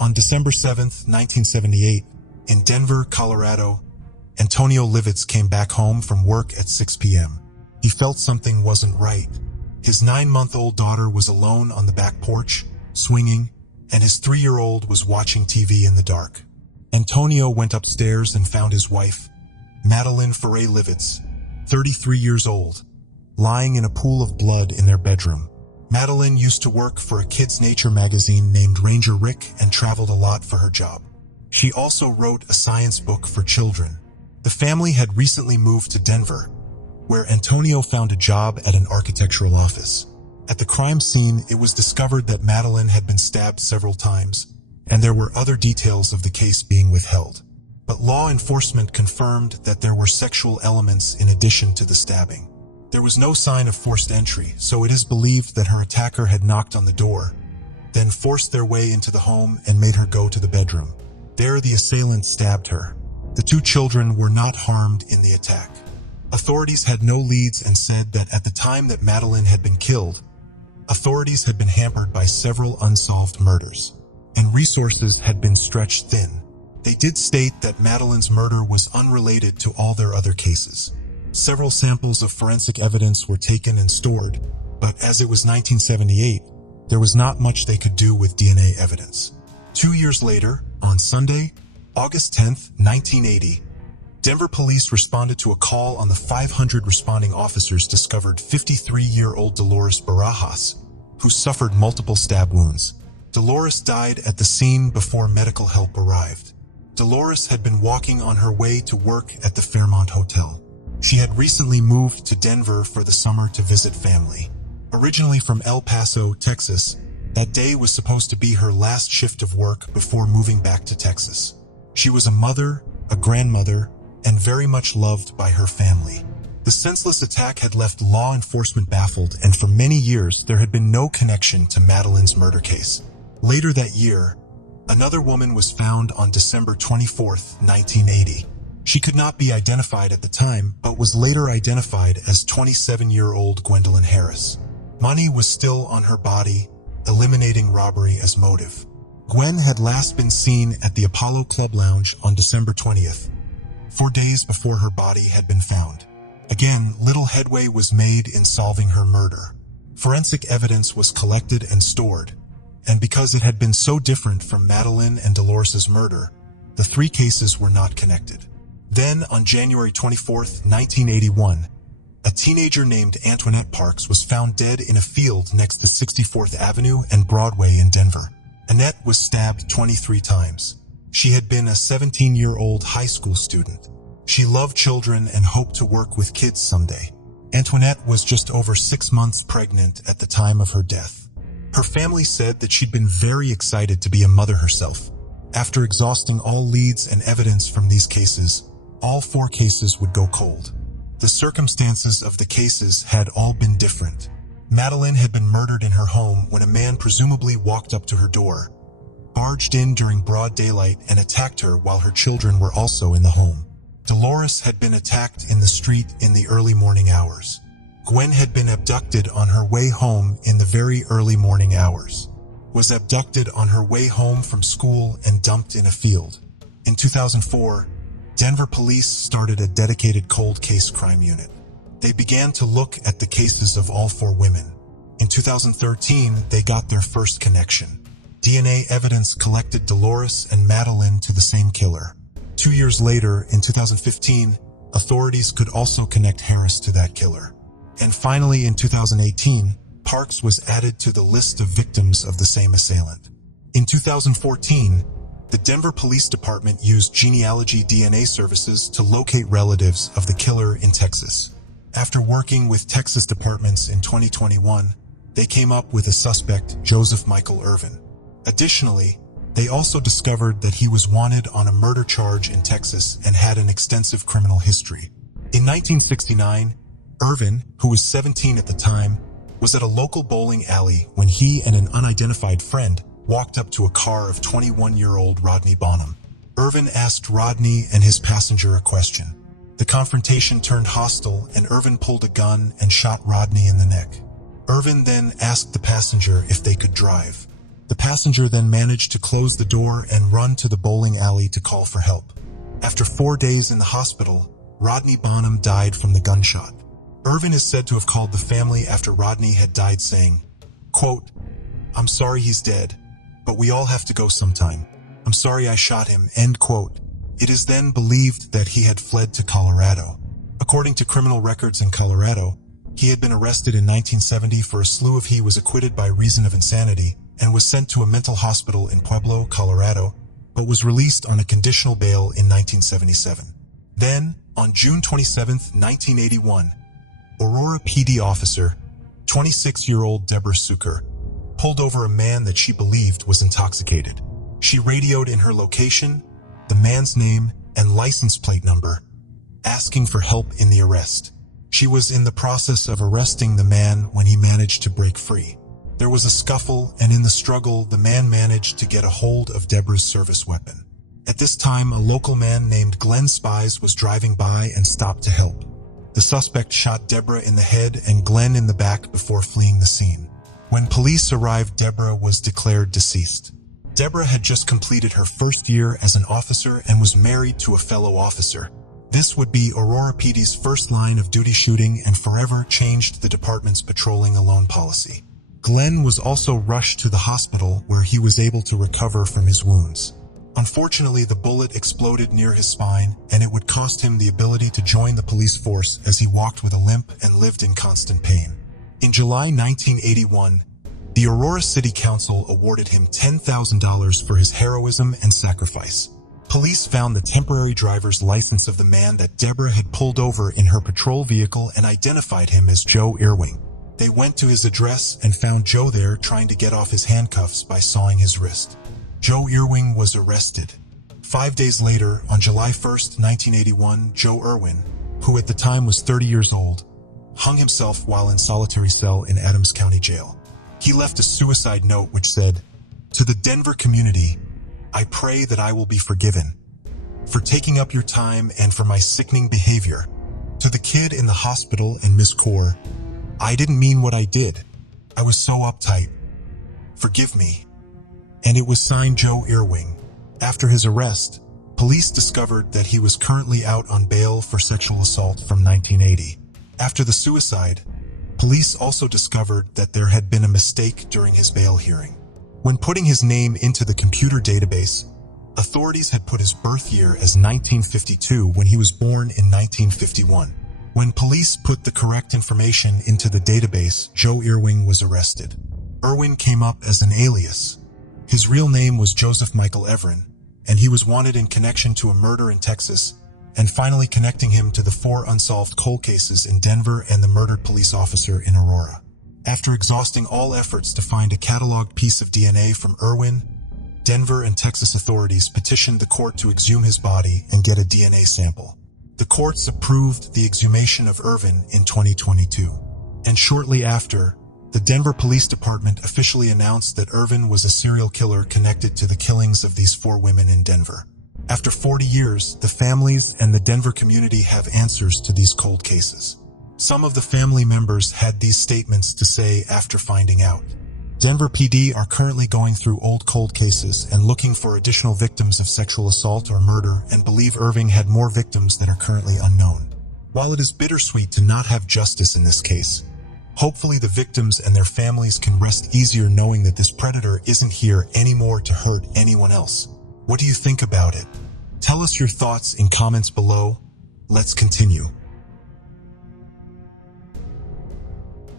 On December 7, 1978, in Denver, Colorado, Antonio Livitz came back home from work at 6 p.m. He felt something wasn't right. His 9-month-old daughter was alone on the back porch, swinging, and his 3-year-old was watching TV in the dark. Antonio went upstairs and found his wife, Madeline Ferre Livitz, 33 years old, lying in a pool of blood in their bedroom. Madeline used to work for a kids' nature magazine named Ranger Rick and traveled a lot for her job. She also wrote a science book for children. The family had recently moved to Denver, where Antonio found a job at an architectural office. At the crime scene, it was discovered that Madeline had been stabbed several times, and there were other details of the case being withheld. But law enforcement confirmed that there were sexual elements in addition to the stabbing. There was no sign of forced entry, so it is believed that her attacker had knocked on the door, then forced their way into the home and made her go to the bedroom. There, the assailant stabbed her. The 2 children were not harmed in the attack. Authorities had no leads and said that at the time that Madeline had been killed, authorities had been hampered by several unsolved murders, and resources had been stretched thin. They did state that Madeline's murder was unrelated to all their other cases. Several samples of forensic evidence were taken and stored, but as it was 1978, there was not much they could do with DNA evidence. 2 years later, on Sunday, August 10, 1980, Denver police responded to a call on the 500 responding officers discovered 53-year-old Dolores Barajas, who suffered multiple stab wounds. Dolores died at the scene before medical help arrived. Dolores had been walking on her way to work at the Fairmont Hotel. She had recently moved to Denver for the summer to visit family. Originally from El Paso, Texas, that day was supposed to be her last shift of work before moving back to Texas. She was a mother, a grandmother, and very much loved by her family. The senseless attack had left law enforcement baffled, and for many years there had been no connection to Madeline's murder case. Later that year, another woman was found on December 24, 1980. She could not be identified at the time, but was later identified as 27-year-old Gwendolyn Harris. Money was still on her body, eliminating robbery as motive. Gwen had last been seen at the Apollo Club Lounge on December 20th, 4 days before her body had been found. Again, little headway was made in solving her murder. Forensic evidence was collected and stored, and because it had been so different from Madeline and Dolores's murder, the 3 cases were not connected. Then, on January 24, 1981, a teenager named Antoinette Parks was found dead in a field next to 64th Avenue and Broadway in Denver. Annette was stabbed 23 times. She had been a 17-year-old high school student. She loved children and hoped to work with kids someday. Antoinette was just over 6 months pregnant at the time of her death. Her family said that she'd been very excited to be a mother herself. After exhausting all leads and evidence from these cases, all 4 cases would go cold. The circumstances of the cases had all been different. Madeline had been murdered in her home when a man presumably walked up to her door, barged in during broad daylight and attacked her while her children were also in the home. Dolores had been attacked in the street in the early morning hours. Gwen had been abducted on her way home in the very early morning hours, was abducted on her way home from school and dumped in a field. In 2004, Denver police started a dedicated cold case crime unit. They began to look at the cases of all 4 women. In 2013, they got their first connection. DNA evidence collected Dolores and Madeline to the same killer. 2 years later, in 2015, authorities could also connect Harris to that killer. And finally, in 2018, Parks was added to the list of victims of the same assailant. In 2014, the Denver Police Department used genealogy DNA services to locate relatives of the killer in Texas. After working with Texas departments in 2021, they came up with a suspect, Joseph Michael Irvin. Additionally, they also discovered that he was wanted on a murder charge in Texas and had an extensive criminal history. In 1969, Irvin, who was 17 at the time, was at a local bowling alley when he and an unidentified friend walked up to a car of 21-year-old Rodney Bonham. Irvin asked Rodney and his passenger a question. The confrontation turned hostile and Irvin pulled a gun and shot Rodney in the neck. Irvin then asked the passenger if they could drive. The passenger then managed to close the door and run to the bowling alley to call for help. After 4 days in the hospital, Rodney Bonham died from the gunshot. Irvin is said to have called the family after Rodney had died saying, quote, "I'm sorry he's dead, but we all have to go sometime. I'm sorry I shot him," end quote. It is then believed that he had fled to Colorado. According to criminal records in Colorado, he had been arrested in 1970 for a slew of he was acquitted by reason of insanity and was sent to a mental hospital in Pueblo, Colorado, but was released on a conditional bail in 1977. Then, on June 27, 1981, Aurora PD officer, 26-year-old Deborah Suker, pulled over a man that she believed was intoxicated. She radioed in her location, the man's name, and license plate number, asking for help in the arrest. She was in the process of arresting the man when he managed to break free. There was a scuffle, and in the struggle, the man managed to get a hold of Deborah's service weapon. At this time, a local man named Glenn Spies was driving by and stopped to help. The suspect shot Deborah in the head and Glenn in the back before fleeing the scene. When police arrived, Deborah was declared deceased. Deborah had just completed her first year as an officer and was married to a fellow officer. This would be Aurora PD's first line of duty shooting and forever changed the department's patrolling alone policy. Glenn was also rushed to the hospital where he was able to recover from his wounds. Unfortunately, the bullet exploded near his spine, and it would cost him the ability to join the police force as he walked with a limp and lived in constant pain. In July 1981, the Aurora City Council awarded him $10,000 for his heroism and sacrifice. Police found the temporary driver's license of the man that Deborah had pulled over in her patrol vehicle and identified him as Joe Irwing. They went to his address and found Joe there trying to get off his handcuffs by sawing his wrist. Joe Irwing was arrested. 5 days later, on July 1, 1981, Joe Irwin, who at the time was 30 years old, hung himself while in solitary cell in Adams County Jail. He left a suicide note which said, "To the Denver community, I pray that I will be forgiven for taking up your time and for my sickening behavior. To the kid in the hospital and Miss Kaur, I didn't mean what I did. I was so uptight. Forgive me." And it was signed Joe Irwing. After his arrest, police discovered that he was currently out on bail for sexual assault from 1980. After the suicide, police also discovered that there had been a mistake during his bail hearing. When putting his name into the computer database, authorities had put his birth year as 1952 when he was born in 1951. When police put the correct information into the database, Joe Irwing was arrested. Irwin came up as an alias. His real name was Joseph Michael Everin, and he was wanted in connection to a murder in Texas, and finally connecting him to the 4 unsolved cold cases in Denver and the murdered police officer in Aurora. After exhausting all efforts to find a cataloged piece of DNA from Irwin, Denver and Texas authorities petitioned the court to exhume his body and get a DNA sample. The courts approved the exhumation of Irvin in 2022. And shortly after, the Denver Police Department officially announced that Irvin was a serial killer connected to the killings of these 4 women in Denver. After 40 years, the families and the Denver community have answers to these cold cases. Some of the family members had these statements to say after finding out. Denver PD are currently going through old cold cases and looking for additional victims of sexual assault or murder and believe Irving had more victims that are currently unknown. While it is bittersweet to not have justice in this case, hopefully the victims and their families can rest easier knowing that this predator isn't here anymore to hurt anyone else. What do you think about it? Tell us your thoughts in comments below. Let's continue.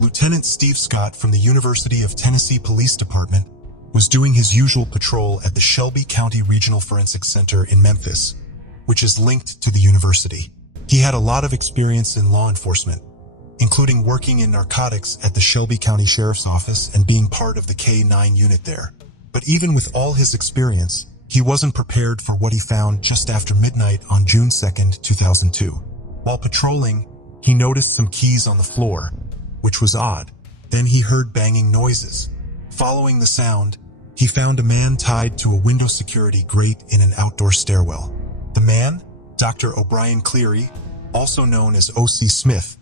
Lieutenant Steve Scott from the University of Tennessee Police Department was doing his usual patrol at the Shelby County Regional Forensic Center in Memphis, which is linked to the university. He had a lot of experience in law enforcement, including working in narcotics at the Shelby County Sheriff's Office and being part of the K-9 unit there. But even with all his experience, he wasn't prepared for what he found just after midnight on June 2, 2002. While patrolling, he noticed some keys on the floor, which was odd. Then he heard banging noises. Following the sound, he found a man tied to a window security grate in an outdoor stairwell. The man, Dr. O'Brien Cleary, also known as O.C. Smith,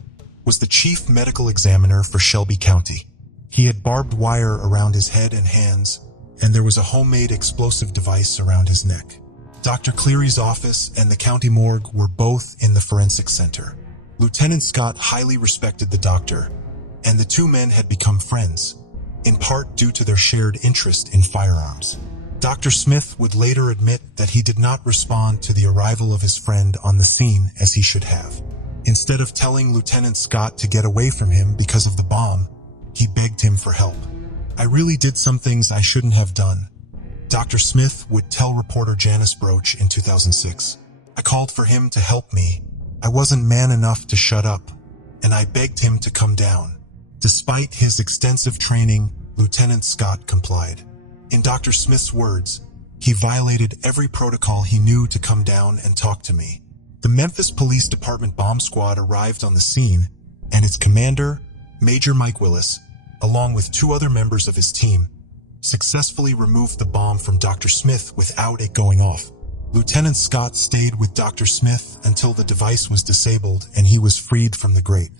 was the chief medical examiner for Shelby County. He had barbed wire around his head and hands, and there was a homemade explosive device around his neck. Dr. Cleary's office and the county morgue were both in the forensic center. Lieutenant Scott highly respected the doctor, and the two men had become friends, in part due to their shared interest in firearms. Dr. Smith would later admit that he did not respond to the arrival of his friend on the scene as he should have. Instead of telling Lieutenant Scott to get away from him because of the bomb, he begged him for help. "I really did some things I shouldn't have done," Dr. Smith would tell reporter Janice Broach in 2006. "I called for him to help me. I wasn't man enough to shut up, and I begged him to come down." Despite his extensive training, Lieutenant Scott complied. In Dr. Smith's words, "He violated every protocol he knew to come down and talk to me." The Memphis Police Department bomb squad arrived on the scene, and its commander, Major Mike Willis, along with two other members of his team, successfully removed the bomb from Dr. Smith without it going off. Lieutenant Scott stayed with Dr. Smith until the device was disabled and he was freed from the grate.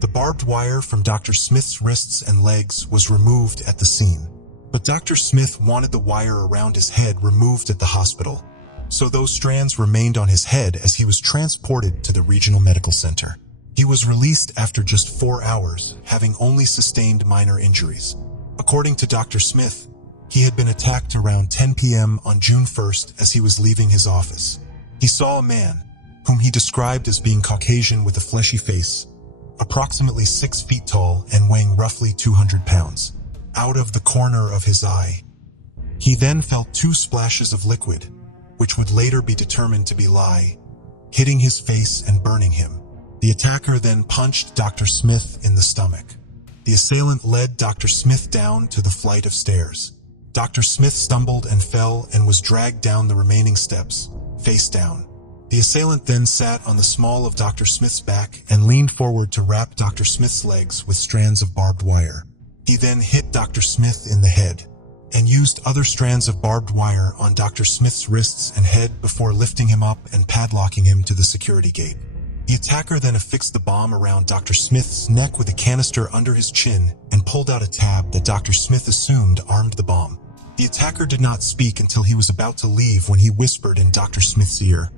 The barbed wire from Dr. Smith's wrists and legs was removed at the scene, but Dr. Smith wanted the wire around his head removed at the hospital, so those strands remained on his head as he was transported to the regional medical center. He was released after just 4 hours, having only sustained minor injuries. According to Dr. Smith, he had been attacked around 10 p.m. on June 1st as he was leaving his office. He saw a man, whom he described as being Caucasian with a fleshy face, approximately 6 feet tall and weighing roughly 200 pounds, out of the corner of his eye. He then felt 2 splashes of liquid, which would later be determined to be lye, hitting his face and burning him. The attacker then punched Dr. Smith in the stomach. The assailant led Dr. Smith down to the flight of stairs. Dr. Smith stumbled and fell and was dragged down the remaining steps, face down. The assailant then sat on the small of Dr. Smith's back and leaned forward to wrap Dr. Smith's legs with strands of barbed wire. He then hit Dr. Smith in the head and used other strands of barbed wire on Dr. Smith's wrists and head before lifting him up and padlocking him to the security gate. The attacker then affixed the bomb around Dr. Smith's neck with a canister under his chin and pulled out a tab that Dr. Smith assumed armed the bomb. The attacker did not speak until he was about to leave when he whispered in Dr. Smith's ear.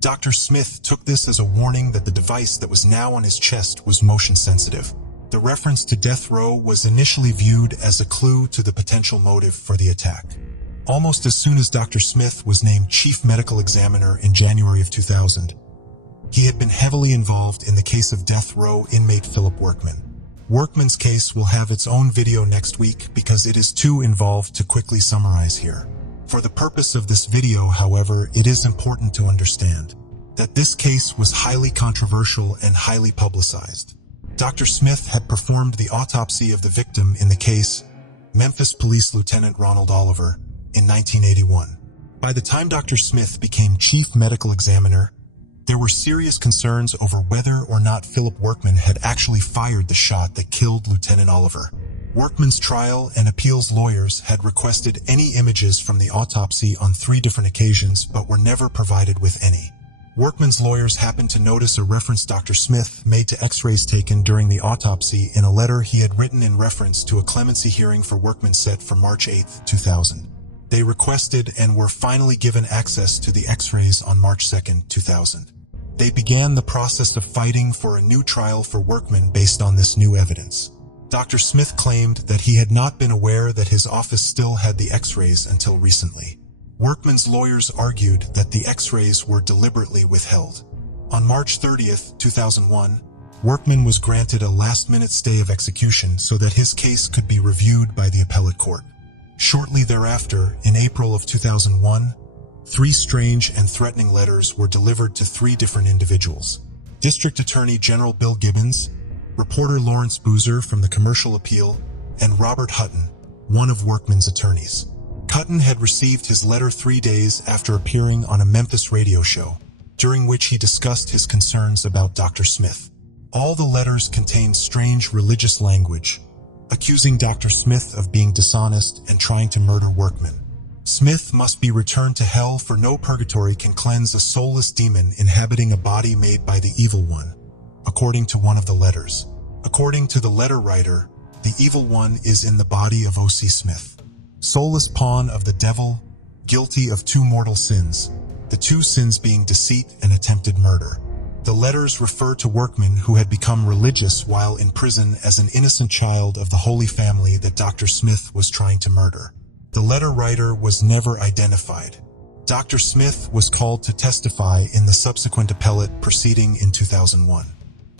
Dr. Smith took this as a warning that the device that was now on his chest was motion sensitive. The reference to death row was initially viewed as a clue to the potential motive for the attack. Almost as soon as Dr. Smith was named Chief Medical Examiner in January of 2000, he had been heavily involved in the case of death row inmate Philip Workman. Workman's case will have its own video next week because it is too involved to quickly summarize here. For the purpose of this video, however, it is important to understand that this case was highly controversial and highly publicized. Dr. Smith had performed the autopsy of the victim in the case, Memphis Police Lieutenant Ronald Oliver, in 1981. By the time Dr. Smith became Chief Medical Examiner, there were serious concerns over whether or not Philip Workman had actually fired the shot that killed Lieutenant Oliver. Workman's trial and appeals lawyers had requested any images from the autopsy on 3 different occasions but were never provided with any. Workman's lawyers happened to notice a reference Dr. Smith made to x-rays taken during the autopsy in a letter he had written in reference to a clemency hearing for Workman set for March 8, 2000. They requested and were finally given access to the x-rays on March 2, 2000. They began the process of fighting for a new trial for Workman based on this new evidence. Dr. Smith claimed that he had not been aware that his office still had the x-rays until recently. Workman's lawyers argued that the x-rays were deliberately withheld. On March 30, 2001, Workman was granted a last-minute stay of execution so that his case could be reviewed by the appellate court. Shortly thereafter, in April of 2001, 3 strange and threatening letters were delivered to 3 different individuals: District Attorney General Bill Gibbons, reporter Lawrence Boozer from the Commercial Appeal, and Robert Hutton, one of Workman's attorneys. Hutton had received his letter 3 days after appearing on a Memphis radio show, during which he discussed his concerns about Dr. Smith. All the letters contained strange religious language, accusing Dr. Smith of being dishonest and trying to murder Workman. Smith must be returned to hell, for no purgatory can cleanse a soulless demon inhabiting a body made by the evil one, according to one of the letters. According to the letter writer, the evil one is in the body of O.C. Smith. soulless pawn of the devil, guilty of two mortal sins, the two sins being deceit and attempted murder. The letters refer to Workman, who had become religious while in prison as an innocent child of the Holy Family that Dr. Smith was trying to murder. The letter writer was never identified. Dr. Smith was called to testify in the subsequent appellate proceeding in 2001.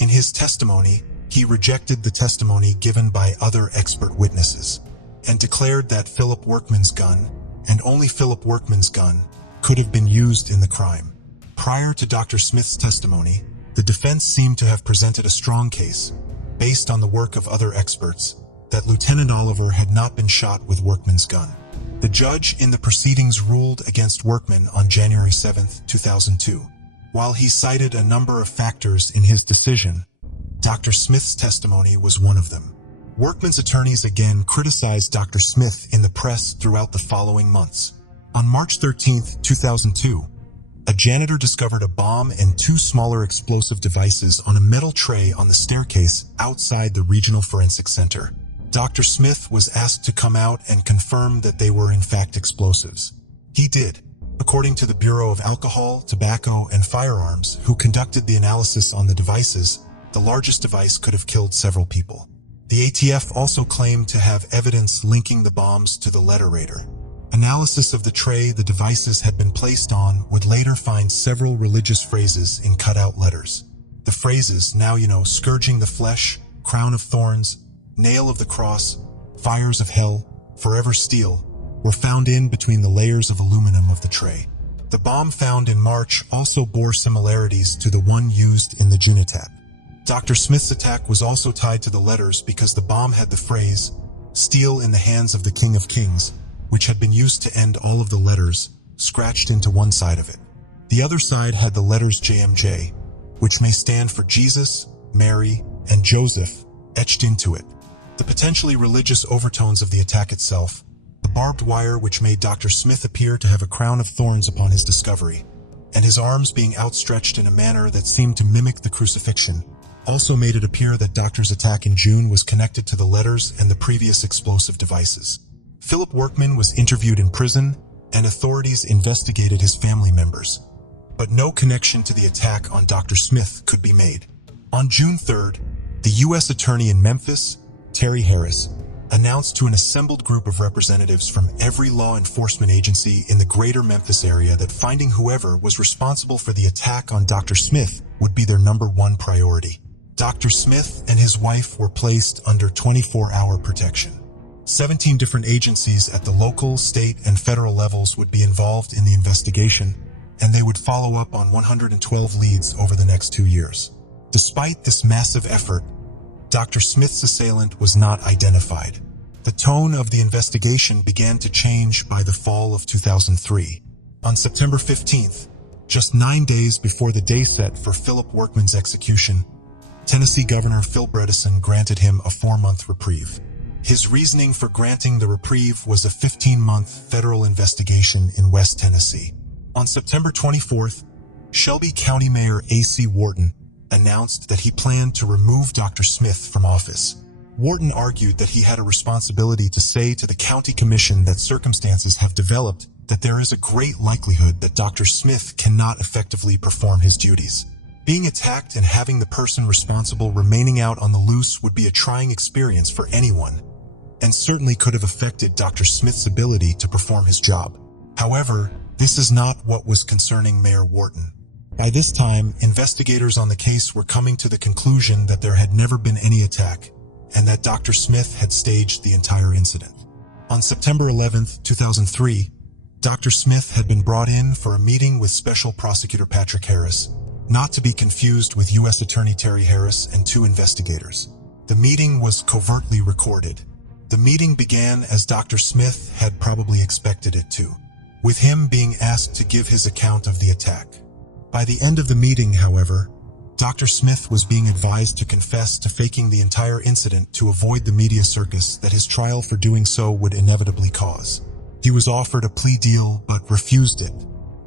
In his testimony, he rejected the testimony given by other expert witnesses and declared that Philip Workman's gun, and only Philip Workman's gun, could have been used in the crime. Prior to Dr. Smith's testimony, the defense seemed to have presented a strong case, based on the work of other experts, that Lieutenant Oliver had not been shot with Workman's gun. The judge in the proceedings ruled against Workman on January 7, 2002. While he cited a number of factors in his decision, Dr. Smith's testimony was one of them. Workman's attorneys again criticized Dr. Smith in the press throughout the following months. On March 13, 2002, a janitor discovered a bomb and two smaller explosive devices on a metal tray on the staircase outside the Regional Forensic Center. Dr. Smith was asked to come out and confirm that they were in fact explosives. He did. According to the Bureau of Alcohol, Tobacco, and Firearms, who conducted the analysis on the devices, the largest device could have killed several people. The ATF also claimed to have evidence linking the bombs to the letter writer. Analysis of the tray the devices had been placed on would later find several religious phrases in cut-out letters. The phrases, now you know, scourging the flesh, crown of thorns, nail of the cross, fires of hell, forever steel, were found in between the layers of aluminum of the tray. The bomb found in March also bore similarities to the one used in the gin attack. Dr. Smith's attack was also tied to the letters because the bomb had the phrase, "Steel in the hands of the King of Kings," which had been used to end all of the letters, scratched into one side of it. The other side had the letters JMJ, which may stand for Jesus, Mary, and Joseph, etched into it. The potentially religious overtones of the attack itself, the barbed wire which made Dr. Smith appear to have a crown of thorns upon his discovery, and his arms being outstretched in a manner that seemed to mimic the crucifixion, also made it appear that Doctor's attack in June was connected to the letters and the previous explosive devices. Philip Workman was interviewed in prison, and authorities investigated his family members, but no connection to the attack on Dr. Smith could be made. On June 3rd, the U.S. Attorney in Memphis, Terry Harris, announced to an assembled group of representatives from every law enforcement agency in the greater Memphis area that finding whoever was responsible for the attack on Dr. Smith would be their #1 priority. Dr. Smith and his wife were placed under 24-hour protection. 17 different agencies at the local, state, and federal levels would be involved in the investigation, and they would follow up on 112 leads over the next 2 years. Despite this massive effort, Dr. Smith's assailant was not identified. The tone of the investigation began to change by the fall of 2003. On September 15th, just 9 days before the day set for Philip Workman's execution, Tennessee Governor Phil Bredesen granted him a 4-month reprieve. His reasoning for granting the reprieve was a 15-month federal investigation in West Tennessee. On September 24th, Shelby County Mayor A.C. Wharton announced that he planned to remove Dr. Smith from office. Wharton argued that he had a responsibility to say to the county commission that circumstances have developed that there is a great likelihood that Dr. Smith cannot effectively perform his duties. Being attacked and having the person responsible remaining out on the loose would be a trying experience for anyone, and certainly could have affected Dr. Smith's ability to perform his job. However, this is not what was concerning Mayor Wharton. By this time, investigators on the case were coming to the conclusion that there had never been any attack, and that Dr. Smith had staged the entire incident. On September 11, 2003, Dr. Smith had been brought in for a meeting with Special Prosecutor Patrick Harris, not to be confused with U.S. Attorney Terry Harris and 2 investigators. The meeting was covertly recorded. The meeting began as Dr. Smith had probably expected it to, with him being asked to give his account of the attack. By the end of the meeting, however, Dr. Smith was being advised to confess to faking the entire incident to avoid the media circus that his trial for doing so would inevitably cause. He was offered a plea deal but refused it.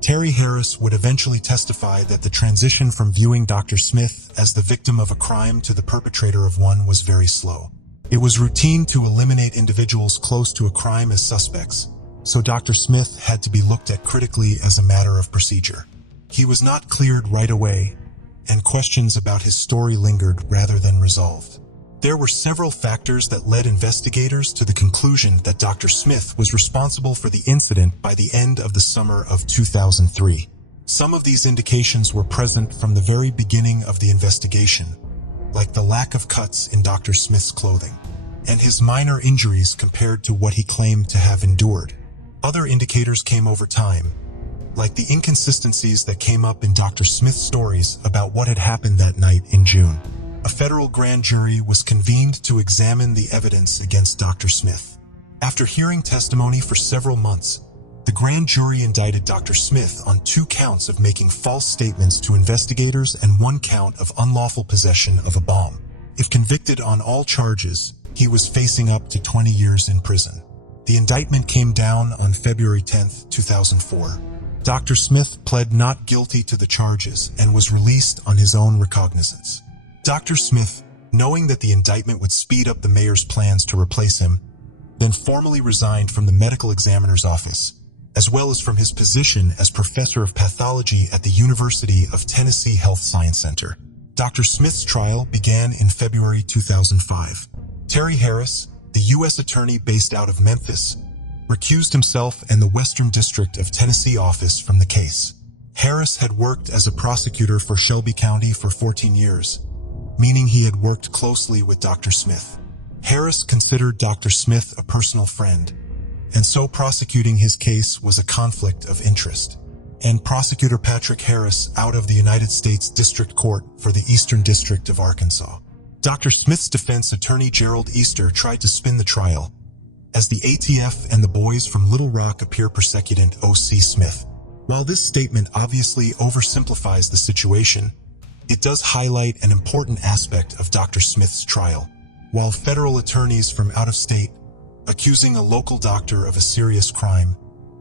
Terry Harris would eventually testify that the transition from viewing Dr. Smith as the victim of a crime to the perpetrator of one was very slow. It was routine to eliminate individuals close to a crime as suspects, so Dr. Smith had to be looked at critically as a matter of procedure. He was not cleared right away, and questions about his story lingered rather than resolved. There were several factors that led investigators to the conclusion that Dr. Smith was responsible for the incident by the end of the summer of 2003. Some of these indications were present from the very beginning of the investigation, like the lack of cuts in Dr. Smith's clothing, and his minor injuries compared to what he claimed to have endured. Other indicators came over time, like the inconsistencies that came up in Dr. Smith's stories about what had happened that night in June. A federal grand jury was convened to examine the evidence against Dr. Smith. After hearing testimony for several months, the grand jury indicted Dr. Smith on 2 counts of making false statements to investigators and 1 count of unlawful possession of a bomb. If convicted on all charges, he was facing up to 20 years in prison. The indictment came down on February 10, 2004. Dr. Smith pled not guilty to the charges and was released on his own recognizance. Dr. Smith, knowing that the indictment would speed up the mayor's plans to replace him, then formally resigned from the medical examiner's office, as well as from his position as professor of pathology at the University of Tennessee Health Science Center. Dr. Smith's trial began in February 2005. Terry Harris, the U.S. attorney based out of Memphis, recused himself and the Western District of Tennessee office from the case. Harris had worked as a prosecutor for Shelby County for 14 years, meaning he had worked closely with Dr. Smith. Harris considered Dr. Smith a personal friend, and so prosecuting his case was a conflict of interest. And Prosecutor Patrick Harris out of the United States District Court for the Eastern District of Arkansas. Dr. Smith's defense attorney Gerald Easter tried to spin the trial, as the ATF and the boys from Little Rock appear persecutant O.C. Smith. While this statement obviously oversimplifies the situation, it does highlight an important aspect of Dr. Smith's trial. While federal attorneys from out of state accusing a local doctor of a serious crime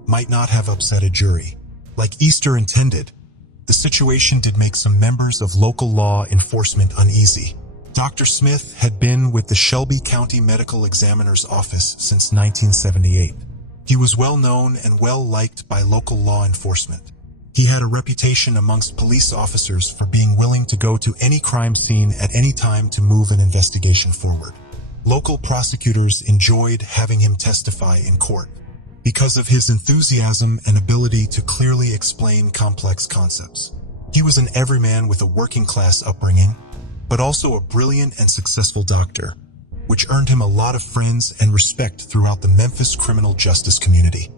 might not have upset a jury, like Easter intended, the situation did make some members of local law enforcement uneasy. Dr. Smith had been with the Shelby County Medical Examiner's Office since 1978. He was well known and well liked by local law enforcement. He had a reputation amongst police officers for being willing to go to any crime scene at any time to move an investigation forward. Local prosecutors enjoyed having him testify in court because of his enthusiasm and ability to clearly explain complex concepts. He was an everyman with a working-class upbringing, but also a brilliant and successful doctor, which earned him a lot of friends and respect throughout the Memphis criminal justice community.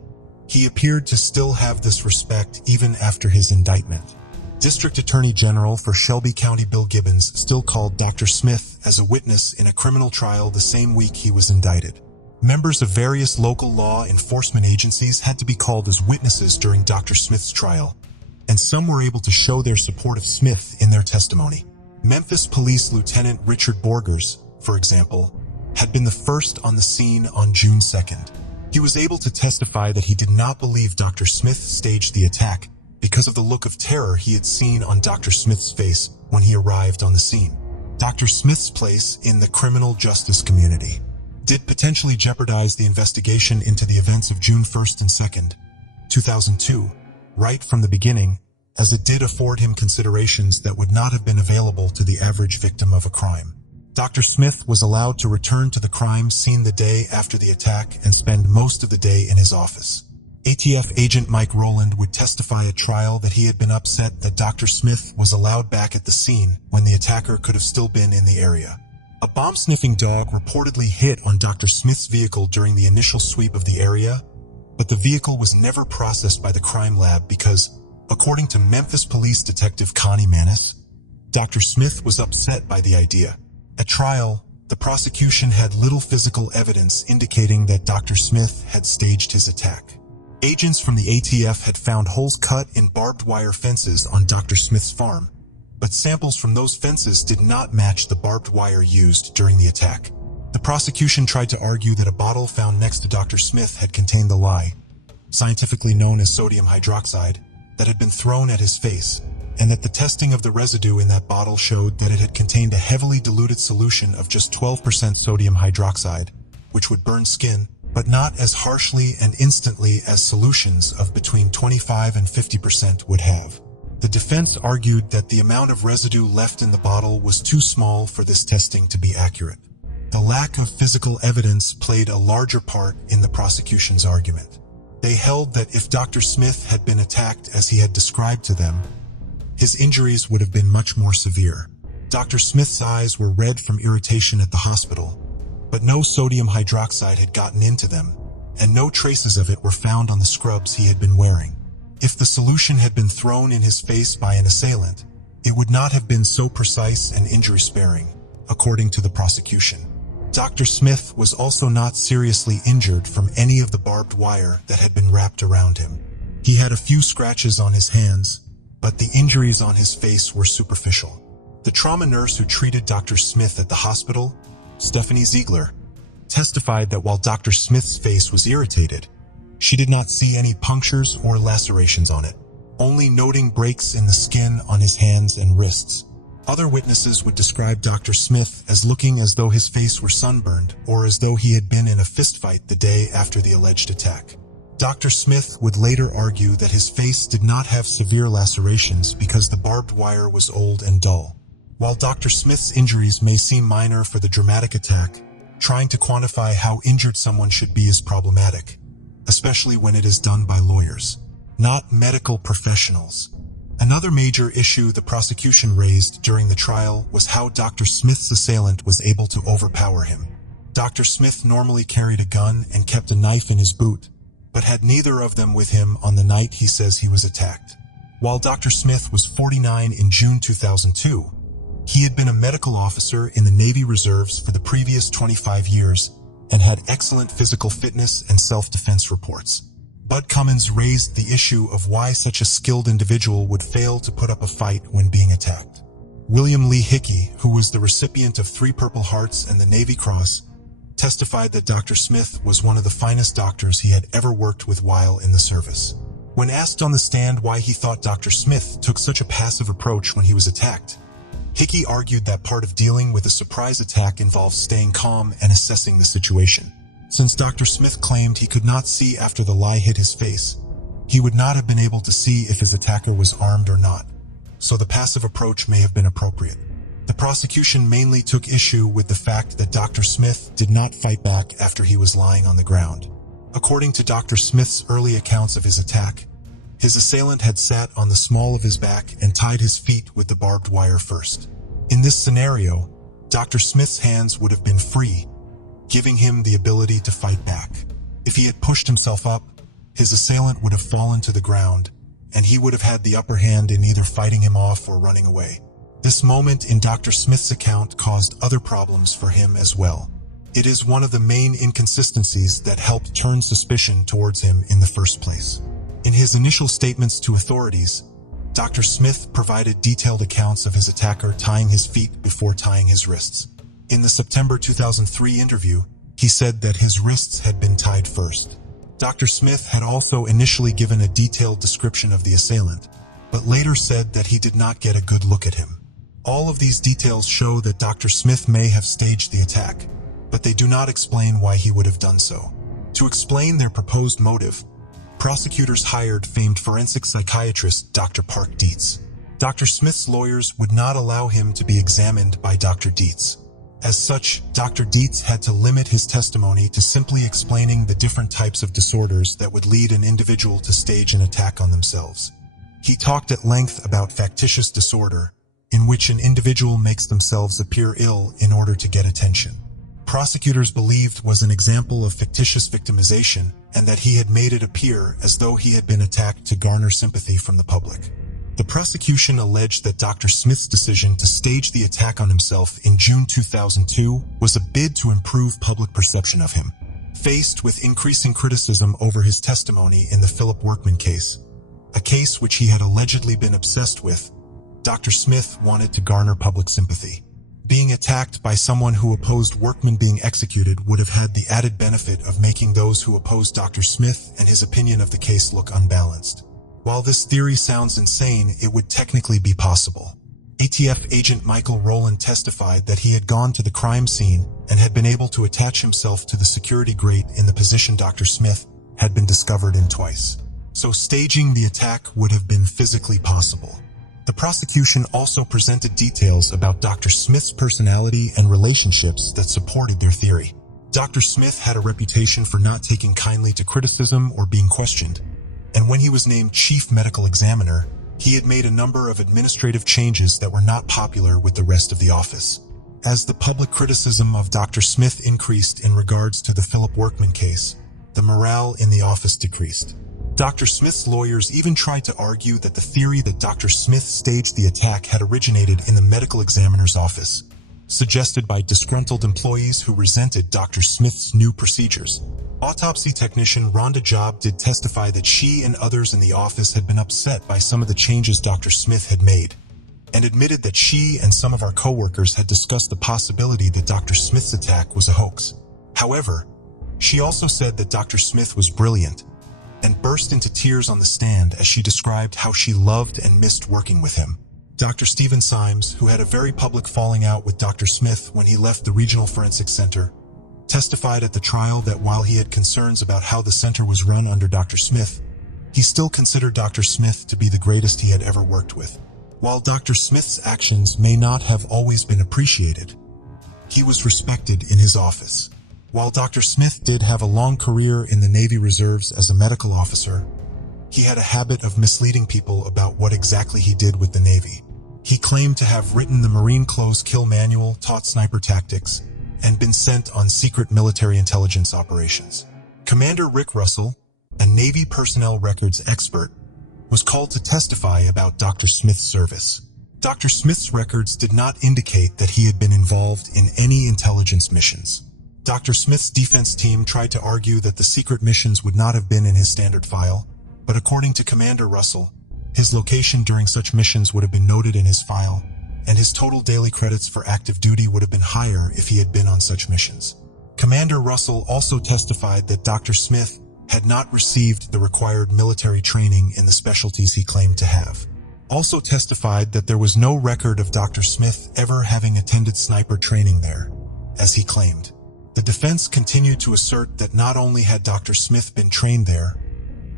He appeared to still have this respect even after his indictment. District Attorney General for Shelby County Bill Gibbons still called Dr. Smith as a witness in a criminal trial the same week he was indicted. Members of various local law enforcement agencies had to be called as witnesses during Dr. Smith's trial, and some were able to show their support of Smith in their testimony. Memphis Police Lieutenant Richard Borgers, for example, had been the first on the scene on June 2nd. He was able to testify that he did not believe Dr. Smith staged the attack because of the look of terror he had seen on Dr. Smith's face when he arrived on the scene. Dr. Smith's place in the criminal justice community did potentially jeopardize the investigation into the events of June 1st and 2nd, 2002, right from the beginning, as it did afford him considerations that would not have been available to the average victim of a crime. Dr. Smith was allowed to return to the crime scene the day after the attack and spend most of the day in his office. ATF agent Mike Rowland would testify at trial that he had been upset that Dr. Smith was allowed back at the scene when the attacker could have still been in the area. A bomb-sniffing dog reportedly hit on Dr. Smith's vehicle during the initial sweep of the area, but the vehicle was never processed by the crime lab because, according to Memphis Police Detective Connie Manis, Dr. Smith was upset by the idea. At trial, the prosecution had little physical evidence indicating that Dr. Smith had staged his attack. Agents from the ATF had found holes cut in barbed wire fences on Dr. Smith's farm, but samples from those fences did not match the barbed wire used during the attack. The prosecution tried to argue that a bottle found next to Dr. Smith had contained the lye, scientifically known as sodium hydroxide, that had been thrown at his face, and that the testing of the residue in that bottle showed that it had contained a heavily diluted solution of just 12% sodium hydroxide, which would burn skin, but not as harshly and instantly as solutions of between 25 and 50% would have. The defense argued that the amount of residue left in the bottle was too small for this testing to be accurate. The lack of physical evidence played a larger part in the prosecution's argument. They held that if Dr. Smith had been attacked as he had described to them, his injuries would have been much more severe. Dr. Smith's eyes were red from irritation at the hospital, but no sodium hydroxide had gotten into them, and no traces of it were found on the scrubs he had been wearing. If the solution had been thrown in his face by an assailant, it would not have been so precise and injury-sparing, according to the prosecution. Dr. Smith was also not seriously injured from any of the barbed wire that had been wrapped around him. He had a few scratches on his hands, but the injuries on his face were superficial. The trauma nurse who treated Dr. Smith at the hospital, Stephanie Ziegler, testified that while Dr. Smith's face was irritated, she did not see any punctures or lacerations on it, only noting breaks in the skin on his hands and wrists. Other witnesses would describe Dr. Smith as looking as though his face were sunburned or as though he had been in a fistfight the day after the alleged attack. Dr. Smith would later argue that his face did not have severe lacerations because the barbed wire was old and dull. While Dr. Smith's injuries may seem minor for the dramatic attack, trying to quantify how injured someone should be is problematic, especially when it is done by lawyers, not medical professionals. Another major issue the prosecution raised during the trial was how Dr. Smith's assailant was able to overpower him. Dr. Smith normally carried a gun and kept a knife in his boot, but had neither of them with him on the night he says he was attacked. While Dr. Smith was 49 in June 2002, he had been a medical officer in the Navy Reserves for the previous 25 years and had excellent physical fitness and self-defense reports. Bud Cummins raised the issue of why such a skilled individual would fail to put up a fight when being attacked. William Lee Hickey, who was the recipient of 3 Purple Hearts and the Navy Cross, testified that Dr. Smith was one of the finest doctors he had ever worked with while in the service. When asked on the stand why he thought Dr. Smith took such a passive approach when he was attacked, Hickey argued that part of dealing with a surprise attack involves staying calm and assessing the situation. Since Dr. Smith claimed he could not see after the lie hit his face, he would not have been able to see if his attacker was armed or not, so the passive approach may have been appropriate. The prosecution mainly took issue with the fact that Dr. Smith did not fight back after he was lying on the ground. According to Dr. Smith's early accounts of his attack, his assailant had sat on the small of his back and tied his feet with the barbed wire first. In this scenario, Dr. Smith's hands would have been free, giving him the ability to fight back. If he had pushed himself up, his assailant would have fallen to the ground, and he would have had the upper hand in either fighting him off or running away. This moment in Dr. Smith's account caused other problems for him as well. It is one of the main inconsistencies that helped turn suspicion towards him in the first place. In his initial statements to authorities, Dr. Smith provided detailed accounts of his attacker tying his feet before tying his wrists. In the September 2003 interview, he said that his wrists had been tied first. Dr. Smith had also initially given a detailed description of the assailant, but later said that he did not get a good look at him. All of these details show that Dr. Smith may have staged the attack, but they do not explain why he would have done so. To explain their proposed motive, prosecutors hired famed forensic psychiatrist Dr. Park Dietz. Dr. Smith's lawyers would not allow him to be examined by Dr. Dietz. As such, Dr. Dietz had to limit his testimony to simply explaining the different types of disorders that would lead an individual to stage an attack on themselves. He talked at length about factitious disorder, in which an individual makes themselves appear ill in order to get attention. Prosecutors believed was an example of fictitious victimization, and that he had made it appear as though he had been attacked to garner sympathy from the public. The prosecution alleged that Dr. Smith's decision to stage the attack on himself in June 2002 was a bid to improve public perception of him. Faced with increasing criticism over his testimony in the Philip Workman case, a case which he had allegedly been obsessed with, Dr. Smith wanted to garner public sympathy. Being attacked by someone who opposed Workman being executed would have had the added benefit of making those who opposed Dr. Smith and his opinion of the case look unbalanced. While this theory sounds insane, it would technically be possible. ATF agent Michael Rowland testified that he had gone to the crime scene and had been able to attach himself to the security grate in the position Dr. Smith had been discovered in twice. So staging the attack would have been physically possible. The prosecution also presented details about Dr. Smith's personality and relationships that supported their theory. Dr. Smith had a reputation for not taking kindly to criticism or being questioned, and when he was named chief medical examiner, he had made a number of administrative changes that were not popular with the rest of the office. As the public criticism of Dr. Smith increased in regards to the Philip Workman case, the morale in the office decreased. Dr. Smith's lawyers even tried to argue that the theory that Dr. Smith staged the attack had originated in the medical examiner's office, suggested by disgruntled employees who resented Dr. Smith's new procedures. Autopsy technician Rhonda Job did testify that she and others in the office had been upset by some of the changes Dr. Smith had made, and admitted that she and some of our coworkers had discussed the possibility that Dr. Smith's attack was a hoax. However, she also said that Dr. Smith was brilliant, and burst into tears on the stand as she described how she loved and missed working with him. Dr. Stephen Symes, who had a very public falling out with Dr. Smith when he left the Regional Forensic Center, testified at the trial that while he had concerns about how the center was run under Dr. Smith, he still considered Dr. Smith to be the greatest he had ever worked with. While Dr. Smith's actions may not have always been appreciated, he was respected in his office. While Dr. Smith did have a long career in the Navy Reserves as a medical officer, he had a habit of misleading people about what exactly he did with the Navy. He claimed to have written the Marine Close Kill Manual, taught sniper tactics, and been sent on secret military intelligence operations. Commander Rick Russell, a Navy personnel records expert, was called to testify about Dr. Smith's service. Dr. Smith's records did not indicate that he had been involved in any intelligence missions. Dr. Smith's defense team tried to argue that the secret missions would not have been in his standard file, but according to Commander Russell, his location during such missions would have been noted in his file, and his total daily credits for active duty would have been higher if he had been on such missions. Commander Russell also testified that Dr. Smith had not received the required military training in the specialties he claimed to have. Also testified that there was no record of Dr. Smith ever having attended sniper training there, as he claimed. The defense continued to assert that not only had Dr. Smith been trained there,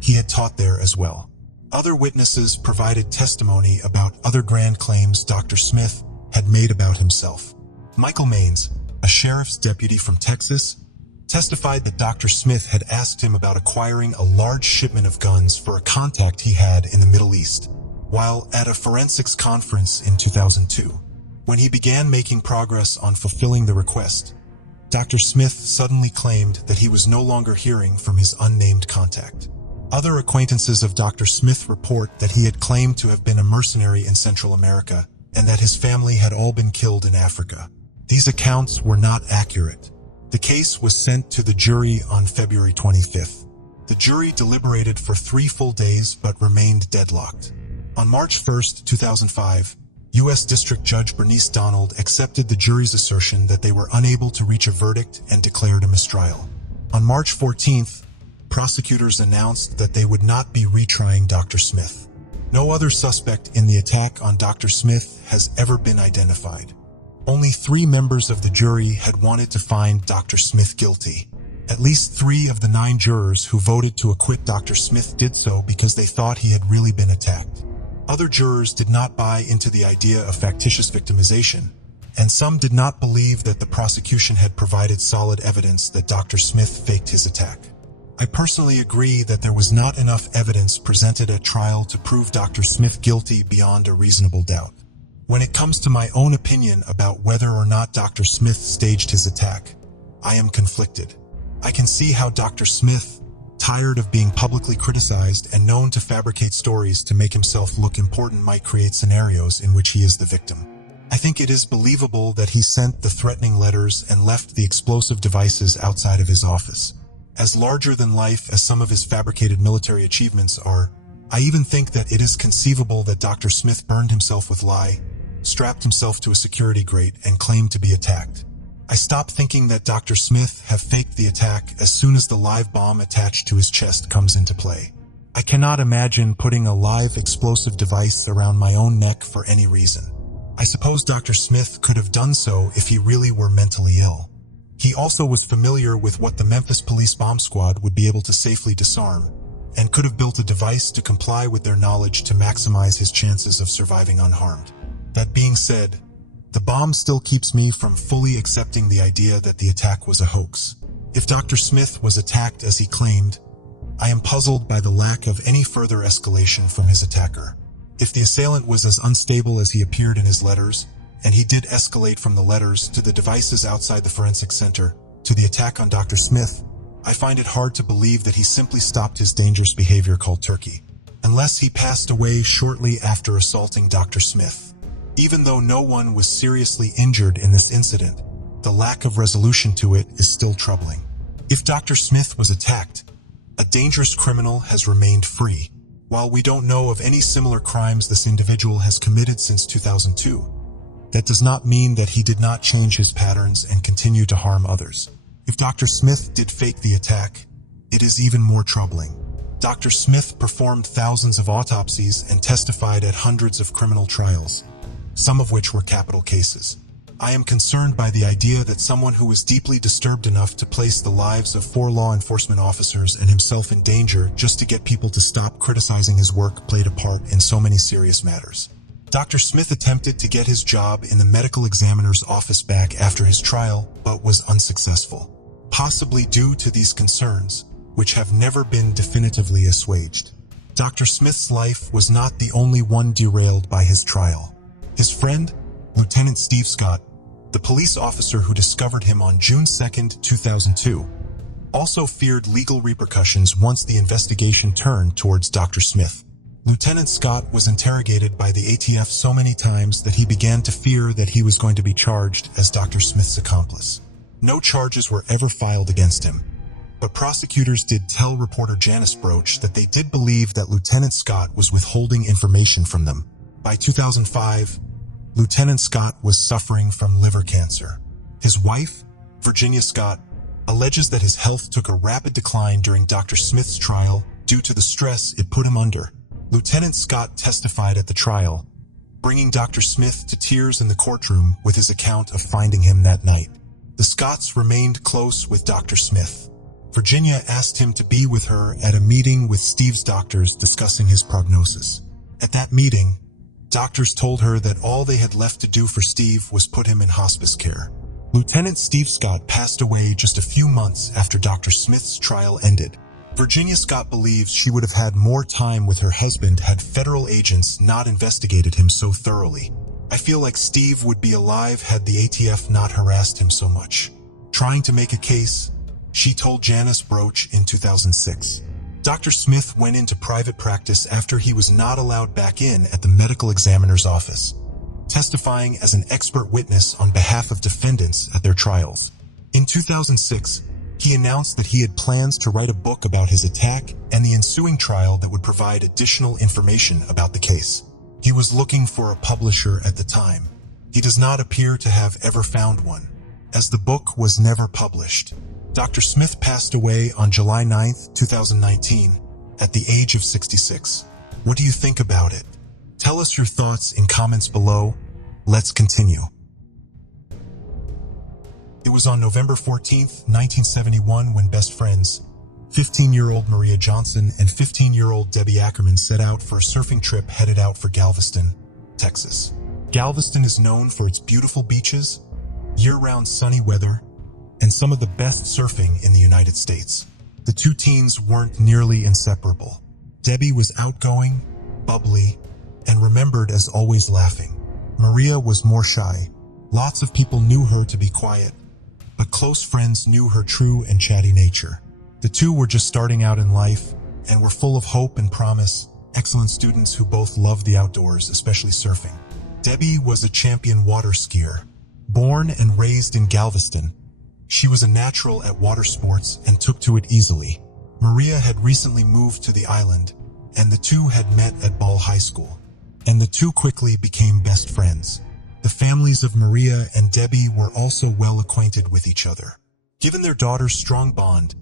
he had taught there as well. Other witnesses provided testimony about other grand claims Dr. Smith had made about himself. Michael Maines, a sheriff's deputy from Texas, testified that Dr. Smith had asked him about acquiring a large shipment of guns for a contact he had in the Middle East, while at a forensics conference in 2002. When he began making progress on fulfilling the request, Dr. Smith suddenly claimed that he was no longer hearing from his unnamed contact. Other acquaintances of Dr. Smith report that he had claimed to have been a mercenary in Central America and that his family had all been killed in Africa. These accounts were not accurate. The case was sent to the jury on February 25th. The jury deliberated for 3 full days but remained deadlocked. On March 1, 2005, U.S. District Judge Bernice Donald accepted the jury's assertion that they were unable to reach a verdict and declared a mistrial. On March 14th, prosecutors announced that they would not be retrying Dr. Smith. No other suspect in the attack on Dr. Smith has ever been identified. Only 3 members of the jury had wanted to find Dr. Smith guilty. At least 3 of the 9 jurors who voted to acquit Dr. Smith did so because they thought he had really been attacked. Other jurors did not buy into the idea of factitious victimization, and some did not believe that the prosecution had provided solid evidence that Dr. Smith faked his attack. I personally agree that there was not enough evidence presented at trial to prove Dr. Smith guilty beyond a reasonable doubt. When it comes to my own opinion about whether or not Dr. Smith staged his attack, I am conflicted. I can see how Dr. Smith, tired of being publicly criticized and known to fabricate stories to make himself look important, might create scenarios in which he is the victim. I think it is believable that he sent the threatening letters and left the explosive devices outside of his office. As larger than life as some of his fabricated military achievements are, I even think that it is conceivable that Dr. Smith burned himself with lye, strapped himself to a security grate, and claimed to be attacked. I stopped thinking that Dr. Smith have faked the attack as soon as the live bomb attached to his chest comes into play. I cannot imagine putting a live explosive device around my own neck for any reason. I suppose Dr. Smith could have done so if he really were mentally ill. He also was familiar with what the Memphis Police Bomb Squad would be able to safely disarm, and could have built a device to comply with their knowledge to maximize his chances of surviving unharmed. That being said, the bomb still keeps me from fully accepting the idea that the attack was a hoax. If Dr. Smith was attacked as he claimed, I am puzzled by the lack of any further escalation from his attacker. If the assailant was as unstable as he appeared in his letters, and he did escalate from the letters to the devices outside the forensic center to the attack on Dr. Smith, I find it hard to believe that he simply stopped his dangerous behavior cold turkey, unless he passed away shortly after assaulting Dr. Smith. Even though no one was seriously injured in this incident, the lack of resolution to it is still troubling. If Dr. Smith was attacked, a dangerous criminal has remained free. While we don't know of any similar crimes this individual has committed since 2002, that does not mean that he did not change his patterns and continue to harm others. If Dr. Smith did fake the attack, it is even more troubling. Dr. Smith performed thousands of autopsies and testified at hundreds of criminal trials, some of which were capital cases. I am concerned by the idea that someone who was deeply disturbed enough to place the lives of 4 law enforcement officers and himself in danger just to get people to stop criticizing his work played a part in so many serious matters. Dr. Smith attempted to get his job in the medical examiner's office back after his trial, but was unsuccessful, possibly due to these concerns, which have never been definitively assuaged. Dr. Smith's life was not the only one derailed by his trial. His friend, Lieutenant Steve Scott, the police officer who discovered him on June 2, 2002, also feared legal repercussions once the investigation turned towards Dr. Smith. Lieutenant Scott was interrogated by the ATF so many times that he began to fear that he was going to be charged as Dr. Smith's accomplice. No charges were ever filed against him, but prosecutors did tell reporter Janice Broach that they did believe that Lieutenant Scott was withholding information from them. By 2005, Lieutenant Scott was suffering from liver cancer. His wife, Virginia Scott, alleges that his health took a rapid decline during Dr. Smith's trial due to the stress it put him under. Lieutenant Scott testified at the trial, bringing Dr. Smith to tears in the courtroom with his account of finding him that night. The Scotts remained close with Dr. Smith. Virginia asked him to be with her at a meeting with Steve's doctors discussing his prognosis. At that meeting, doctors told her that all they had left to do for Steve was put him in hospice care. Lieutenant Steve Scott passed away just a few months after Dr. Smith's trial ended. Virginia Scott believes she would have had more time with her husband had federal agents not investigated him so thoroughly. I feel like Steve would be alive had the ATF not harassed him so much. Trying to make a case, she told Janice Broach in 2006. Dr. Smith went into private practice after he was not allowed back in at the medical examiner's office, testifying as an expert witness on behalf of defendants at their trials. In 2006, he announced that he had plans to write a book about his attack and the ensuing trial that would provide additional information about the case. He was looking for a publisher at the time. He does not appear to have ever found one, as the book was never published. Dr. Smith passed away on July 9, 2019, at the age of 66. What do you think about it? Tell us your thoughts in comments below. Let's continue. It was on November 14, 1971 when best friends, 15-year-old Maria Johnson and 15-year-old Debbie Ackerman set out for a surfing trip headed out for Galveston, Texas. Galveston is known for its beautiful beaches, year-round sunny weather, and some of the best surfing in the United States. The two teens weren't nearly inseparable. Debbie was outgoing, bubbly, and remembered as always laughing. Maria was more shy. Lots of people knew her to be quiet, but close friends knew her true and chatty nature. The two were just starting out in life and were full of hope and promise, excellent students who both loved the outdoors, especially surfing. Debbie was a champion water skier. Born and raised in Galveston, she was a natural at water sports and took to it easily. Maria had recently moved to the island, and the two had met at Ball High School, and the two quickly became best friends. The families of Maria and Debbie were also well acquainted with each other. Given their daughter's strong bond,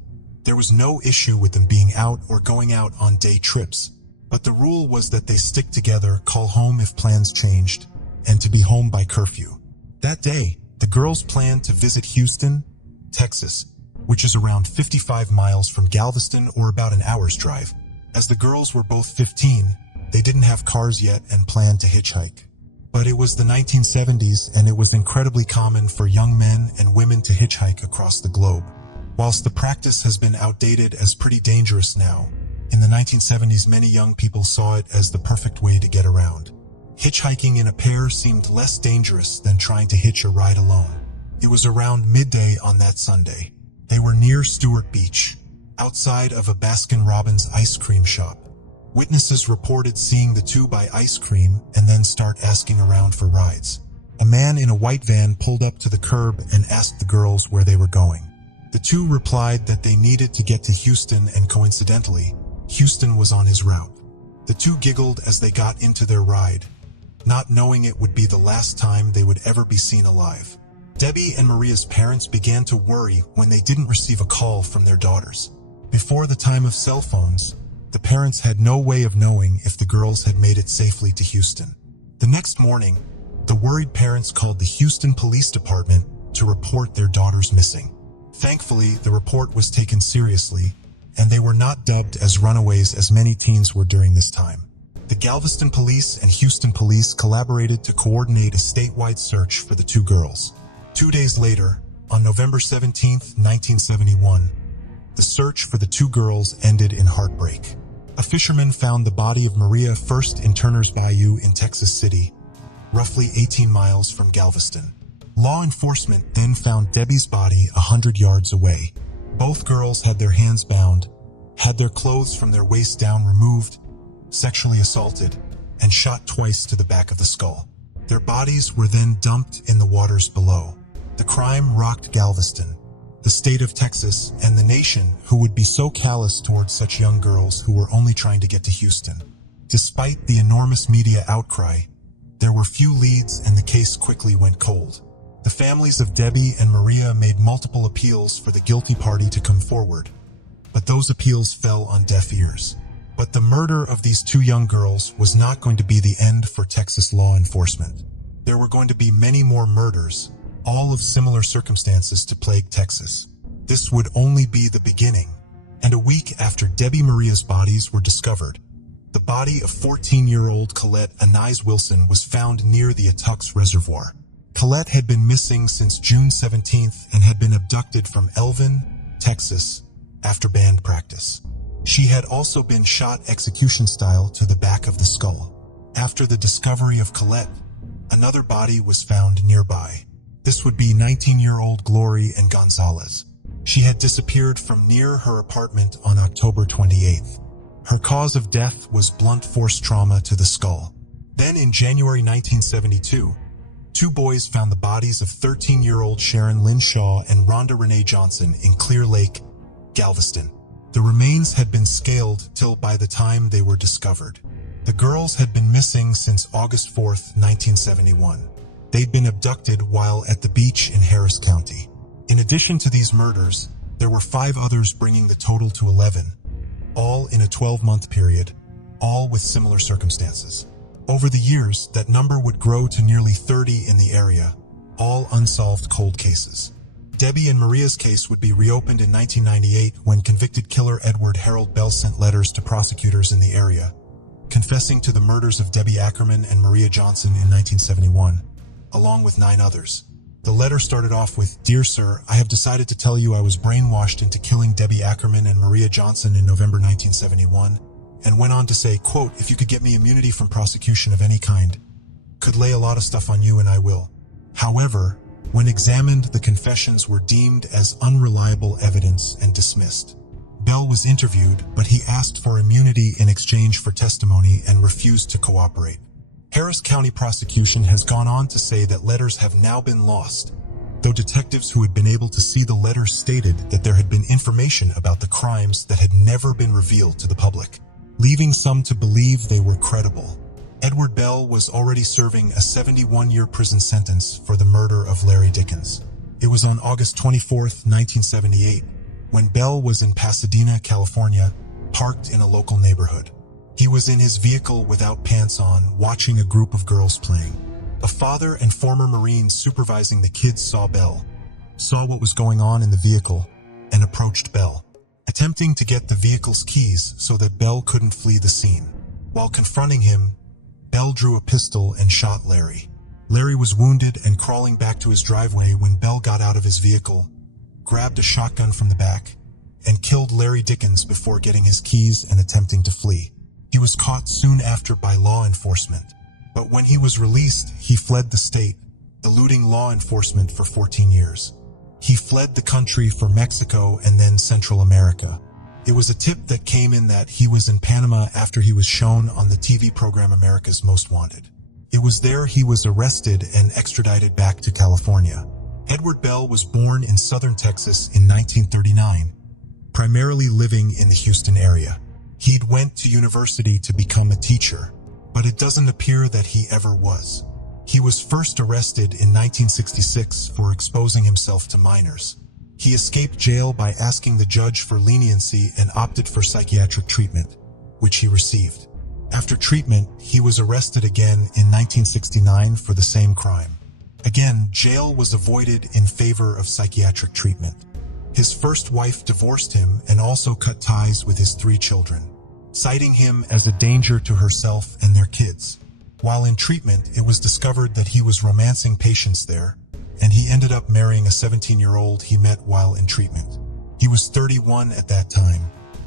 There was no issue with them being out or going out on day trips, but the rule was that they stick together, call home if plans changed, and to be home by curfew. That day, the girls planned to visit Houston, Texas, which is around 55 miles from Galveston or about an hour's drive. As the girls were both 15, they didn't have cars yet and planned to hitchhike. But it was the 1970s, and it was incredibly common for young men and women to hitchhike across the globe. Whilst the practice has been outdated as pretty dangerous now, in the 1970s many young people saw it as the perfect way to get around. Hitchhiking in a pair seemed less dangerous than trying to hitch a ride alone. It was around midday on that Sunday. They were near Stewart Beach, outside of a Baskin-Robbins ice cream shop. Witnesses reported seeing the two buy ice cream and then start asking around for rides. A man in a white van pulled up to the curb and asked the girls where they were going. The two replied that they needed to get to Houston, and coincidentally, Houston was on his route. The two giggled as they got into their ride, not knowing it would be the last time they would ever be seen alive. Debbie and Maria's parents began to worry when they didn't receive a call from their daughters. Before the time of cell phones, the parents had no way of knowing if the girls had made it safely to Houston. The next morning, the worried parents called the Houston Police Department to report their daughters missing. Thankfully, the report was taken seriously, and they were not dubbed as runaways as many teens were during this time. The Galveston Police and Houston Police collaborated to coordinate a statewide search for the two girls. 2 days later, on November 17, 1971, the search for the two girls ended in heartbreak. A fisherman found the body of Maria first in Turner's Bayou in Texas City, roughly 18 miles from Galveston. Law enforcement then found Debbie's body 100 yards away. Both girls had their hands bound, had their clothes from their waist down removed, sexually assaulted, and shot twice to the back of the skull. Their bodies were then dumped in the waters below. The crime rocked Galveston, the state of Texas, and the nation, who would be so callous towards such young girls who were only trying to get to Houston. Despite the enormous media outcry, there were few leads and the case quickly went cold. The families of Debbie and Maria made multiple appeals for the guilty party to come forward, but those appeals fell on deaf ears. But the murder of these two young girls was not going to be the end for Texas law enforcement. There were going to be many more murders, all of similar circumstances to plague Texas. This would only be the beginning, and a week after Debbie Maria's bodies were discovered, the body of 14-year-old Colette Anais Wilson was found near the Attucks Reservoir. Colette had been missing since June 17th and had been abducted from Elvin, Texas, after band practice. She had also been shot execution-style to the back of the skull. After the discovery of Colette, another body was found nearby. This would be 19-year-old Glory Ann Gonzalez. She had disappeared from near her apartment on October 28th. Her cause of death was blunt force trauma to the skull. Then in January 1972, two boys found the bodies of 13-year-old Sharon Lynn Shaw and Rhonda Renee Johnson in Clear Lake, Galveston. The remains had been scaled till by the time they were discovered. The girls had been missing since August 4, 1971. They'd been abducted while at the beach in Harris County. In addition to these murders, there were 5 others, bringing the total to 11, all in a 12-month period, all with similar circumstances. Over the years, that number would grow to nearly 30 in the area, all unsolved cold cases. Debbie and Maria's case would be reopened in 1998 when convicted killer Edward Harold Bell sent letters to prosecutors in the area, confessing to the murders of Debbie Ackerman and Maria Johnson in 1971, along with 9 others. The letter started off with, "Dear Sir, I have decided to tell you I was brainwashed into killing Debbie Ackerman and Maria Johnson in November 1971, and went on to say, quote, if you could get me immunity from prosecution of any kind, could lay a lot of stuff on you and I will." However, when examined, the confessions were deemed as unreliable evidence and dismissed. Bell was interviewed, but he asked for immunity in exchange for testimony and refused to cooperate. Harris County prosecution has gone on to say that letters have now been lost, though detectives who had been able to see the letters stated that there had been information about the crimes that had never been revealed to the public, leaving some to believe they were credible. Edward Bell was already serving a 71-year prison sentence for the murder of Larry Dickens. It was on August 24, 1978, when Bell was in Pasadena, California, parked in a local neighborhood. He was in his vehicle without pants on, watching a group of girls playing. A father and former Marine supervising the kids saw what was going on in the vehicle, and approached Bell, attempting to get the vehicle's keys so that Bell couldn't flee the scene. While confronting him, Bell drew a pistol and shot Larry. Larry was wounded and crawling back to his driveway when Bell got out of his vehicle, grabbed a shotgun from the back, and killed Larry Dickens before getting his keys and attempting to flee. He was caught soon after by law enforcement, but when he was released, he fled the state, eluding law enforcement for 14 years. He fled the country for Mexico and then Central America. It was a tip that came in that he was in Panama after he was shown on the TV program America's Most Wanted. It was there he was arrested and extradited back to California. Edward Bell was born in southern Texas in 1939, primarily living in the Houston area. He'd went to university to become a teacher, but it doesn't appear that he ever was. He was first arrested in 1966 for exposing himself to minors. He escaped jail by asking the judge for leniency and opted for psychiatric treatment, which he received. After treatment, he was arrested again in 1969 for the same crime. Again, jail was avoided in favor of psychiatric treatment. His first wife divorced him and also cut ties with his 3 children, citing him as a danger to herself and their kids. While in treatment, it was discovered that he was romancing patients there, and he ended up marrying a 17-year-old he met while in treatment. He was 31 at that time.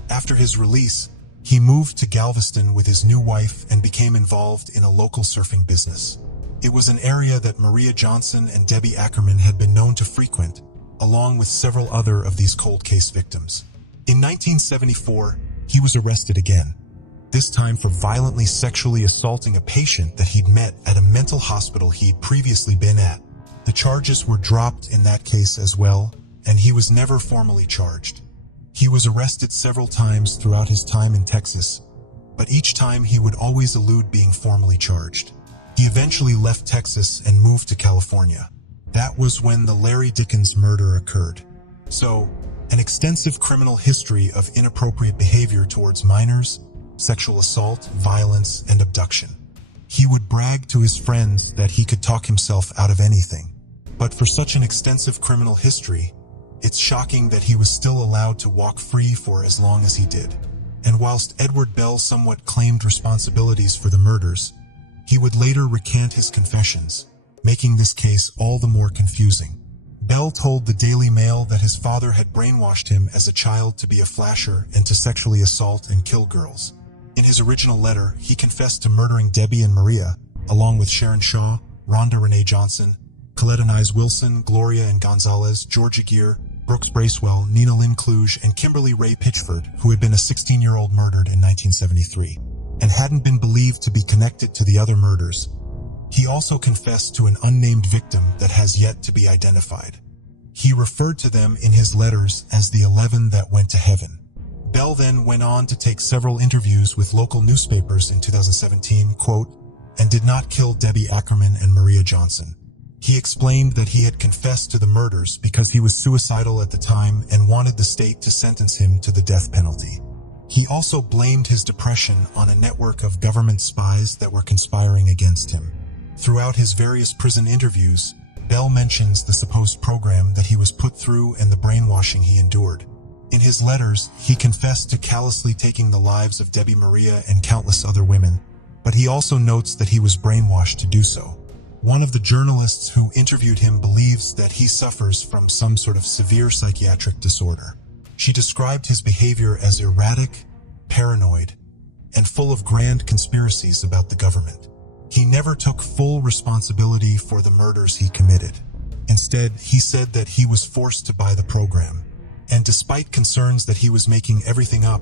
After his release, he moved to Galveston with his new wife and became involved in a local surfing business. It was an area that Maria Johnson and Debbie Ackerman had been known to frequent, along with several other of these cold case victims. In 1974, he was arrested again, this time for violently sexually assaulting a patient that he'd met at a mental hospital he'd previously been at. The charges were dropped in that case as well, and he was never formally charged. He was arrested several times throughout his time in Texas, but each time he would always elude being formally charged. He eventually left Texas and moved to California. That was when the Larry Dickens murder occurred. So, an extensive criminal history of inappropriate behavior towards minors, sexual assault, violence, and abduction. He would brag to his friends that he could talk himself out of anything. But for such an extensive criminal history, it's shocking that he was still allowed to walk free for as long as he did. And whilst Edward Bell somewhat claimed responsibilities for the murders, he would later recant his confessions, making this case all the more confusing. Bell told the Daily Mail that his father had brainwashed him as a child to be a flasher and to sexually assault and kill girls. In his original letter, he confessed to murdering Debbie and Maria, along with Sharon Shaw, Rhonda Renee Johnson, Colette Anais Wilson, Gloria and Gonzalez, Georgia Gear, Brooks Bracewell, Nina Lynn Kluge, and Kimberly Ray Pitchford, who had been a 16-year-old murdered in 1973, and hadn't been believed to be connected to the other murders. He also confessed to an unnamed victim that has yet to be identified. He referred to them in his letters as the 11 that went to heaven. Bell then went on to take several interviews with local newspapers in 2017, quote, and did not kill Debbie Ackerman and Maria Johnson. He explained that he had confessed to the murders because he was suicidal at the time and wanted the state to sentence him to the death penalty. He also blamed his depression on a network of government spies that were conspiring against him. Throughout his various prison interviews, Bell mentions the supposed program that he was put through and the brainwashing he endured. In his letters, he confessed to callously taking the lives of Debbie Maria and countless other women, but he also notes that he was brainwashed to do so. One of the journalists who interviewed him believes that he suffers from some sort of severe psychiatric disorder. She described his behavior as erratic, paranoid, and full of grand conspiracies about the government. He never took full responsibility for the murders he committed. Instead, he said that he was forced to buy the program. And despite concerns that he was making everything up,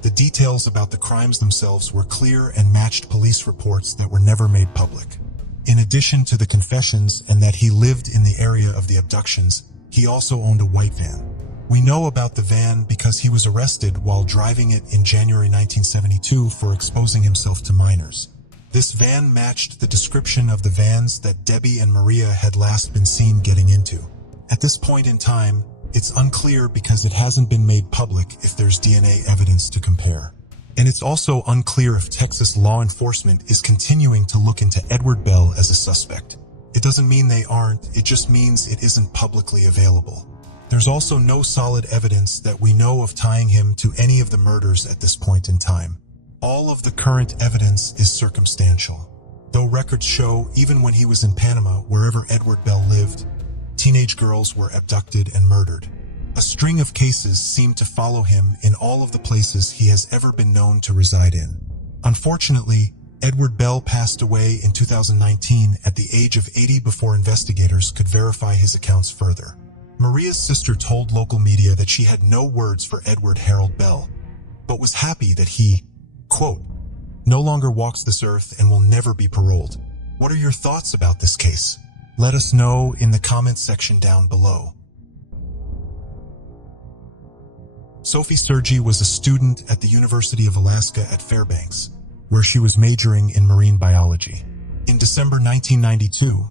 the details about the crimes themselves were clear and matched police reports that were never made public. In addition to the confessions and that he lived in the area of the abductions, he also owned a white van. We know about the van because he was arrested while driving it in January 1972 for exposing himself to minors. This van matched the description of the vans that Debbie and Maria had last been seen getting into. At this point in time, It's unclear because it hasn't been made public if there's DNA evidence to compare. And it's also unclear if Texas law enforcement is continuing to look into Edward Bell as a suspect. It doesn't mean they aren't, it just means it isn't publicly available. There's also no solid evidence that we know of tying him to any of the murders at this point in time. All of the current evidence is circumstantial. Though records show, even when he was in Panama, wherever Edward Bell lived, teenage girls were abducted and murdered. A string of cases seem to follow him in all of the places he has ever been known to reside in. Unfortunately, Edward Bell passed away in 2019 at the age of 80 before investigators could verify his accounts further. Maria's sister told local media that she had no words for Edward Harold Bell, but was happy that he, quote, no longer walks this earth and will never be paroled. What are your thoughts about this case? Let us know in the comments section down below. Sophie Sergi was a student at the University of Alaska at Fairbanks, where she was majoring in marine biology. In December 1992,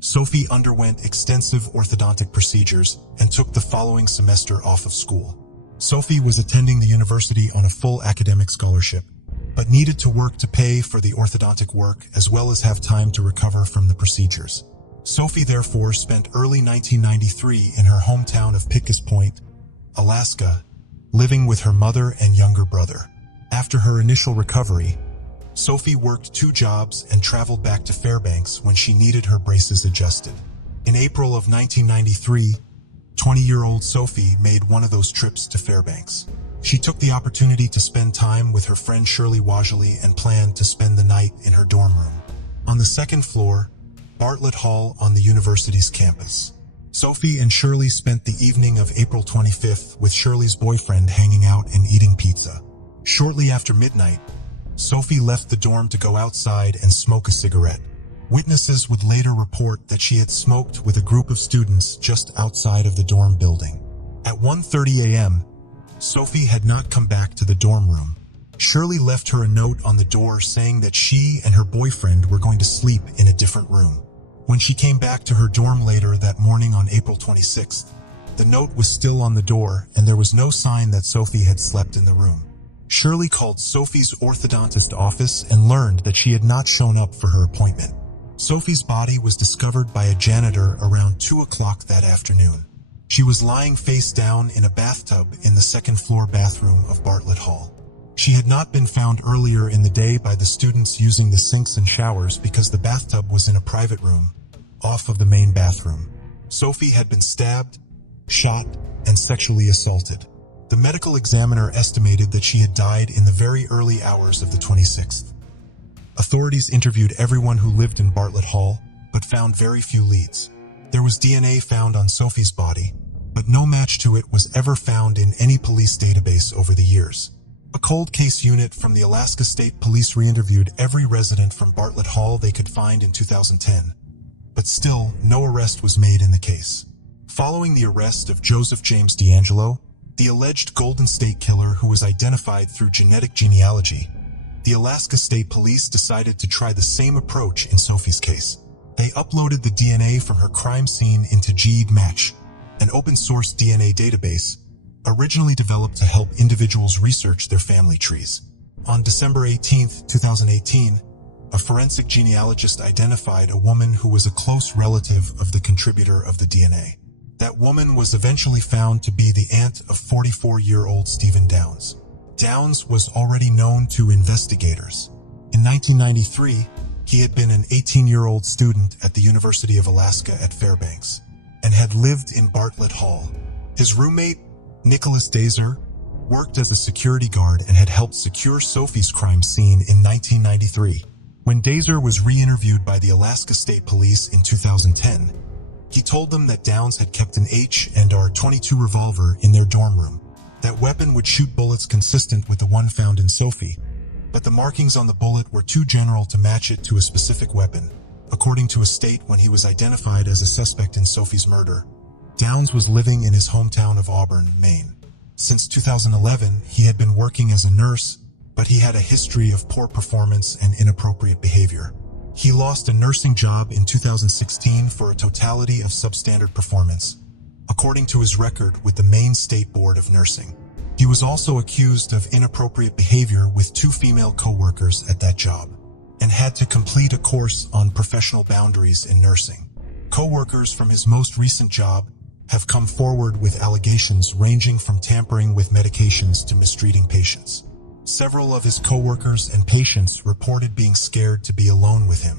Sophie underwent extensive orthodontic procedures and took the following semester off of school. Sophie was attending the university on a full academic scholarship, but needed to work to pay for the orthodontic work as well as have time to recover from the procedures. Sophie therefore spent early 1993 in her hometown of Pitkas Point, Alaska, living with her mother and younger brother. After her initial recovery, Sophie worked 2 jobs and traveled back to Fairbanks when she needed her braces adjusted. In April of 1993, 20-year-old Sophie made one of those trips to Fairbanks. She took the opportunity to spend time with her friend Shirley Wadley and planned to spend the night in her dorm room on the 2nd floor, Bartlett Hall on the university's campus. Sophie and Shirley spent the evening of April 25th with Shirley's boyfriend hanging out and eating pizza. Shortly after midnight, Sophie left the dorm to go outside and smoke a cigarette. Witnesses would later report that she had smoked with a group of students just outside of the dorm building. At 1:30 a.m., Sophie had not come back to the dorm room. Shirley left her a note on the door saying that she and her boyfriend were going to sleep in a different room. When she came back to her dorm later that morning on April 26th, the note was still on the door and there was no sign that Sophie had slept in the room. Shirley called Sophie's orthodontist office and learned that she had not shown up for her appointment. Sophie's body was discovered by a janitor around 2 o'clock that afternoon. She was lying face down in a bathtub in the 2nd floor bathroom of Bartlett Hall. She had not been found earlier in the day by the students using the sinks and showers because the bathtub was in a private room, off of the main bathroom. Sophie had been stabbed, shot, and sexually assaulted. The medical examiner estimated that she had died in the very early hours of the 26th. Authorities interviewed everyone who lived in Bartlett Hall, but found very few leads. There was DNA found on Sophie's body, but no match to it was ever found in any police database over the years. A cold case unit from the Alaska State Police re-interviewed every resident from Bartlett Hall they could find in 2010, but still, no arrest was made in the case. Following the arrest of Joseph James DeAngelo, the alleged Golden State Killer who was identified through genetic genealogy, the Alaska State Police decided to try the same approach in Sophie's case. They uploaded the DNA from her crime scene into GEDmatch, an open-source DNA database, originally developed to help individuals research their family trees. On December 18, 2018, a forensic genealogist identified a woman who was a close relative of the contributor of the DNA. That woman was eventually found to be the aunt of 44-year-old Stephen Downs. Downs was already known to investigators. In 1993, he had been an 18-year-old student at the University of Alaska at Fairbanks and had lived in Bartlett Hall. His roommate, Nicholas Dazer, worked as a security guard and had helped secure Sophie's crime scene in 1993. When Dazer was re-interviewed by the Alaska State Police in 2010, he told them that Downs had kept an H&R .22 revolver in their dorm room. That weapon would shoot bullets consistent with the one found in Sophie, but the markings on the bullet were too general to match it to a specific weapon. According to a state when he was identified as a suspect in Sophie's murder, Downs was living in his hometown of Auburn, Maine. Since 2011, he had been working as a nurse, but he had a history of poor performance and inappropriate behavior. He lost a nursing job in 2016 for a totality of substandard performance, according to his record with the Maine State Board of Nursing. He was also accused of inappropriate behavior with 2 female co-workers at that job, and had to complete a course on professional boundaries in nursing. Co-workers from his most recent job have come forward with allegations ranging from tampering with medications to mistreating patients. Several of his co-workers and patients reported being scared to be alone with him.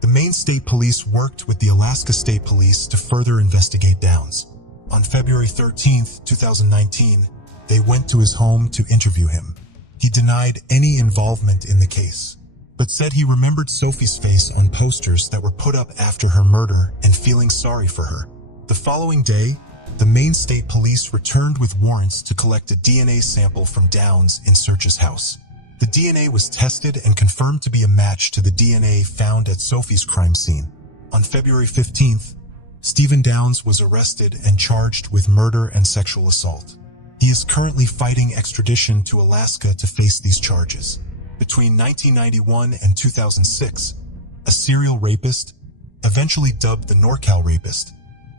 The Maine State Police worked with the Alaska State Police to further investigate Downs. On February 13, 2019, they went to his home to interview him. He denied any involvement in the case, but said he remembered Sophie's face on posters that were put up after her murder and feeling sorry for her. The following day, the Maine State Police returned with warrants to collect a DNA sample from Downs in Search's house. The DNA was tested and confirmed to be a match to the DNA found at Sophie's crime scene. On February 15th, Stephen Downs was arrested and charged with murder and sexual assault. He is currently fighting extradition to Alaska to face these charges. Between 1991 and 2006, a serial rapist, eventually dubbed the NorCal Rapist,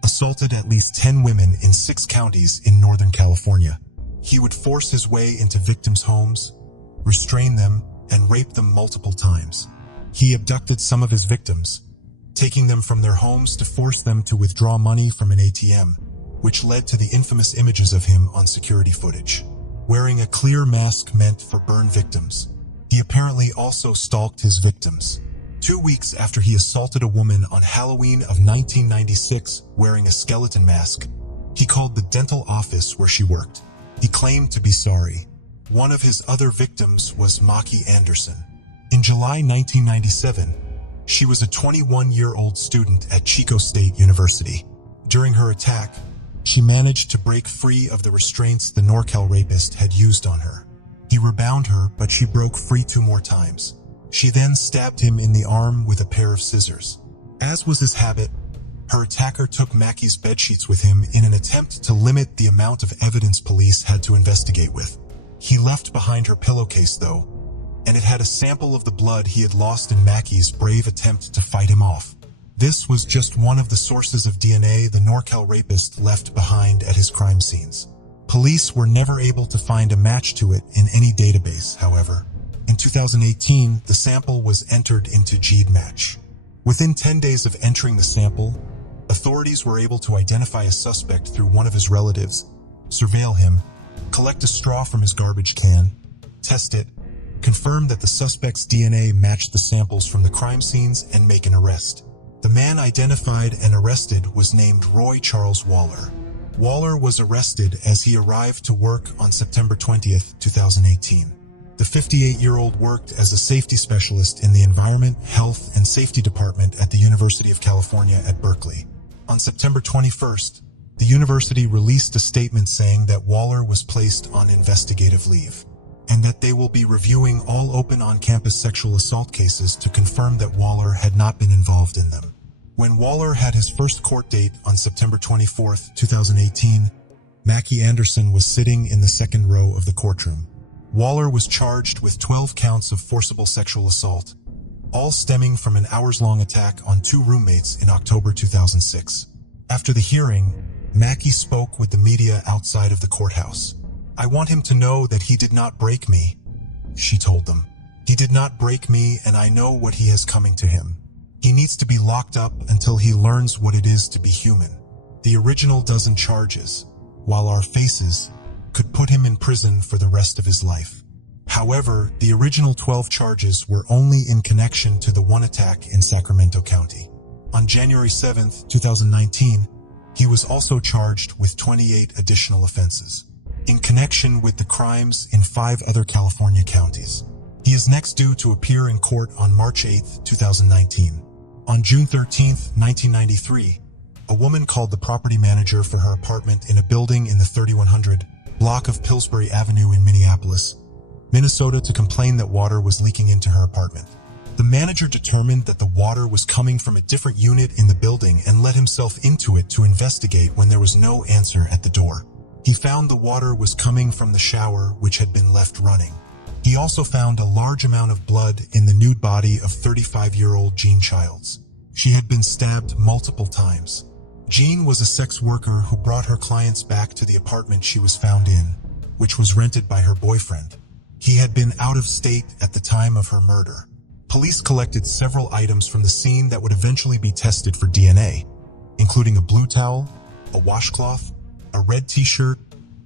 assaulted at least 10 women in 6 counties in Northern California. He would force his way into victims' homes, restrain them, and rape them multiple times. He abducted some of his victims, taking them from their homes to force them to withdraw money from an ATM, which led to the infamous images of him on security footage. Wearing a clear mask meant for burn victims, he apparently also stalked his victims. 2 weeks after he assaulted a woman on Halloween of 1996 wearing a skeleton mask, he called the dental office where she worked. He claimed to be sorry. One of his other victims was Maki Anderson. In July 1997, she was a 21-year-old student at Chico State University. During her attack, she managed to break free of the restraints the NorCal Rapist had used on her. He rebound her, but she broke free 2 more times. She then stabbed him in the arm with a pair of scissors. As was his habit, her attacker took Mackey's bedsheets with him in an attempt to limit the amount of evidence police had to investigate with. He left behind her pillowcase, though, and it had a sample of the blood he had lost in Mackey's brave attempt to fight him off. This was just one of the sources of DNA the NorCal Rapist left behind at his crime scenes. Police were never able to find a match to it in any database, however. In 2018, the sample was entered into GEDmatch. Within 10 days of entering the sample, authorities were able to identify a suspect through one of his relatives, surveil him, collect a straw from his garbage can, test it, confirm that the suspect's DNA matched the samples from the crime scenes, and make an arrest. The man identified and arrested was named Roy Charles Waller. Waller was arrested as he arrived to work on September 20th, 2018. The 58-year-old worked as a safety specialist in the Environment, Health, and Safety Department at the University of California at Berkeley. On September 21st, the university released a statement saying that Waller was placed on investigative leave, and that they will be reviewing all open on-campus sexual assault cases to confirm that Waller had not been involved in them. When Waller had his first court date on September 24, 2018, Maki Anderson was sitting in the second row of the courtroom. Waller was charged with 12 counts of forcible sexual assault, all stemming from an hours-long attack on 2 roommates in October 2006. After the hearing, Maki spoke with the media outside of the courthouse. "I want him to know that he did not break me," she told them. "He did not break me, and I know what he has coming to him. He needs to be locked up until he learns what it is to be human. The original dozen charges, while our faces, could put him in prison for the rest of his life. However, the original 12 charges were only in connection to the one attack in Sacramento County. On January 7, 2019, he was also charged with 28 additional offenses, in connection with the crimes in 5 other California counties. He is next due to appear in court on March 8, 2019. On June 13, 1993, a woman called the property manager for her apartment in a building in the 3100 block of Pillsbury Avenue in Minneapolis, Minnesota, to complain that water was leaking into her apartment. The manager determined that the water was coming from a different unit in the building and let himself into it to investigate when there was no answer at the door. He found the water was coming from the shower, which had been left running. He also found a large amount of blood in the nude body of 35-year-old Jean Childs. She had been stabbed multiple times. Jean was a sex worker who brought her clients back to the apartment she was found in, which was rented by her boyfriend. He had been out of state at the time of her murder. Police collected several items from the scene that would eventually be tested for DNA, including a blue towel, a washcloth, a red t-shirt,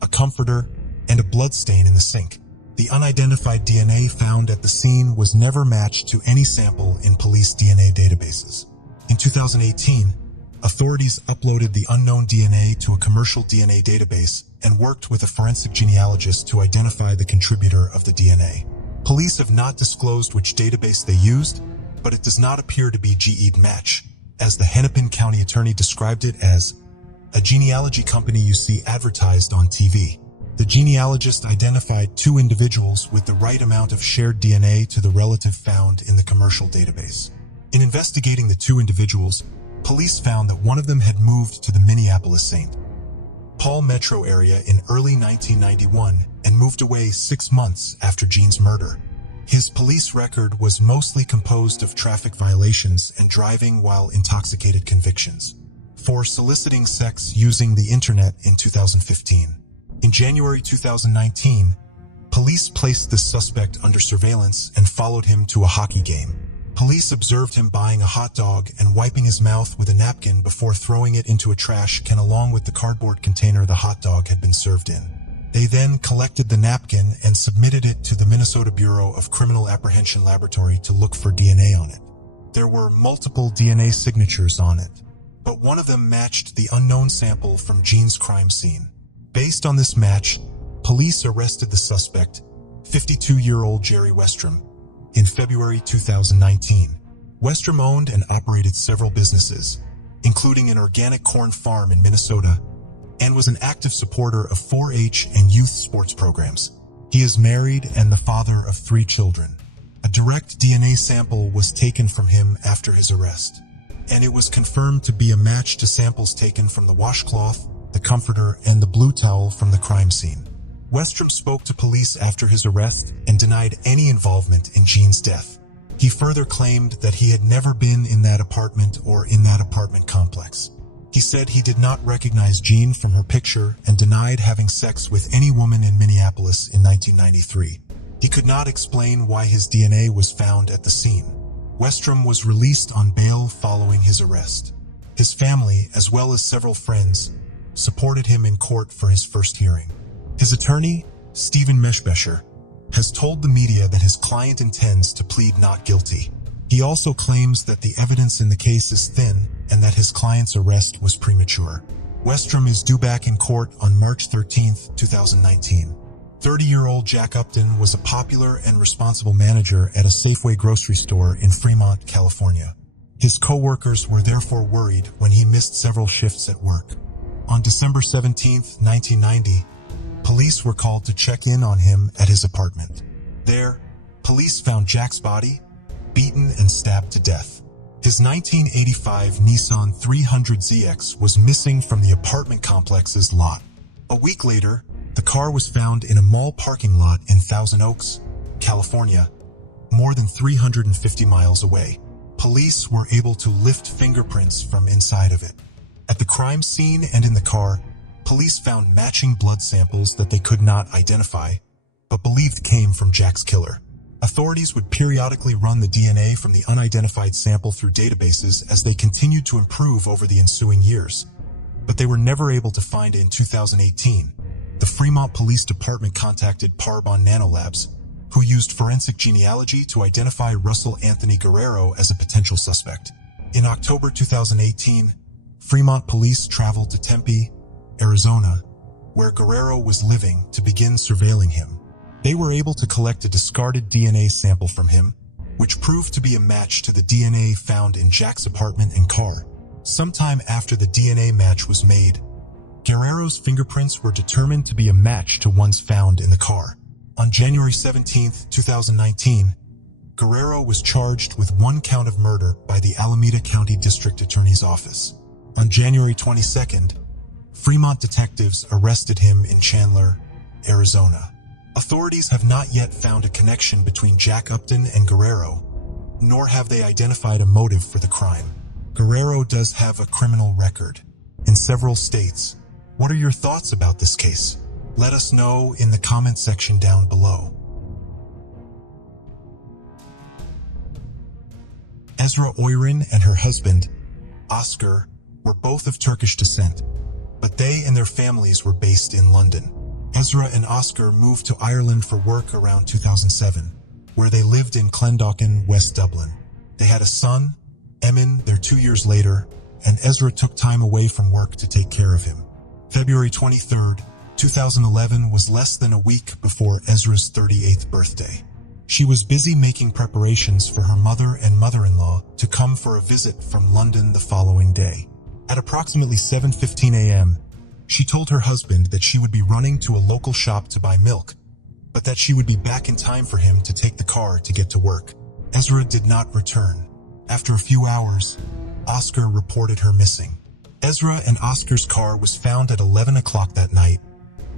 a comforter, and a bloodstain in the sink. The unidentified DNA found at the scene was never matched to any sample in police DNA databases. In 2018, authorities uploaded the unknown DNA to a commercial DNA database and worked with a forensic genealogist to identify the contributor of the DNA. Police have not disclosed which database they used, but it does not appear to be GED Match, as the Hennepin County attorney described it as a genealogy company you see advertised on TV. The genealogist identified 2 individuals with the right amount of shared DNA to the relative found in the commercial database. In investigating the 2 individuals, police found that one of them had moved to the Minneapolis-St. Paul metro area in early 1991 and moved away 6 months after Jean's murder. His police record was mostly composed of traffic violations and driving while intoxicated convictions for soliciting sex using the internet in 2015. In January 2019, police placed the suspect under surveillance and followed him to a hockey game. Police observed him buying a hot dog and wiping his mouth with a napkin before throwing it into a trash can along with the cardboard container the hot dog had been served in. They then collected the napkin and submitted it to the Minnesota Bureau of Criminal Apprehension Laboratory to look for DNA on it. There were multiple DNA signatures on it, but one of them matched the unknown sample from Jean's crime scene. Based on this match, police arrested the suspect, 52-year-old Jerry Westrom, in February 2019. Westrom owned and operated several businesses, including an organic corn farm in Minnesota, and was an active supporter of 4-H and youth sports programs. He is married and the father of 3 children. A direct DNA sample was taken from him after his arrest, and it was confirmed to be a match to samples taken from the washcloth, the comforter, and the blue towel from the crime scene. Westrom spoke to police after his arrest and denied any involvement in Jean's death. He further claimed that he had never been in that apartment or in that apartment complex. He said he did not recognize Jean from her picture and denied having sex with any woman in Minneapolis in 1993. He could not explain why his DNA was found at the scene. Westrom was released on bail following his arrest. His family, as well as several friends, supported him in court for his first hearing. His attorney, Stephen Meshbesher, has told the media that his client intends to plead not guilty. He also claims that the evidence in the case is thin and that his client's arrest was premature. Westrom is due back in court on March 13, 2019. 30-year-old Jack Upton was a popular and responsible manager at a Safeway grocery store in Fremont, California. His co-workers were therefore worried when he missed several shifts at work. On December 17, 1990, police were called to check in on him at his apartment. There, police found Jack's body, beaten and stabbed to death. His 1985 Nissan 300ZX was missing from the apartment complex's lot. A week later, the car was found in a mall parking lot in Thousand Oaks, California, more than 350 miles away. Police were able to lift fingerprints from inside of it. At the crime scene and in the car, police found matching blood samples that they could not identify, but believed came from Jack's killer. Authorities would periodically run the DNA from the unidentified sample through databases as they continued to improve over the ensuing years, but they were never able to find it in 2018. The Fremont Police Department contacted Parbon Nanolabs, who used forensic genealogy to identify Russell Anthony Guerrero as a potential suspect. In October 2018, Fremont police traveled to Tempe, Arizona, where Guerrero was living, to begin surveilling him. They were able to collect a discarded DNA sample from him, which proved to be a match to the DNA found in Jack's apartment and car. Sometime after the DNA match was made, Guerrero's fingerprints were determined to be a match to ones found in the car. On January 17, 2019, Guerrero was charged with 1 count of murder by the Alameda County District Attorney's Office. On January 22nd, Fremont detectives arrested him in Chandler, Arizona. Authorities have not yet found a connection between Jack Upton and Guerrero, nor have they identified a motive for the crime. Guerrero does have a criminal record. in several states. What are your thoughts about this case? Let us know in the comment section down below. Ezra Oyren and her husband, Oscar, were both of Turkish descent, but they and their families were based in London. Ezra and Oscar moved to Ireland for work around 2007, where they lived in Clondalkin, West Dublin. They had a son, Emin, there 2 years later, and Ezra took time away from work to take care of him. February 23, 2011 was less than a week before Ezra's 38th birthday. She was busy making preparations for her mother and mother-in-law to come for a visit from London the following day. At approximately 7:15 a.m., she told her husband that she would be running to a local shop to buy milk, but that she would be back in time for him to take the car to get to work. Ezra did not return. After a few hours, Oscar reported her missing. Ezra and Oscar's car was found at 11 o'clock that night,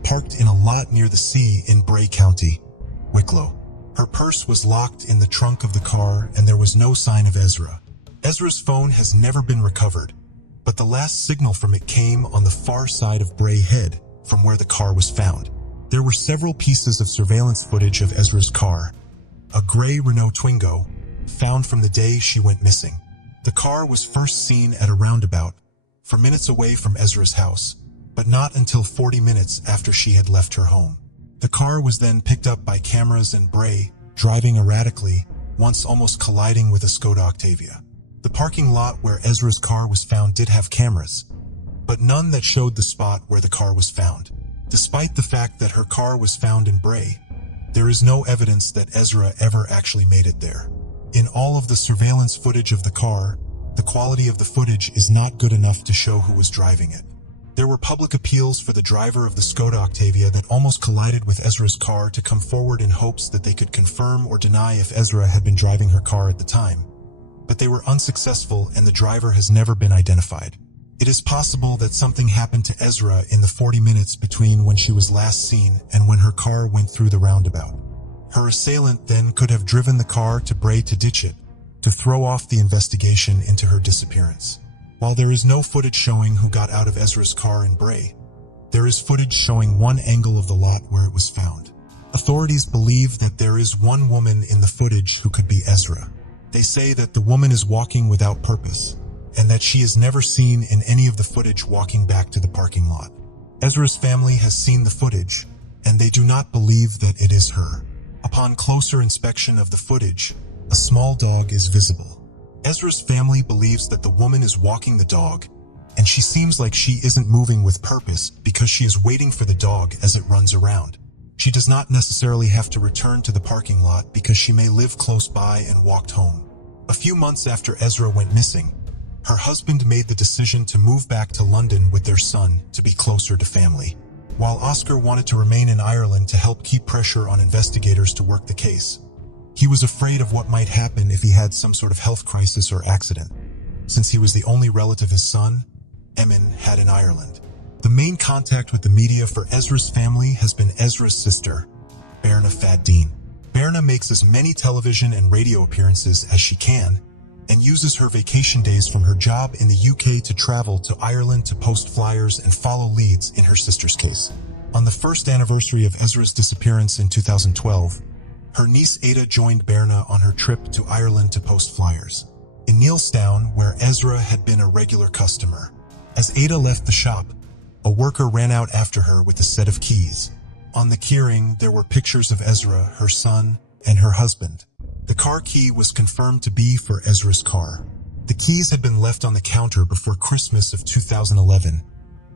parked in a lot near the sea in Bray County, Wicklow. Her purse was locked in the trunk of the car and there was no sign of Ezra. Ezra's phone has never been recovered, but the last signal from it came on the far side of Bray Head, from where the car was found. There were several pieces of surveillance footage of Ezra's car, a gray Renault Twingo, found from the day she went missing. The car was first seen at a roundabout, for minutes away from Ezra's house, but not until 40 minutes after she had left her home. The car was then picked up by cameras in Bray, driving erratically, once almost colliding with a Skoda Octavia. The parking lot where Ezra's car was found did have cameras, but none that showed the spot where the car was found. Despite the fact that her car was found in Bray, there is no evidence that Ezra ever actually made it there. In all of the surveillance footage of the car, the quality of the footage is not good enough to show who was driving it. There were public appeals for the driver of the Skoda Octavia that almost collided with Ezra's car to come forward in hopes that they could confirm or deny if Ezra had been driving her car at the time. But they were unsuccessful and the driver has never been identified. It is possible that something happened to Ezra in the 40 minutes between when she was last seen and when her car went through the roundabout. Her assailant then could have driven the car to Bray to ditch it, to throw off the investigation into her disappearance. While there is no footage showing who got out of Ezra's car in Bray, there is footage showing one angle of the lot where it was found. Authorities believe that there is one woman in the footage who could be Ezra. They say that the woman is walking without purpose, and that she is never seen in any of the footage walking back to the parking lot. Ezra's family has seen the footage, and they do not believe that it is her. Upon closer inspection of the footage, a small dog is visible. Ezra's family believes that the woman is walking the dog, and she seems like she isn't moving with purpose because she is waiting for the dog as it runs around. She does not necessarily have to return to the parking lot because she may live close by and walked home. A few months after Ezra went missing, her husband made the decision to move back to London with their son to be closer to family, while Oscar wanted to remain in Ireland to help keep pressure on investigators to work the case. He was afraid of what might happen if he had some sort of health crisis or accident, since he was the only relative his son, Emin, had in Ireland. The main contact with the media for Ezra's family has been Ezra's sister, Berna Faddeen. Berna makes as many television and radio appearances as she can, and uses her vacation days from her job in the UK to travel to Ireland to post flyers and follow leads in her sister's case. On the first anniversary of Ezra's disappearance in 2012, her niece Ada joined Berna on her trip to Ireland to post flyers in Neilstown, where Ezra had been a regular customer. As Ada left the shop, a worker ran out after her with a set of keys. On the keyring, there were pictures of Ezra, her son, and her husband. The car key was confirmed to be for Ezra's car. The keys had been left on the counter before Christmas of 2011,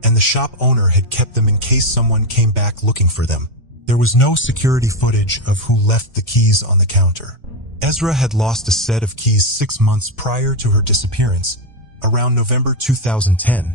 and the shop owner had kept them in case someone came back looking for them. There was no security footage of who left the keys on the counter. Ezra had lost a set of keys 6 months prior to her disappearance, around November 2010,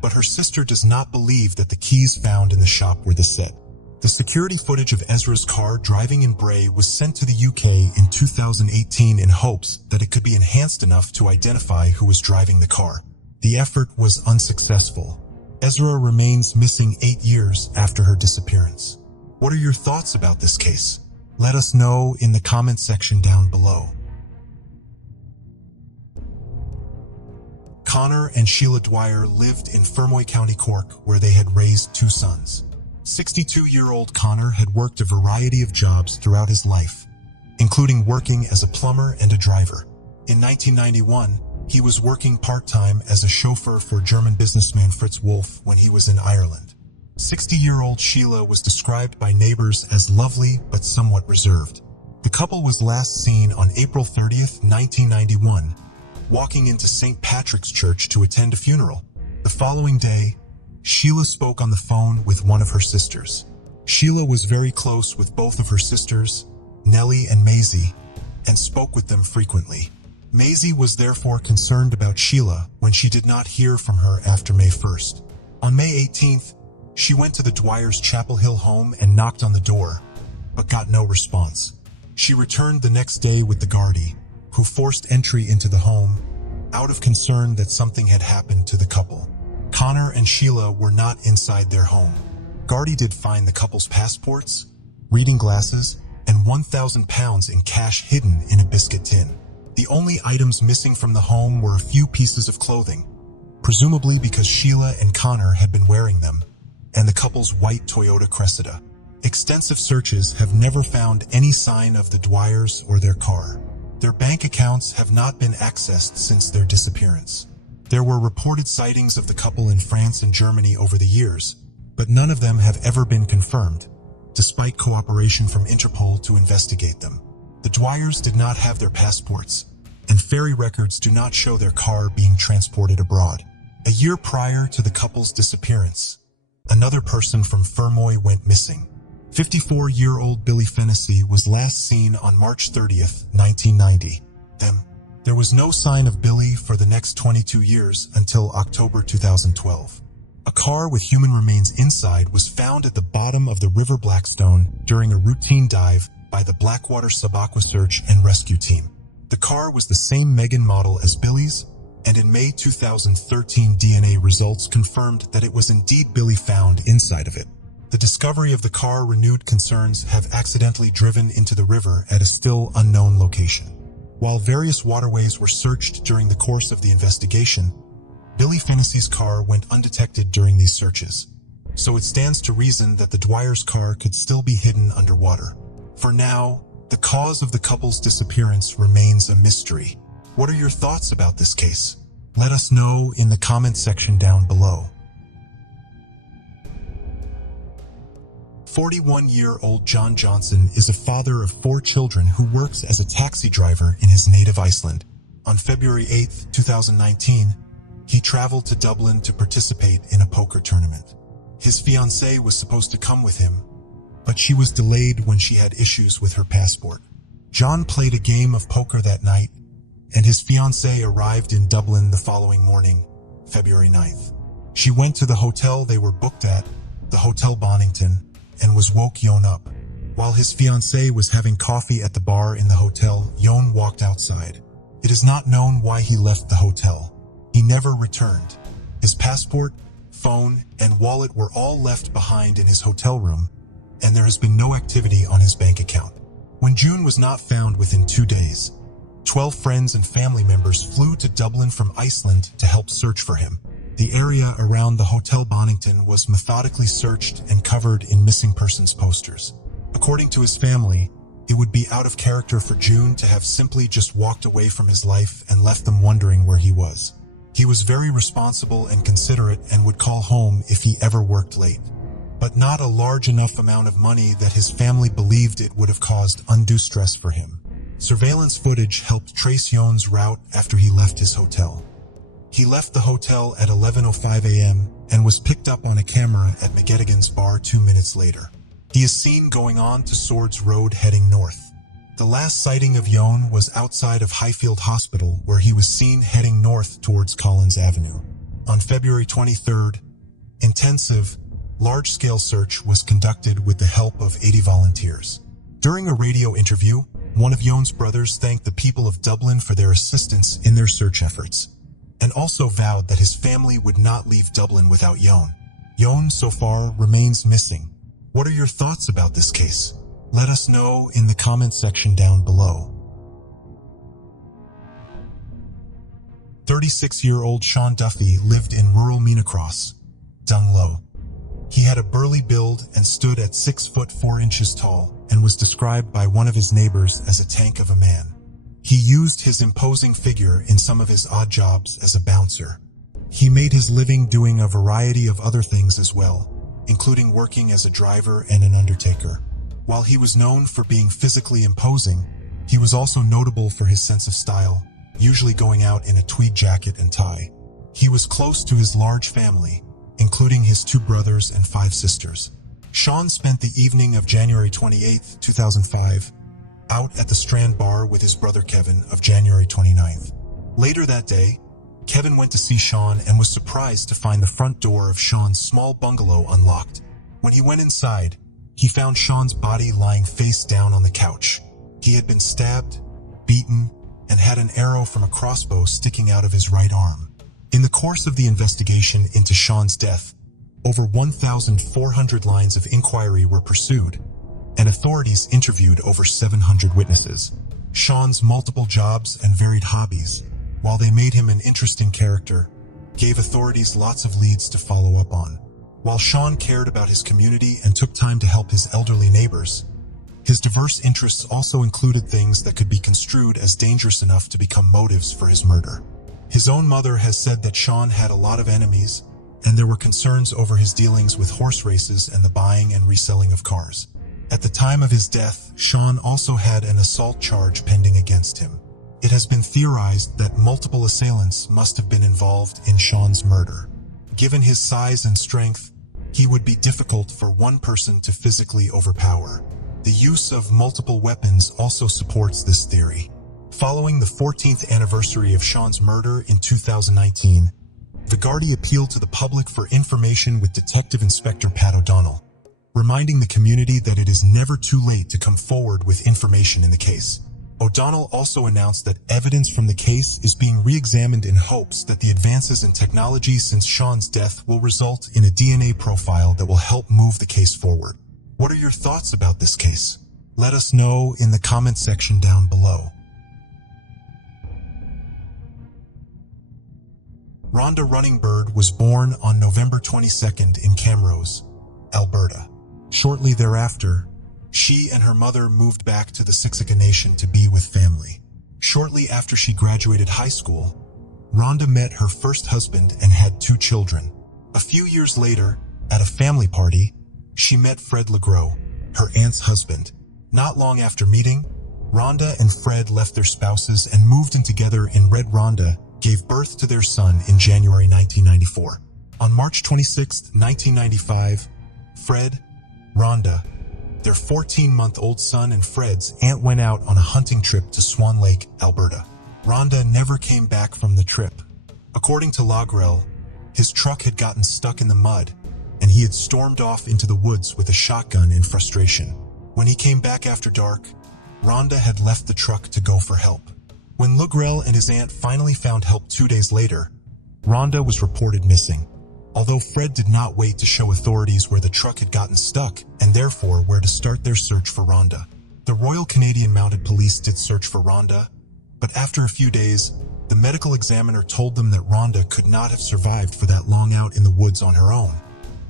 but her sister does not believe that the keys found in the shop were the set. The security footage of Ezra's car driving in Bray was sent to the UK in 2018 in hopes that it could be enhanced enough to identify who was driving the car. The effort was unsuccessful. Ezra remains missing 8 years after her disappearance. What are your thoughts about this case? Let us know in the comment section down below. Connor and Sheila Dwyer lived in Fermoy County, Cork, where they had raised 2 sons. 62-year-old Connor had worked a variety of jobs throughout his life, including working as a plumber and a driver. In 1991, he was working part-time as a chauffeur for German businessman Fritz Wolf when he was in Ireland. 60-year-old Sheila was described by neighbors as lovely but somewhat reserved. The couple was last seen on April 30th, 1991, walking into St. Patrick's Church to attend a funeral. The following day, Sheila spoke on the phone with one of her sisters. Sheila was very close with both of her sisters, Nellie and Maisie, and spoke with them frequently. Maisie was therefore concerned about Sheila when she did not hear from her after May 1st. On May 18th, she went to the Dwyer's Chapel Hill home and knocked on the door, but got no response. She returned the next day with the Gardaí, who forced entry into the home, out of concern that something had happened to the couple. Connor and Sheila were not inside their home. Gardaí did find the couple's passports, reading glasses, and £1,000 in cash hidden in a biscuit tin. The only items missing from the home were a few pieces of clothing, presumably because Sheila and Connor had been wearing them, and the couple's white Toyota Cressida. Extensive searches have never found any sign of the Dwyers or their car. Their bank accounts have not been accessed since their disappearance. There were reported sightings of the couple in France and Germany over the years, but none of them have ever been confirmed, despite cooperation from Interpol to investigate them. The Dwyers did not have their passports, and ferry records do not show their car being transported abroad. A year prior to the couple's disappearance, another person from Fermoy went missing. 54-year-old Billy Fennessy was last seen on March 30th, 1990. There was no sign of Billy for the next 22 years until October 2012. A car with human remains inside was found at the bottom of the River Blackstone during a routine dive by the Blackwater Sub-Aqua Search and Rescue Team. The car was the same Megan model as Billy's, and in May 2013 DNA results confirmed that it was indeed Billy found inside of it. The discovery of the car renewed concerns have accidentally driven into the river at a still unknown location. While various waterways were searched during the course of the investigation, Billy Fennessy's car went undetected during these searches, so it stands to reason that the Dwyer's car could still be hidden underwater. For now, the cause of the couple's disappearance remains a mystery. What are your thoughts about this case? Let us know in the comment section down below. 41-year-old John Johnson is a father of 4 children who works as a taxi driver in his native Iceland. On February 8, 2019, he traveled to Dublin to participate in a poker tournament. His fiancée was supposed to come with him, but she was delayed when she had issues with her passport. John played a game of poker that night, and his fiancée arrived in Dublin the following morning, February 9th. She went to the hotel they were booked at, the Hotel Bonington, and was woke Jon up. While his fiancée was having coffee at the bar in the hotel, Jon walked outside. It is not known why he left the hotel. He never returned. His passport, phone, and wallet were all left behind in his hotel room, and there has been no activity on his bank account. When June was not found within 2 days, 12 friends and family members flew to Dublin from Iceland to help search for him. The area around the Hotel Bonington was methodically searched and covered in missing persons posters. According to his family, it would be out of character for June to have simply just walked away from his life and left them wondering where he was. He was very responsible and considerate and would call home if he ever worked late, but not a large enough amount of money that his family believed it would have caused undue stress for him. Surveillance footage helped trace Jon's route after he left his hotel. He left the hotel at 11:05 a.m. and was picked up on a camera at McGettigan's bar 2 minutes later. He is seen going on to Swords Road heading north. The last sighting of Jon was outside of Highfield Hospital, where he was seen heading north towards Collins Avenue. On February 23rd, intensive, large-scale search was conducted with the help of 80 volunteers. During a radio interview, one of Jon's brothers thanked the people of Dublin for their assistance in their search efforts, and also vowed that his family would not leave Dublin without Jon. Jon, so far, remains missing. What are your thoughts about this case? Let us know in the comment section down below. 36-year-old Sean Duffy lived in rural Minacross, Dunglow. He had a burly build and stood at 6 foot 4 inches tall and was described by one of his neighbors as a tank of a man. He used his imposing figure in some of his odd jobs as a bouncer. He made his living doing a variety of other things as well, including working as a driver and an undertaker. While he was known for being physically imposing, he was also notable for his sense of style, usually going out in a tweed jacket and tie. He was close to his large family, including his 2 brothers and 5 sisters. Sean spent the evening of January 28, 2005, out at the Strand Bar with his brother Kevin of January 29th. Later that day, Kevin went to see Sean and was surprised to find the front door of Sean's small bungalow unlocked. When he went inside, he found Sean's body lying face down on the couch. He had been stabbed, beaten, and had an arrow from a crossbow sticking out of his right arm. In the course of the investigation into Sean's death, over 1,400 lines of inquiry were pursued, and authorities interviewed over 700 witnesses. Sean's multiple jobs and varied hobbies, while they made him an interesting character, gave authorities lots of leads to follow up on. While Sean cared about his community and took time to help his elderly neighbors, his diverse interests also included things that could be construed as dangerous enough to become motives for his murder. His own mother has said that Sean had a lot of enemies, and there were concerns over his dealings with horse races and the buying and reselling of cars. At the time of his death, Sean also had an assault charge pending against him. It has been theorized that multiple assailants must have been involved in Sean's murder. Given his size and strength, he would be difficult for one person to physically overpower. The use of multiple weapons also supports this theory. Following the 14th anniversary of Sean's murder in 2019, the Gardaí appealed to the public for information with Detective Inspector Pat O'Donnell, reminding the community that it is never too late to come forward with information in the case. O'Donnell also announced that evidence from the case is being re-examined in hopes that the advances in technology since Sean's death will result in a DNA profile that will help move the case forward. What are your thoughts about this case? Let us know in the comment section down below. Rhonda Runningbird was born on November 22nd in Camrose, Alberta. Shortly thereafter, she and her mother moved back to the Siksika Nation to be with family. Shortly after she graduated high school, Rhonda met her first husband and had 2 children. A few years later, at a family party, she met Fred Legros, her aunt's husband. Not long after meeting, Rhonda and Fred left their spouses and moved in together, and Red Rhonda gave birth to their son in January 1994. On March 26, 1995, Fred, Rhonda, their 14-month-old son, and Fred's aunt went out on a hunting trip to Swan Lake, Alberta. Rhonda never came back from the trip. According to Logrel, his truck had gotten stuck in the mud, and he had stormed off into the woods with a shotgun in frustration. When he came back after dark, Rhonda had left the truck to go for help. When Logrel and his aunt finally found help 2 days later, Rhonda was reported missing. Although Fred did not wait to show authorities where the truck had gotten stuck, and therefore where to start their search for Rhonda. The Royal Canadian Mounted Police did search for Rhonda, but after a few days, the medical examiner told them that Rhonda could not have survived for that long out in the woods on her own,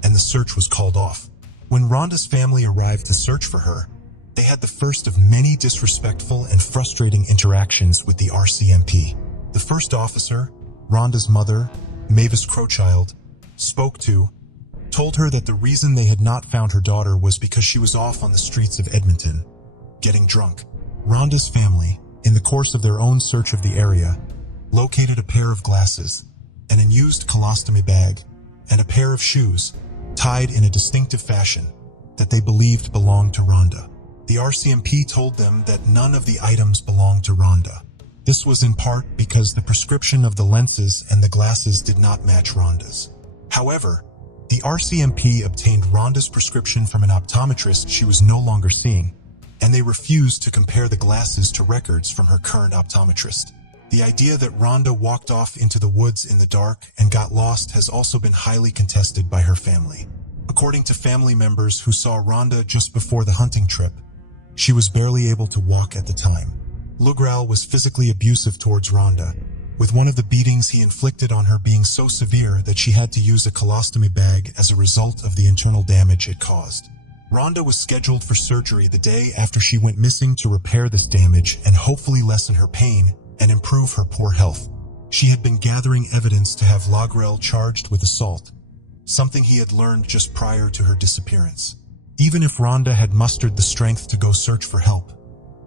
and the search was called off. When Rhonda's family arrived to search for her, they had the first of many disrespectful and frustrating interactions with the RCMP. The first officer, Rhonda's mother, Mavis Crowchild, told her that the reason they had not found her daughter was because she was off on the streets of Edmonton, getting drunk. Rhonda's family, in the course of their own search of the area, located a pair of glasses, an unused colostomy bag, and a pair of shoes, tied in a distinctive fashion, that they believed belonged to Rhonda. The RCMP told them that none of the items belonged to Rhonda. This was in part because the prescription of the lenses and the glasses did not match Rhonda's. However, the RCMP obtained Rhonda's prescription from an optometrist she was no longer seeing, and they refused to compare the glasses to records from her current optometrist. The idea that Rhonda walked off into the woods in the dark and got lost has also been highly contested by her family. According to family members who saw Rhonda just before the hunting trip, she was barely able to walk at the time. Logrel was physically abusive towards Rhonda, with one of the beatings he inflicted on her being so severe that she had to use a colostomy bag as a result of the internal damage it caused. Rhonda was scheduled for surgery the day after she went missing to repair this damage and hopefully lessen her pain and improve her poor health. She had been gathering evidence to have Lagrell charged with assault, something he had learned just prior to her disappearance. Even if Rhonda had mustered the strength to go search for help,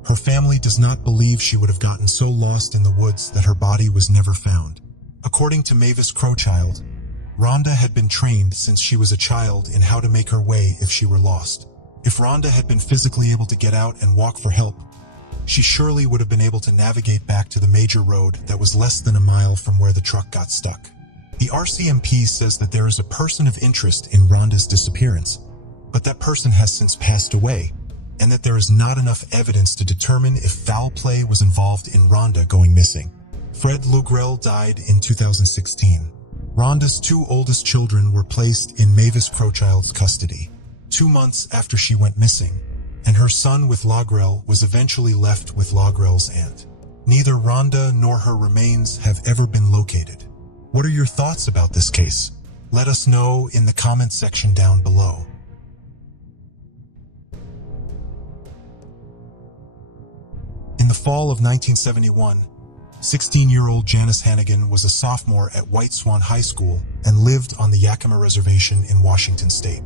her family does not believe she would have gotten so lost in the woods that her body was never found. According to Mavis Crowchild, Rhonda had been trained since she was a child in how to make her way if she were lost. If Rhonda had been physically able to get out and walk for help, she surely would have been able to navigate back to the major road that was less than a mile from where the truck got stuck. The RCMP says that there is a person of interest in Rhonda's disappearance, but that person has since passed away, and that there is not enough evidence to determine if foul play was involved in Rhonda going missing. Fred Lagrell died in 2016. Rhonda's two oldest children were placed in Mavis Crowchild's custody 2 months after she went missing, and her son with Lagrell was eventually left with Lagrell's aunt. Neither Rhonda nor her remains have ever been located. What are your thoughts about this case? Let us know in the comments section down below. In the fall of 1971, 16-year-old Janice Hannigan was a sophomore at White Swan High School and lived on the Yakima Reservation in Washington State.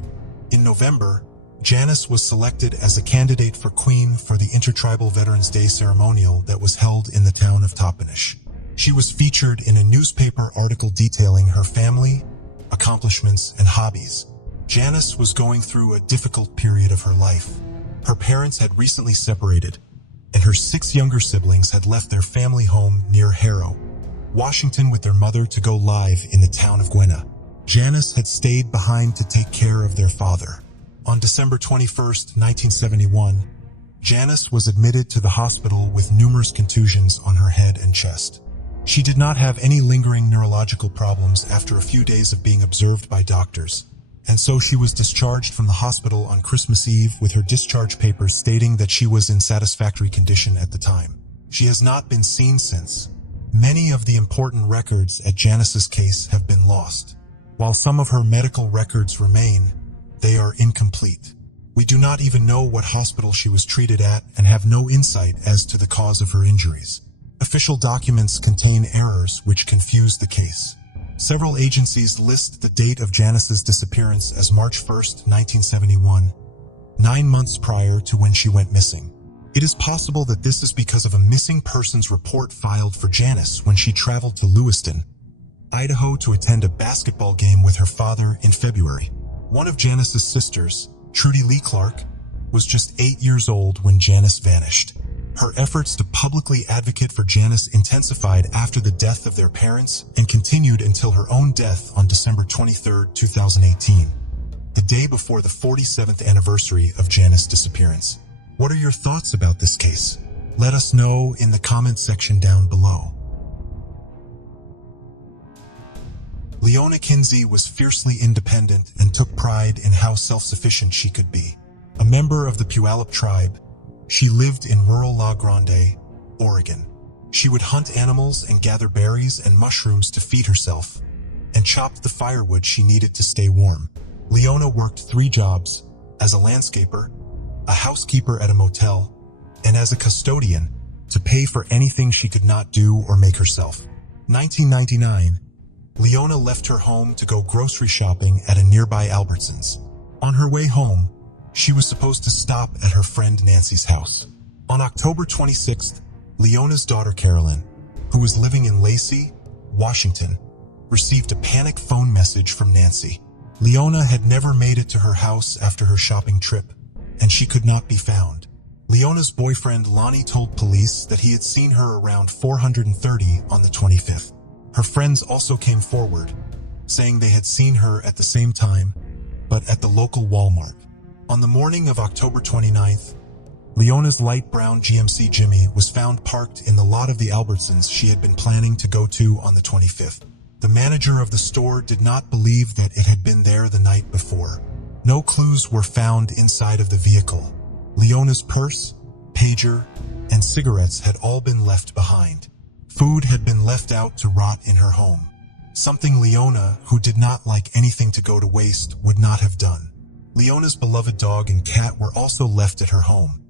In November, Janice was selected as a candidate for Queen for the Intertribal Veterans Day ceremonial that was held in the town of Toppenish. She was featured in a newspaper article detailing her family, accomplishments, and hobbies. Janice was going through a difficult period of her life. Her parents had recently separated, and her 6 younger siblings had left their family home near Harrow, Washington with their mother to go live in the town of Gwinnett. Janice had stayed behind to take care of their father. On December 21, 1971, Janice was admitted to the hospital with numerous contusions on her head and chest. She did not have any lingering neurological problems after a few days of being observed by doctors, and so she was discharged from the hospital on Christmas Eve with her discharge papers stating that she was in satisfactory condition at the time. She has not been seen since. Many of the important records at Janice's case have been lost. While some of her medical records remain, they are incomplete. We do not even know what hospital she was treated at and have no insight as to the cause of her injuries. Official documents contain errors which confuse the case. Several agencies list the date of Janice's disappearance as March 1, 1971, 9 months prior to when she went missing. It is possible that this is because of a missing persons report filed for Janice when she traveled to Lewiston, Idaho to attend a basketball game with her father in February. One of Janice's sisters, Trudy Lee Clark, was just 8 years old when Janice vanished. Her efforts to publicly advocate for Janice intensified after the death of their parents and continued until her own death on December 23, 2018, the day before the 47th anniversary of Janice's disappearance. What are your thoughts about this case? Let us know in the comments section down below. Leona Kinsey was fiercely independent and took pride in how self-sufficient she could be. A member of the Puyallup tribe, she lived in rural La Grande, Oregon. She would hunt animals and gather berries and mushrooms to feed herself, and chopped the firewood she needed to stay warm. Leona worked 3 jobs: as a landscaper, a housekeeper at a motel, and as a custodian, to pay for anything she could not do or make herself. 1999, Leona left her home to go grocery shopping at a nearby Albertsons. On her way home, she was supposed to stop at her friend Nancy's house. On October 26th, Leona's daughter Carolyn, who was living in Lacey, Washington, received a panic phone message from Nancy. Leona had never made it to her house after her shopping trip, and she could not be found. Leona's boyfriend Lonnie told police that he had seen her around 430 on the 25th. Her friends also came forward, saying they had seen her at the same time, but at the local Walmart. On the morning of October 29th, Leona's light brown GMC Jimmy was found parked in the lot of the Albertsons she had been planning to go to on the 25th. The manager of the store did not believe that it had been there the night before. No clues were found inside of the vehicle. Leona's purse, pager, and cigarettes had all been left behind. Food had been left out to rot in her home. Something Leona, who did not like anything to go to waste, would not have done. Leona's beloved dog and cat were also left at her home,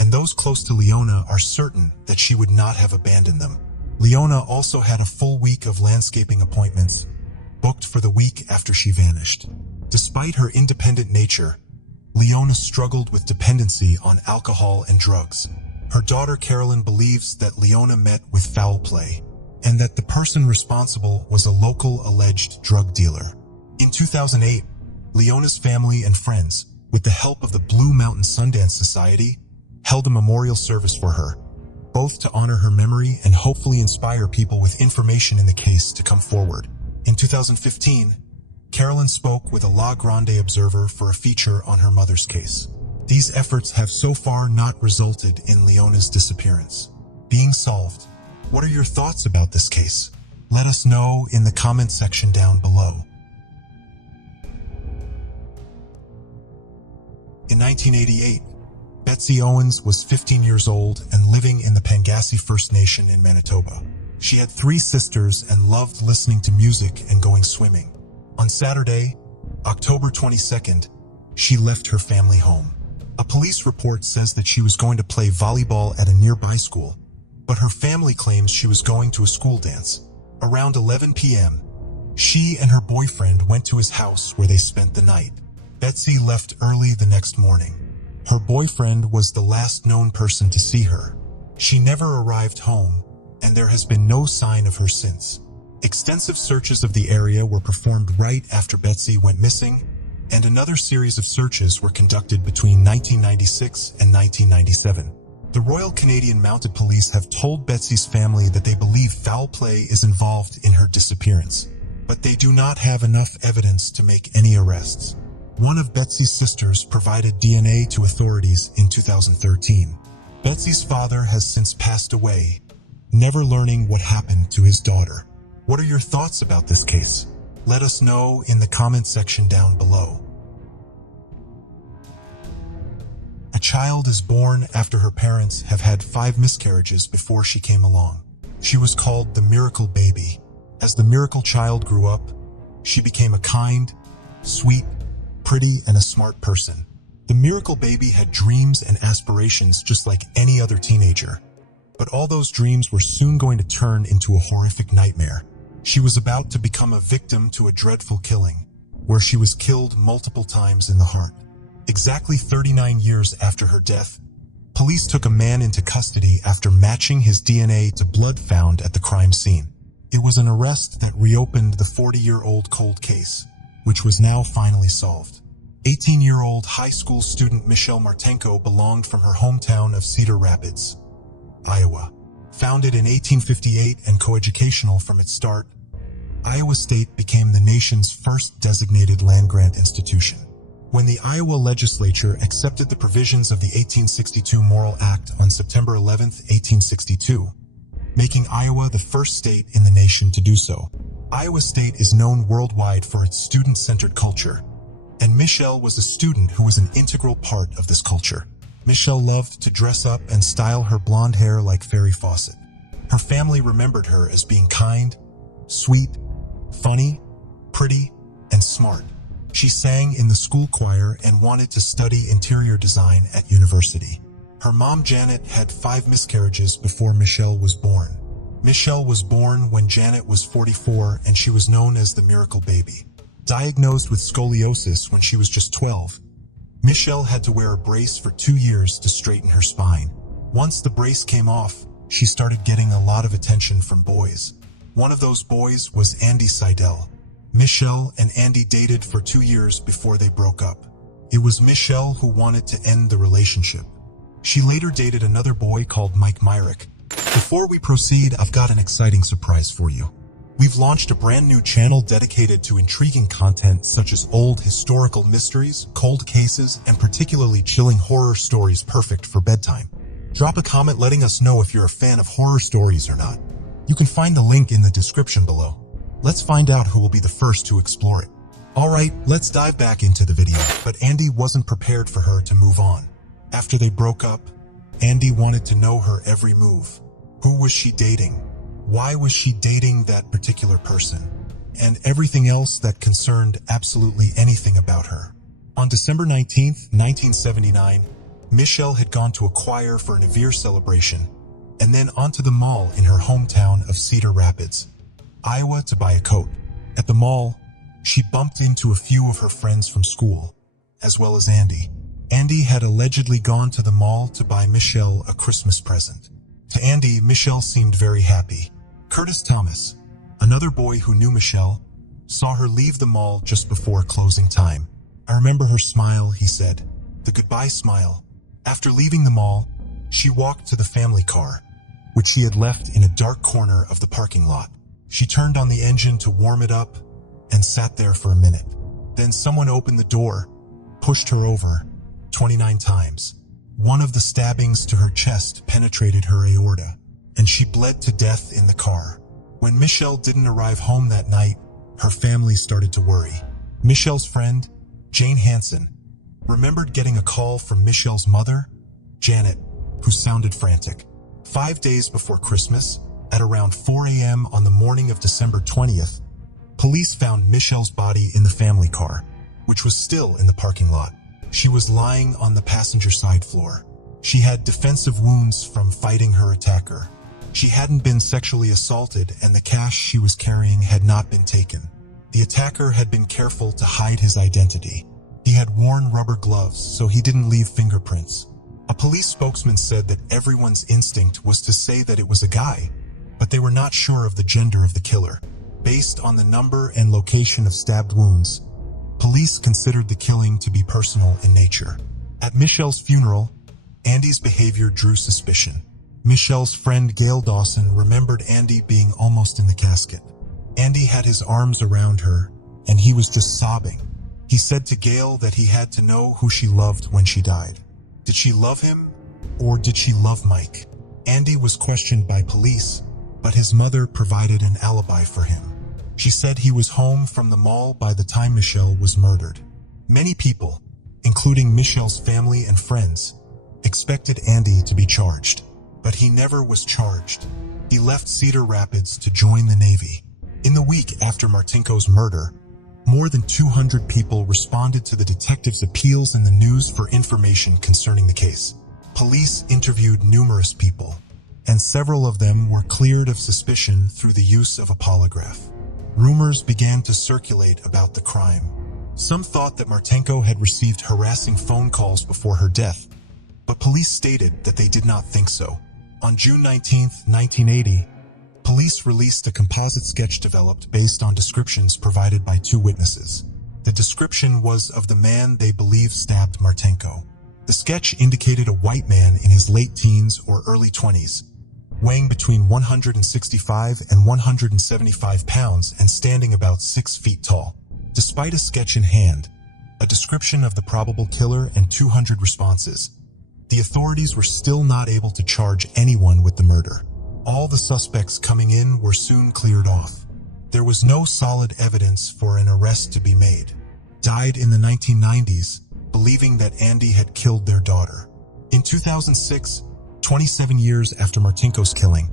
and those close to Leona are certain that she would not have abandoned them. Leona also had a full week of landscaping appointments booked for the week after she vanished. Despite her independent nature, Leona struggled with dependency on alcohol and drugs. Her daughter Carolyn believes that Leona met with foul play, and that the person responsible was a local alleged drug dealer. In 2008, Leona's family and friends, with the help of the Blue Mountain Sundance Society, held a memorial service for her, both to honor her memory and hopefully inspire people with information in the case to come forward. In 2015, Carolyn spoke with a La Grande Observer for a feature on her mother's case. These efforts have so far not resulted in Leona's disappearance being solved. What are your thoughts about this case? Let us know in the comment section down below. In 1988, Betsy Owens was 15 years old and living in the Pangassi First Nation in Manitoba. She had 3 sisters and loved listening to music and going swimming. On Saturday, October 22nd, she left her family home. A police report says that she was going to play volleyball at a nearby school, but her family claims she was going to a school dance. Around 11 p.m., she and her boyfriend went to his house where they spent the night. Betsy left early the next morning. Her boyfriend was the last known person to see her. She never arrived home, and there has been no sign of her since. Extensive searches of the area were performed right after Betsy went missing, and another series of searches were conducted between 1996 and 1997. The Royal Canadian Mounted Police have told Betsy's family that they believe foul play is involved in her disappearance, but they do not have enough evidence to make any arrests. One of Betsy's sisters provided DNA to authorities in 2013. Betsy's father has since passed away, never learning what happened to his daughter. What are your thoughts about this case? Let us know in the comment section down below. A child is born after her parents have had 5 miscarriages before she came along. She was called the miracle baby. As the miracle child grew up, she became a kind, sweet, pretty, and a smart person. The miracle baby had dreams and aspirations just like any other teenager. But all those dreams were soon going to turn into a horrific nightmare. She was about to become a victim to a dreadful killing, where she was killed multiple times in the heart. Exactly 39 years after her death, police took a man into custody after matching his DNA to blood found at the crime scene. It was an arrest that reopened the 40-year-old cold case, which was now finally solved. 18-year-old high school student Michelle Martenko belonged from her hometown of Cedar Rapids, Iowa. Founded in 1858 and coeducational from its start, Iowa State became the nation's first designated land-grant institution. When the Iowa legislature accepted the provisions of the 1862 Morrill Act on September 11, 1862, making Iowa the first state in the nation to do so. Iowa State is known worldwide for its student-centered culture, and Michelle was a student who was an integral part of this culture. Michelle loved to dress up and style her blonde hair like Farrah Fawcett. Her family remembered her as being kind, sweet, funny, pretty, and smart. She sang in the school choir and wanted to study interior design at university. Her mom Janet had 5 miscarriages before Michelle was born. Michelle was born when Janet was 44 and she was known as the miracle baby. Diagnosed with scoliosis when she was just 12, Michelle had to wear a brace for 2 years to straighten her spine. Once the brace came off, she started getting a lot of attention from boys. One of those boys was Andy Seidel. Michelle and Andy dated for 2 years before they broke up. It was Michelle who wanted to end the relationship. She later dated another boy called Mike Myrick. Before we proceed, I've got an exciting surprise for you. We've launched a brand new channel dedicated to intriguing content such as old historical mysteries, cold cases, and particularly chilling horror stories perfect for bedtime. Drop a comment letting us know if you're a fan of horror stories or not. You can find the link in the description below. Let's find out who will be the first to explore it. Alright, let's dive back into the video. But Andy wasn't prepared for her to move on. After they broke up, Andy wanted to know her every move. Who was she dating? Why was she dating that particular person? And everything else that concerned absolutely anything about her. On December 19th, 1979, Michelle had gone to a choir for an Avir celebration, and then onto the mall in her hometown of Cedar Rapids, Iowa, to buy a coat. At the mall, she bumped into a few of her friends from school, as well as Andy. Andy had allegedly gone to the mall to buy Michelle a Christmas present. To Andy, Michelle seemed very happy. Curtis Thomas, another boy who knew Michelle, saw her leave the mall just before closing time. "I remember her smile," he said, "the goodbye smile." After leaving the mall, she walked to the family car, which she had left in a dark corner of the parking lot. She turned on the engine to warm it up and sat there for a minute. Then someone opened the door, pushed her over 29 times. One of the stabbings to her chest penetrated her aorta, and she bled to death in the car. When Michelle didn't arrive home that night, her family started to worry. Michelle's friend, Jane Hansen, remembered getting a call from Michelle's mother, Janet, who sounded frantic. 5 days before Christmas, at around 4 a.m. on the morning of December 20th, police found Michelle's body in the family car, which was still in the parking lot. She was lying on the passenger side floor. She had defensive wounds from fighting her attacker. She hadn't been sexually assaulted, and the cash she was carrying had not been taken. The attacker had been careful to hide his identity. He had worn rubber gloves, so he didn't leave fingerprints. A police spokesman said that everyone's instinct was to say that it was a guy, but they were not sure of the gender of the killer. Based on the number and location of stabbed wounds, police considered the killing to be personal in nature. At Michelle's funeral, Andy's behavior drew suspicion. Michelle's friend Gail Dawson remembered Andy being almost in the casket. Andy had his arms around her, and he was just sobbing. He said to Gail that he had to know who she loved when she died. Did she love him, or did she love Mike? Andy was questioned by police, but his mother provided an alibi for him. She said he was home from the mall by the time Michelle was murdered. Many people, including Michelle's family and friends, expected Andy to be charged, but he never was charged. He left Cedar Rapids to join the Navy. In the week after Martinko's murder, more than 200 people responded to the detectives' appeals in the news for information concerning the case. Police interviewed numerous people, and several of them were cleared of suspicion through the use of a polygraph. Rumors began to circulate about the crime. Some thought that Martinko had received harassing phone calls before her death, but police stated that they did not think so. On June 19, 1980, police released a composite sketch developed based on descriptions provided by 2 witnesses. The description was of the man they believed stabbed Martinko. The sketch indicated a white man in his late teens or early 20s, weighing between 165 and 175 pounds and standing about 6 feet tall. Despite a sketch in hand, a description of the probable killer, and 200 responses, the authorities were still not able to charge anyone with the murder. All the suspects coming in were soon cleared off. There was no solid evidence for an arrest to be made. Died in the 1990s, believing that Andy had killed their daughter. In 2006, 27 years after Martinko's killing,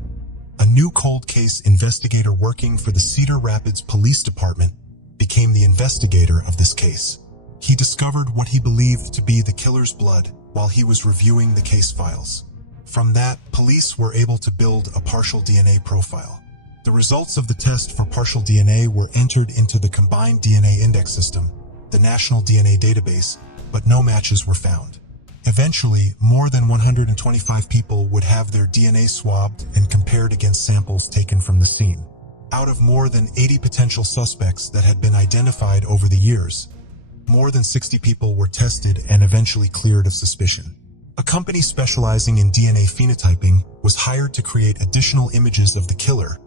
a new cold case investigator working for the Cedar Rapids Police Department became the investigator of this case. He discovered what he believed to be the killer's blood while he was reviewing the case files. From that, police were able to build a partial DNA profile. The results of the test for partial DNA were entered into the Combined DNA Index System, the National DNA Database, but no matches were found. Eventually, more than 125 people would have their DNA swabbed and compared against samples taken from the scene. Out of more than 80 potential suspects that had been identified over the years, more than 60 people were tested and eventually cleared of suspicion. A company specializing in DNA phenotyping was hired to create additional images of the killer,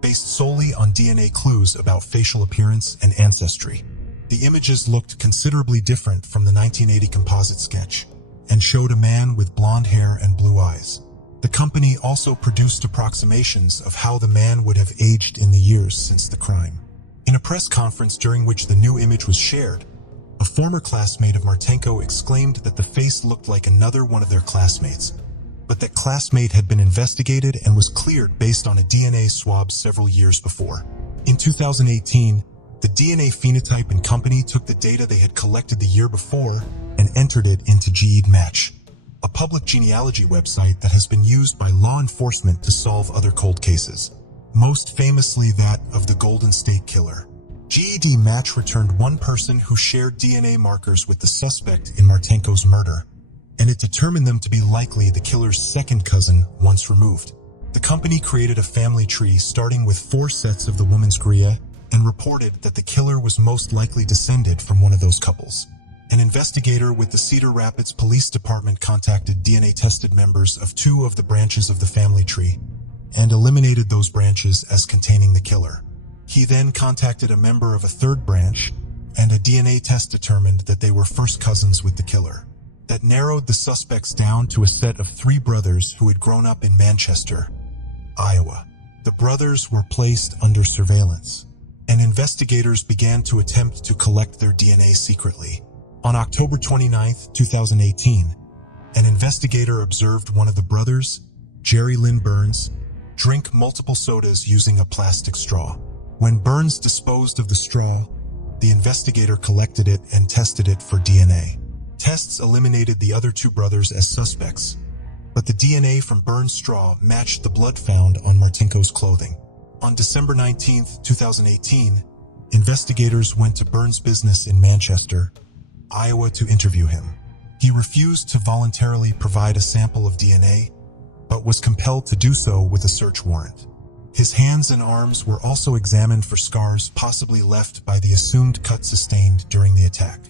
based solely on DNA clues about facial appearance and ancestry. The images looked considerably different from the 1980 composite sketch, and showed a man with blonde hair and blue eyes. The company also produced approximations of how the man would have aged in the years since the crime. In a press conference during which the new image was shared, a former classmate of Martinko exclaimed that the face looked like another one of their classmates, but that classmate had been investigated and was cleared based on a DNA swab several years before. In 2018, the DNA Phenotype and Company took the data they had collected the year before and entered it into GEDmatch, a public genealogy website that has been used by law enforcement to solve other cold cases, most famously that of the Golden State Killer. GEDmatch returned one person who shared DNA markers with the suspect in Martinko's murder, and it determined them to be likely the killer's second cousin once removed. The company created a family tree starting with 4 sets of the woman's gria and reported that the killer was most likely descended from one of those couples. An investigator with the Cedar Rapids Police Department contacted DNA-tested members of 2 of the branches of the family tree and eliminated those branches as containing the killer. He then contacted a member of a 3rd branch, and a DNA test determined that they were first cousins with the killer. That narrowed the suspects down to a set of 3 brothers who had grown up in Manchester, Iowa. The brothers were placed under surveillance, and investigators began to attempt to collect their DNA secretly. On October 29, 2018, an investigator observed one of the brothers, Jerry Lynn Burns, drink multiple sodas using a plastic straw. When Burns disposed of the straw, the investigator collected it and tested it for DNA. Tests eliminated the other 2 brothers as suspects, but the DNA from Burns' straw matched the blood found on Martinko's clothing. On December 19, 2018, investigators went to Burns' business in Manchester, Iowa to interview him. He refused to voluntarily provide a sample of DNA, but was compelled to do so with a search warrant. His hands and arms were also examined for scars possibly left by the assumed cut sustained during the attack.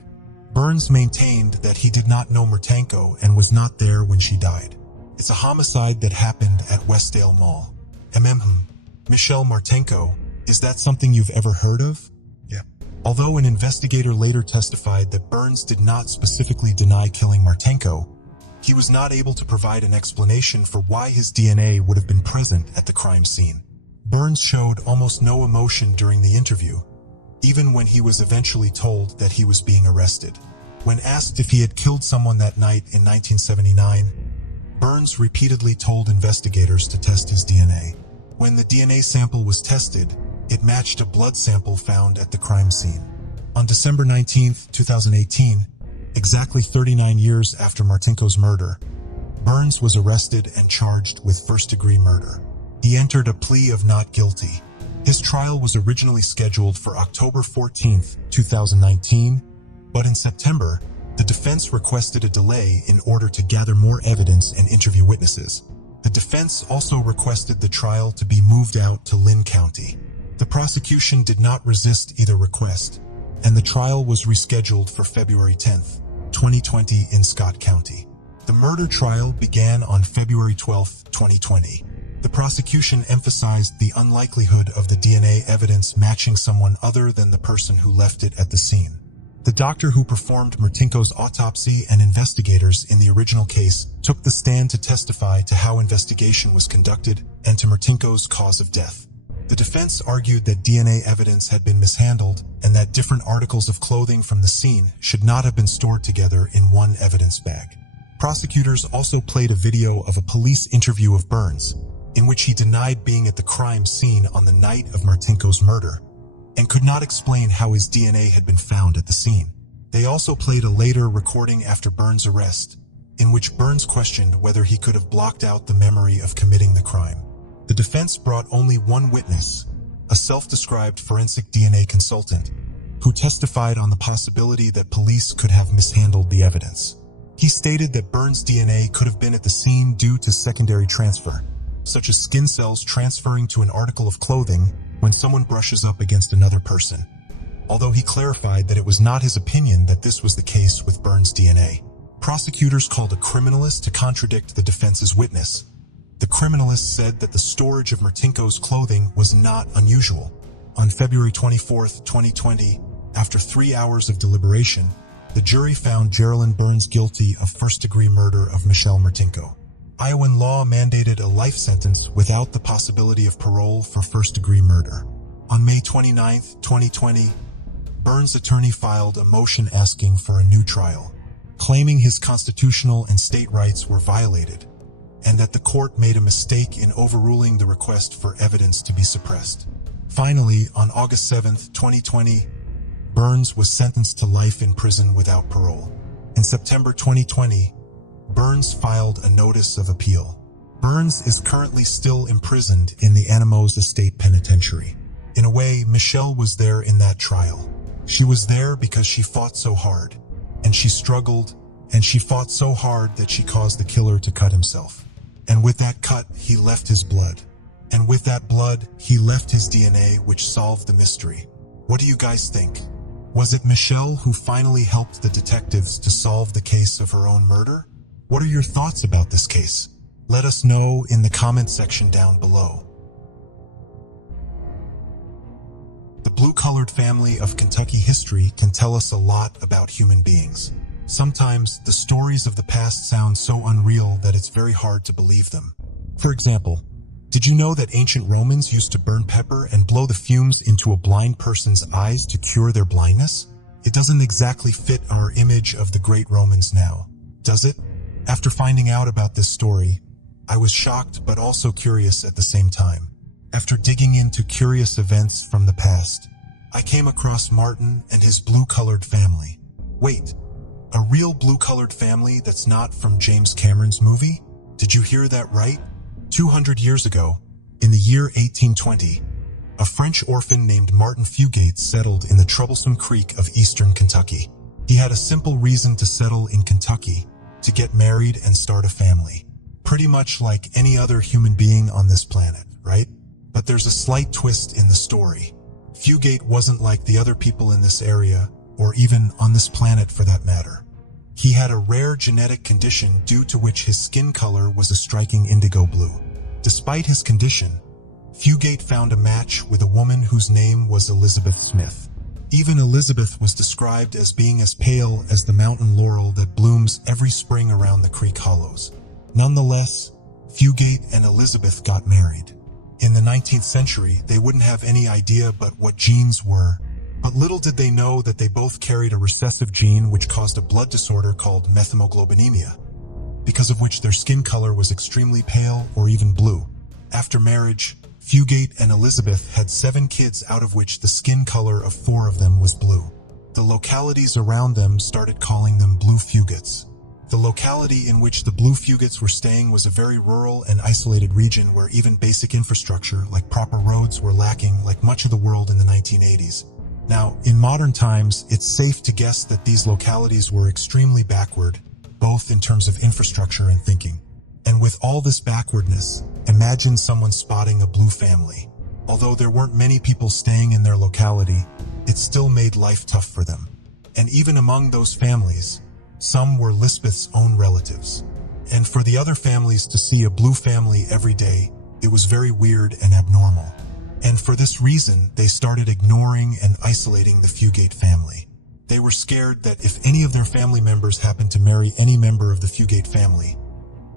Burns maintained that he did not know Martinko and was not there when she died. It's a homicide that happened at Westdale Mall. Michelle Martinko, is that something you've ever heard of? Yeah. Although an investigator later testified that Burns did not specifically deny killing Martinko, he was not able to provide an explanation for why his DNA would have been present at the crime scene. Burns showed almost no emotion during the interview, even when he was eventually told that he was being arrested. When asked if he had killed someone that night in 1979, Burns repeatedly told investigators to test his DNA. When the DNA sample was tested, it matched a blood sample found at the crime scene. On December 19, 2018, exactly 39 years after Martinko's murder, Burns was arrested and charged with first-degree murder. He entered a plea of not guilty. His trial was originally scheduled for October 14, 2019, but in September, the defense requested a delay in order to gather more evidence and interview witnesses. The defense also requested the trial to be moved out to Lynn County. The prosecution did not resist either request, and the trial was rescheduled for February 10, 2020 in Scott County. The murder trial began on February 12, 2020. The prosecution emphasized the unlikelihood of the DNA evidence matching someone other than the person who left it at the scene. The doctor who performed Martinko's autopsy and investigators in the original case took the stand to testify to how investigation was conducted and to Martinko's cause of death. The defense argued that DNA evidence had been mishandled and that different articles of clothing from the scene should not have been stored together in one evidence bag. Prosecutors also played a video of a police interview of Burns, in which he denied being at the crime scene on the night of Martinko's murder, and could not explain how his DNA had been found at the scene. They also played a later recording after Burns' arrest, in which Burns questioned whether he could have blocked out the memory of committing the crime. The defense brought only one witness, a self-described forensic DNA consultant, who testified on the possibility that police could have mishandled the evidence. He stated that Burns' DNA could have been at the scene due to secondary transfer, such as skin cells transferring to an article of clothing when someone brushes up against another person, although he clarified that it was not his opinion that this was the case with Burns' DNA. Prosecutors called a criminalist to contradict the defense's witness. The criminalist said that the storage of Martinko's clothing was not unusual. On February 24, 2020, after 3 hours of deliberation, the jury found Geraldine Burns guilty of first-degree murder of Michelle Martinko. Iowan law mandated a life sentence without the possibility of parole for first-degree murder. On May 29, 2020, Burns' attorney filed a motion asking for a new trial, claiming his constitutional and state rights were violated. and that the court made a mistake in overruling the request for evidence to be suppressed. Finally, on August 7, 2020, Burns was sentenced to life in prison without parole. In September 2020, Burns filed a notice of appeal. Burns is currently still imprisoned in the Animos State Penitentiary. In a way, Michelle was there in that trial. She was there because she fought so hard, and she struggled, and she fought so hard that she caused the killer to cut himself. And with that cut, he left his blood. And with that blood, he left his DNA, which solved the mystery. What do you guys think? Was it Michelle who finally helped the detectives to solve the case of her own murder? What are your thoughts about this case? Let us know in the comment section down below. The blue-colored family of Kentucky history can tell us a lot about human beings. Sometimes, the stories of the past sound so unreal that it's very hard to believe them. For example, did you know that ancient Romans used to burn pepper and blow the fumes into a blind person's eyes to cure their blindness? It doesn't exactly fit our image of the great Romans now, does it? After finding out about this story, I was shocked but also curious at the same time. After digging into curious events from the past, I came across Martin and his blue-colored family. Wait, a real blue-colored family that's not from James Cameron's movie? Did you hear that right? 200 years ago, in the year 1820, a French orphan named Martin Fugate settled in the troublesome creek of eastern Kentucky. He had a simple reason to settle in Kentucky, to get married and start a family. Pretty much like any other human being on this planet, right? But there's a slight twist in the story. Fugate wasn't like the other people in this area, or even on this planet for that matter. He had a rare genetic condition due to which his skin color was a striking indigo blue. Despite his condition, Fugate found a match with a woman whose name was Elizabeth Smith. Even Elizabeth was described as being as pale as the mountain laurel that blooms every spring around the creek hollows. Nonetheless, Fugate and Elizabeth got married. In the 19th century, they wouldn't have any idea but what genes were. But little did they know that they both carried a recessive gene which caused a blood disorder called methemoglobinemia, because of which their skin color was extremely pale or even blue. After marriage, Fugate and Elizabeth had 7 kids, out of which the skin color of 4 of them was blue. The localities around them started calling them Blue Fugates. The locality in which the Blue Fugates were staying was a very rural and isolated region where even basic infrastructure like proper roads were lacking, like much of the world in the 1980s. Now, in modern times, it's safe to guess that these localities were extremely backward, both in terms of infrastructure and thinking. And with all this backwardness, imagine someone spotting a blue family. Although there weren't many people staying in their locality, it still made life tough for them. And even among those families, some were Lisbeth's own relatives. And for the other families to see a blue family every day, it was very weird and abnormal. And for this reason, they started ignoring and isolating the Fugate family. They were scared that if any of their family members happened to marry any member of the Fugate family,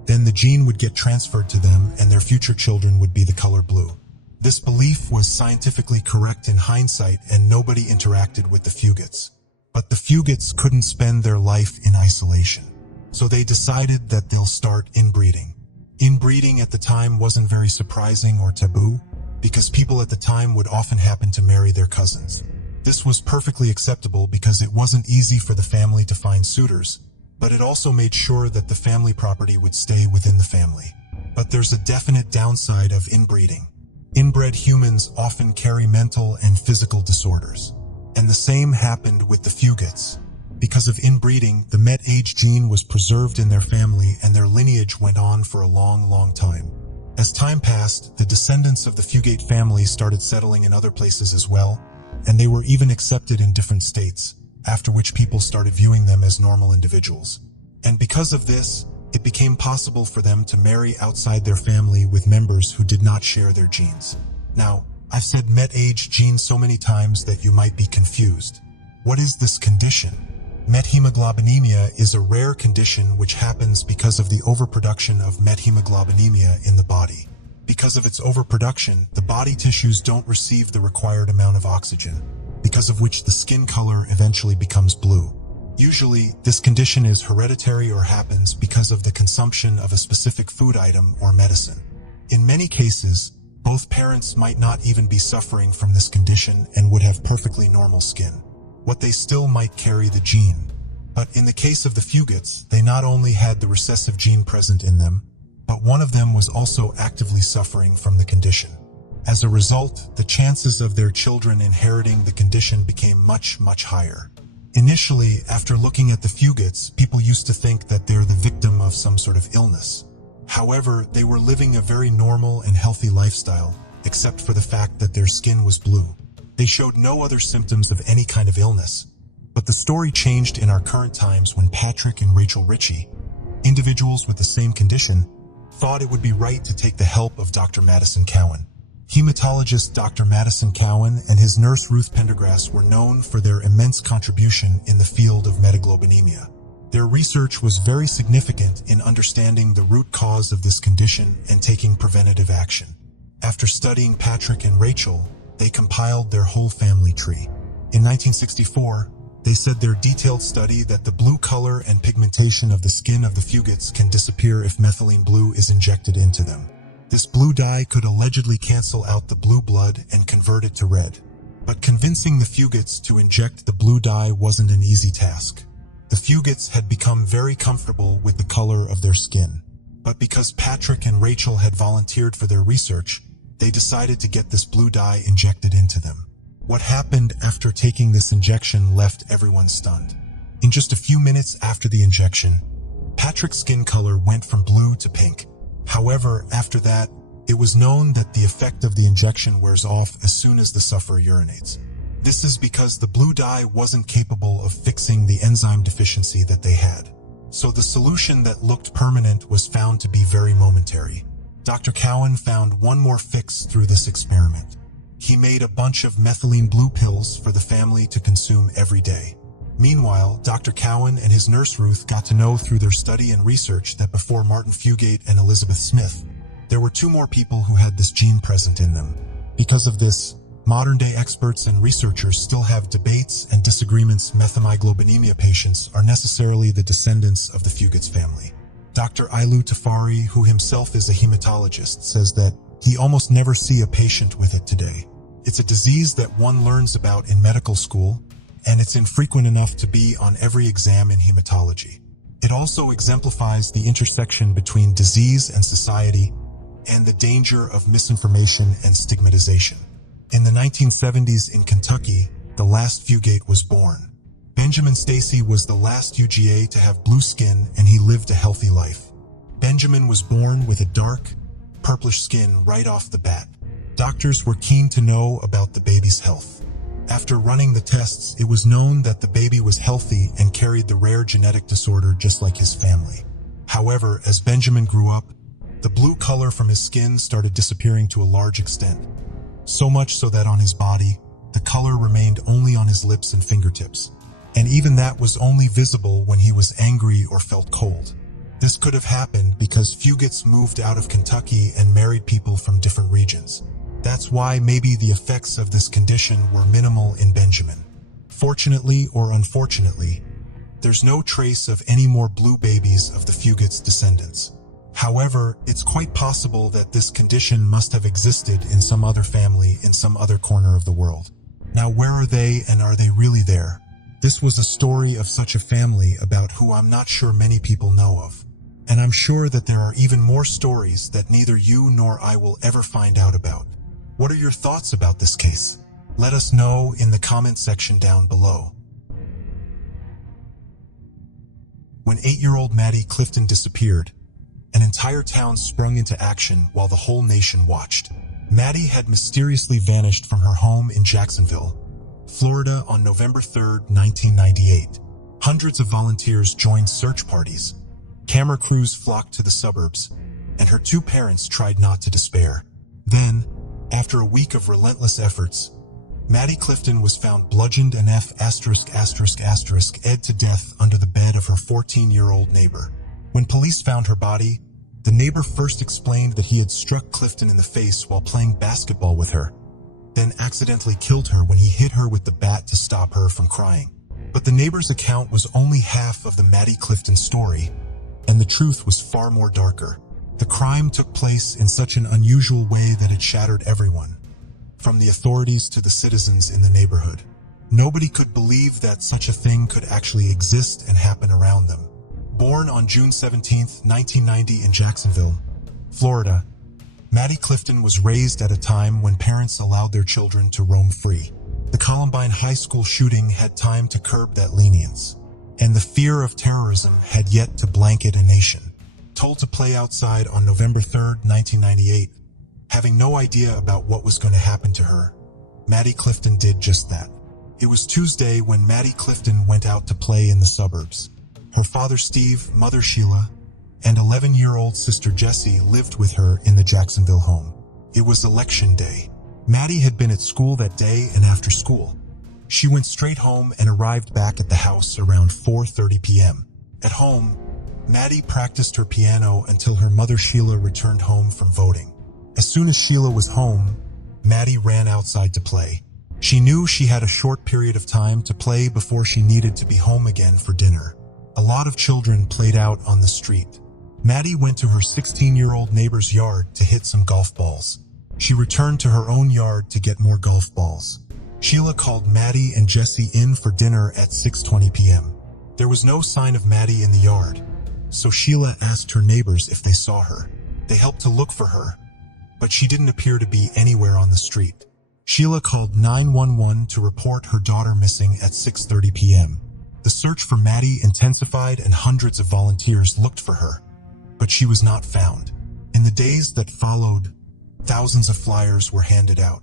then the gene would get transferred to them and their future children would be the color blue. This belief was scientifically correct in hindsight, and nobody interacted with the Fugates. But the Fugates couldn't spend their life in isolation. So they decided that they'll start inbreeding. Inbreeding at the time wasn't very surprising or taboo, because people at the time would often happen to marry their cousins. This was perfectly acceptable because it wasn't easy for the family to find suitors, but it also made sure that the family property would stay within the family. But there's a definite downside of inbreeding. Inbred humans often carry mental and physical disorders. And the same happened with the Fugates. Because of inbreeding, the Met-age gene was preserved in their family and their lineage went on for a long, long time. As time passed, the descendants of the Fugate family started settling in other places as well, and they were even accepted in different states, after which people started viewing them as normal individuals. And because of this, it became possible for them to marry outside their family with members who did not share their genes. Now, I've said Met-age gene so many times that you might be confused. What is this condition? Methemoglobinemia is a rare condition which happens because of the overproduction of methemoglobinemia in the body. Because of its overproduction, the body tissues don't receive the required amount of oxygen, because of which the skin color eventually becomes blue. Usually, this condition is hereditary or happens because of the consumption of a specific food item or medicine. In many cases, both parents might not even be suffering from this condition and would have perfectly normal skin. What they still might carry the gene. But in the case of the Fugits, they not only had the recessive gene present in them, but one of them was also actively suffering from the condition. As a result, the chances of their children inheriting the condition became much, much higher. Initially, after looking at the Fugits, people used to think that they're the victim of some sort of illness. However, they were living a very normal and healthy lifestyle, except for the fact that their skin was blue. They showed no other symptoms of any kind of illness. But the story changed in our current times when Patrick and Rachel Ritchie, individuals with the same condition, thought it would be right to take the help of Dr. Madison Cowan. Hematologist Dr. Madison Cowan and his nurse Ruth Pendergrass were known for their immense contribution in the field of metaglobinemia. Their research was very significant in understanding the root cause of this condition and taking preventative action. After studying Patrick and Rachel, they compiled their whole family tree. In 1964, they said their detailed study that the blue color and pigmentation of the skin of the Fugits can disappear if methylene blue is injected into them. This blue dye could allegedly cancel out the blue blood and convert it to red. But convincing the Fugits to inject the blue dye wasn't an easy task. The Fugits had become very comfortable with the color of their skin. But because Patrick and Rachel had volunteered for their research, they decided to get this blue dye injected into them. What happened after taking this injection left everyone stunned. In just a few minutes after the injection, Patrick's skin color went from blue to pink. However, after that, it was known that the effect of the injection wears off as soon as the sufferer urinates. This is because the blue dye wasn't capable of fixing the enzyme deficiency that they had. So the solution that looked permanent was found to be very momentary. Dr. Cowan found one more fix through this experiment. He made a bunch of methylene blue pills for the family to consume every day. Meanwhile, Dr. Cowan and his nurse Ruth got to know through their study and research that before Martin Fugate and Elizabeth Smith, there were two more people who had this gene present in them. Because of this, modern-day experts and researchers still have debates and disagreements. Methemoglobinemia patients are necessarily the descendants of the Fugits family. Dr. Ilu Tafari, who himself is a hematologist, says that he almost never sees a patient with it today. It's a disease that one learns about in medical school, and it's infrequent enough to be on every exam in hematology. It also exemplifies the intersection between disease and society and the danger of misinformation and stigmatization. In the 1970s in Kentucky, the last Fugate was born. Benjamin Stacy was the last UGA to have blue skin, and he lived a healthy life. Benjamin was born with a dark, purplish skin right off the bat. Doctors were keen to know about the baby's health. After running the tests, it was known that the baby was healthy and carried the rare genetic disorder just like his family. However, as Benjamin grew up, the blue color from his skin started disappearing to a large extent. So much so that on his body, the color remained only on his lips and fingertips. And even that was only visible when he was angry or felt cold. This could have happened because Fugits moved out of Kentucky and married people from different regions. That's why maybe the effects of this condition were minimal in Benjamin. Fortunately or unfortunately, there's no trace of any more blue babies of the Fugits' descendants. However, it's quite possible that this condition must have existed in some other family in some other corner of the world. Now, where are they, and are they really there? This was a story of such a family about who I'm not sure many people know of. And I'm sure that there are even more stories that neither you nor I will ever find out about. What are your thoughts about this case? Let us know in the comment section down below. When 8-year-old Maddie Clifton disappeared, an entire town sprung into action while the whole nation watched. Maddie had mysteriously vanished from her home in Jacksonville, Florida on November 3, 1998. Hundreds of volunteers joined search parties. Camera crews flocked to the suburbs, and her two parents tried not to despair. Then, after a week of relentless efforts, Maddie Clifton was found bludgeoned and ed to death under the bed of her 14-year-old neighbor. When police found her body, the neighbor first explained that he had struck Clifton in the face while playing basketball with her, then accidentally killed her when he hit her with the bat to stop her from crying. But the neighbor's account was only half of the Maddie Clifton story, and the truth was far more darker. The crime took place in such an unusual way that it shattered everyone, from the authorities to the citizens in the neighborhood. Nobody could believe that such a thing could actually exist and happen around them. Born on June 17, 1990 in Jacksonville, Florida, Maddie Clifton was raised at a time when parents allowed their children to roam free. The Columbine High School shooting had time to curb that lenience, and the fear of terrorism had yet to blanket a nation. Told to play outside on November 3, 1998, having no idea about what was going to happen to her, Maddie Clifton did just that. It was Tuesday when Maddie Clifton went out to play in the suburbs. Her father Steve, mother Sheila, and 11-year-old sister Jessie lived with her in the Jacksonville home. It was election day. Maddie had been at school that day, and after school, she went straight home and arrived back at the house around 4:30 p.m. At home, Maddie practiced her piano until her mother Sheila returned home from voting. As soon as Sheila was home, Maddie ran outside to play. She knew she had a short period of time to play before she needed to be home again for dinner. A lot of children played out on the street. Maddie went to her 16-year-old neighbor's yard to hit some golf balls. She returned to her own yard to get more golf balls. Sheila called Maddie and Jessie in for dinner at 6:20 p.m. There was no sign of Maddie in the yard, so Sheila asked her neighbors if they saw her. They helped to look for her, but she didn't appear to be anywhere on the street. Sheila called 911 to report her daughter missing at 6:30 p.m. The search for Maddie intensified and hundreds of volunteers looked for her, but she was not found. In the days that followed, thousands of flyers were handed out.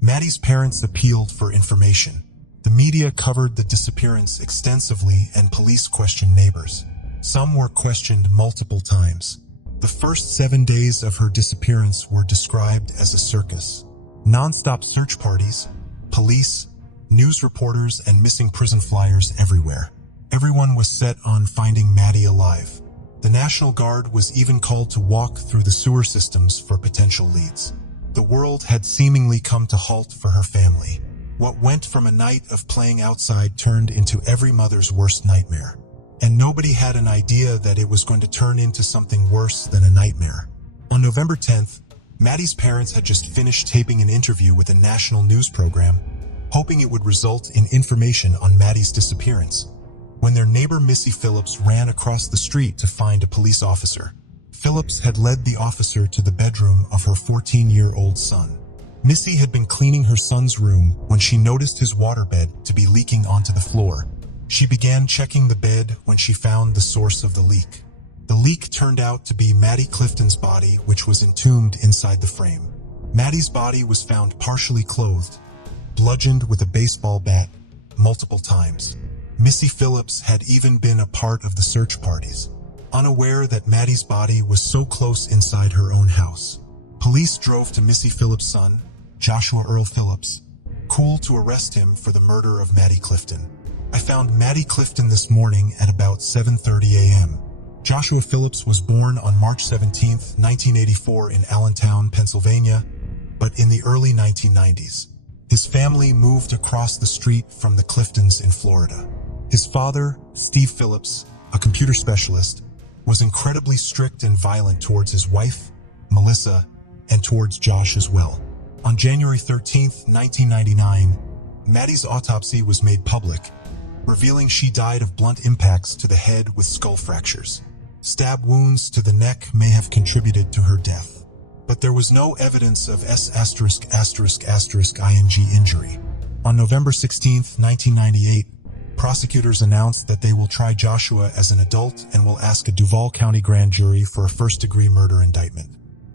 Maddie's parents appealed for information. The media covered the disappearance extensively and police questioned neighbors. Some were questioned multiple times. The first 7 days of her disappearance were described as a circus. Non-stop search parties, police, news reporters, and missing prison flyers everywhere. Everyone was set on finding Maddie alive. The National Guard was even called to walk through the sewer systems for potential leads. The world had seemingly come to halt for her family. What went from a night of playing outside turned into every mother's worst nightmare. And nobody had an idea that it was going to turn into something worse than a nightmare. On November 10th, Maddie's parents had just finished taping an interview with a national news program, hoping it would result in information on Maddie's disappearance, when their neighbor Missy Phillips ran across the street to find a police officer. Phillips had led the officer to the bedroom of her 14-year-old son. Missy had been cleaning her son's room when she noticed his waterbed to be leaking onto the floor. She began checking the bed when she found the source of the leak. The leak turned out to be Maddie Clifton's body, which was entombed inside the frame. Maddie's body was found partially clothed, bludgeoned with a baseball bat multiple times. Missy Phillips had even been a part of the search parties, unaware that Maddie's body was so close inside her own house. Police drove to Missy Phillips' son, Joshua Earl Phillips, cool to arrest him for the murder of Maddie Clifton. I found Maddie Clifton this morning at about 7:30 a.m. Joshua Phillips was born on March 17, 1984 in Allentown, Pennsylvania, but in the early 1990s. His family moved across the street from the Cliftons in Florida. His father, Steve Phillips, a computer specialist, was incredibly strict and violent towards his wife, Melissa, and towards Josh as well. On January 13, 1999, Maddie's autopsy was made public, revealing she died of blunt impacts to the head with skull fractures. Stab wounds to the neck may have contributed to her death, but there was no evidence of S*****ing injury. On November 16, 1998, prosecutors announced that they will try Joshua as an adult and will ask a Duval County grand jury for a first-degree murder indictment.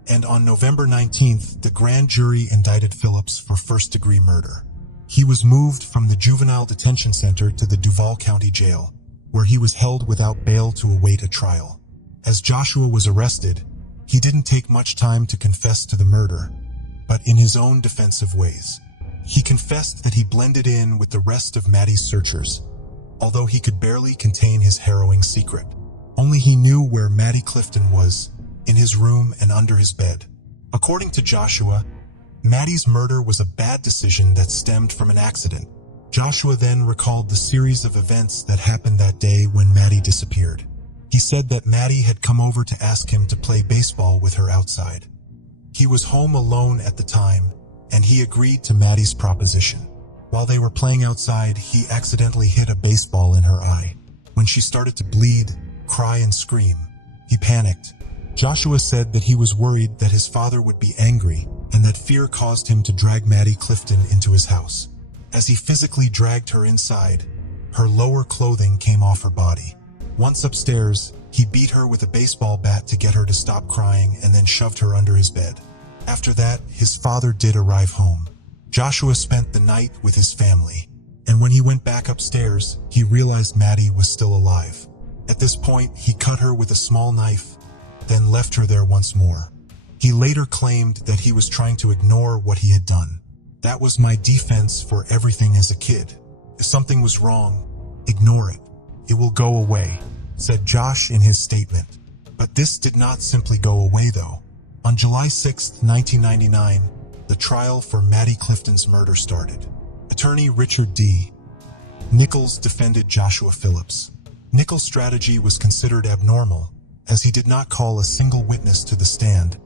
And on November 19th, the grand jury indicted Phillips for first-degree murder. He was moved from the juvenile detention center to the Duval County Jail, where he was held without bail to await a trial. As Joshua was arrested, he didn't take much time to confess to the murder, but in his own defensive ways. He confessed that he blended in with the rest of Maddie's searchers, although he could barely contain his harrowing secret. Only he knew where Maddie Clifton was, in his room and under his bed. According to Joshua, Maddie's murder was a bad decision that stemmed from an accident. Joshua then recalled the series of events that happened that day when Maddie disappeared. He said that Maddie had come over to ask him to play baseball with her outside. He was home alone at the time, and he agreed to Maddie's proposition. While they were playing outside, he accidentally hit a baseball in her eye. When she started to bleed, cry, and scream, he panicked. Joshua said that he was worried that his father would be angry and that fear caused him to drag Maddie Clifton into his house. As he physically dragged her inside, her lower clothing came off her body. Once upstairs, he beat her with a baseball bat to get her to stop crying and then shoved her under his bed. After that, his father did arrive home. Joshua spent the night with his family, and when he went back upstairs, he realized Maddie was still alive. At this point, he cut her with a small knife, then left her there once more. He later claimed that he was trying to ignore what he had done. "That was my defense for everything as a kid. If something was wrong, ignore it. It will go away," said Josh in his statement. But this did not simply go away though. On July 6, 1999, the trial for Maddie Clifton's murder started. Attorney Richard D. Nichols defended Joshua Phillips. Nichols' strategy was considered abnormal, as he did not call a single witness to the stand,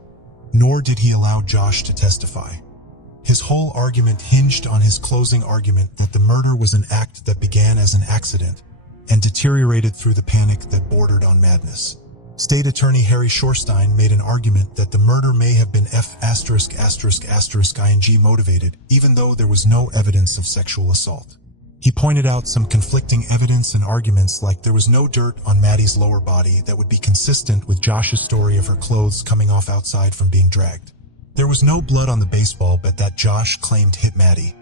nor did he allow Josh to testify. His whole argument hinged on his closing argument that the murder was an act that began as an accident and deteriorated through the panic that bordered on madness. State Attorney Harry Shorstein made an argument that the murder may have been *****ing motivated, even though there was no evidence of sexual assault. He pointed out some conflicting evidence and arguments, like there was no dirt on Maddie's lower body that would be consistent with Josh's story of her clothes coming off outside from being dragged. There was no blood on the baseball bat that Josh claimed hit Maddie,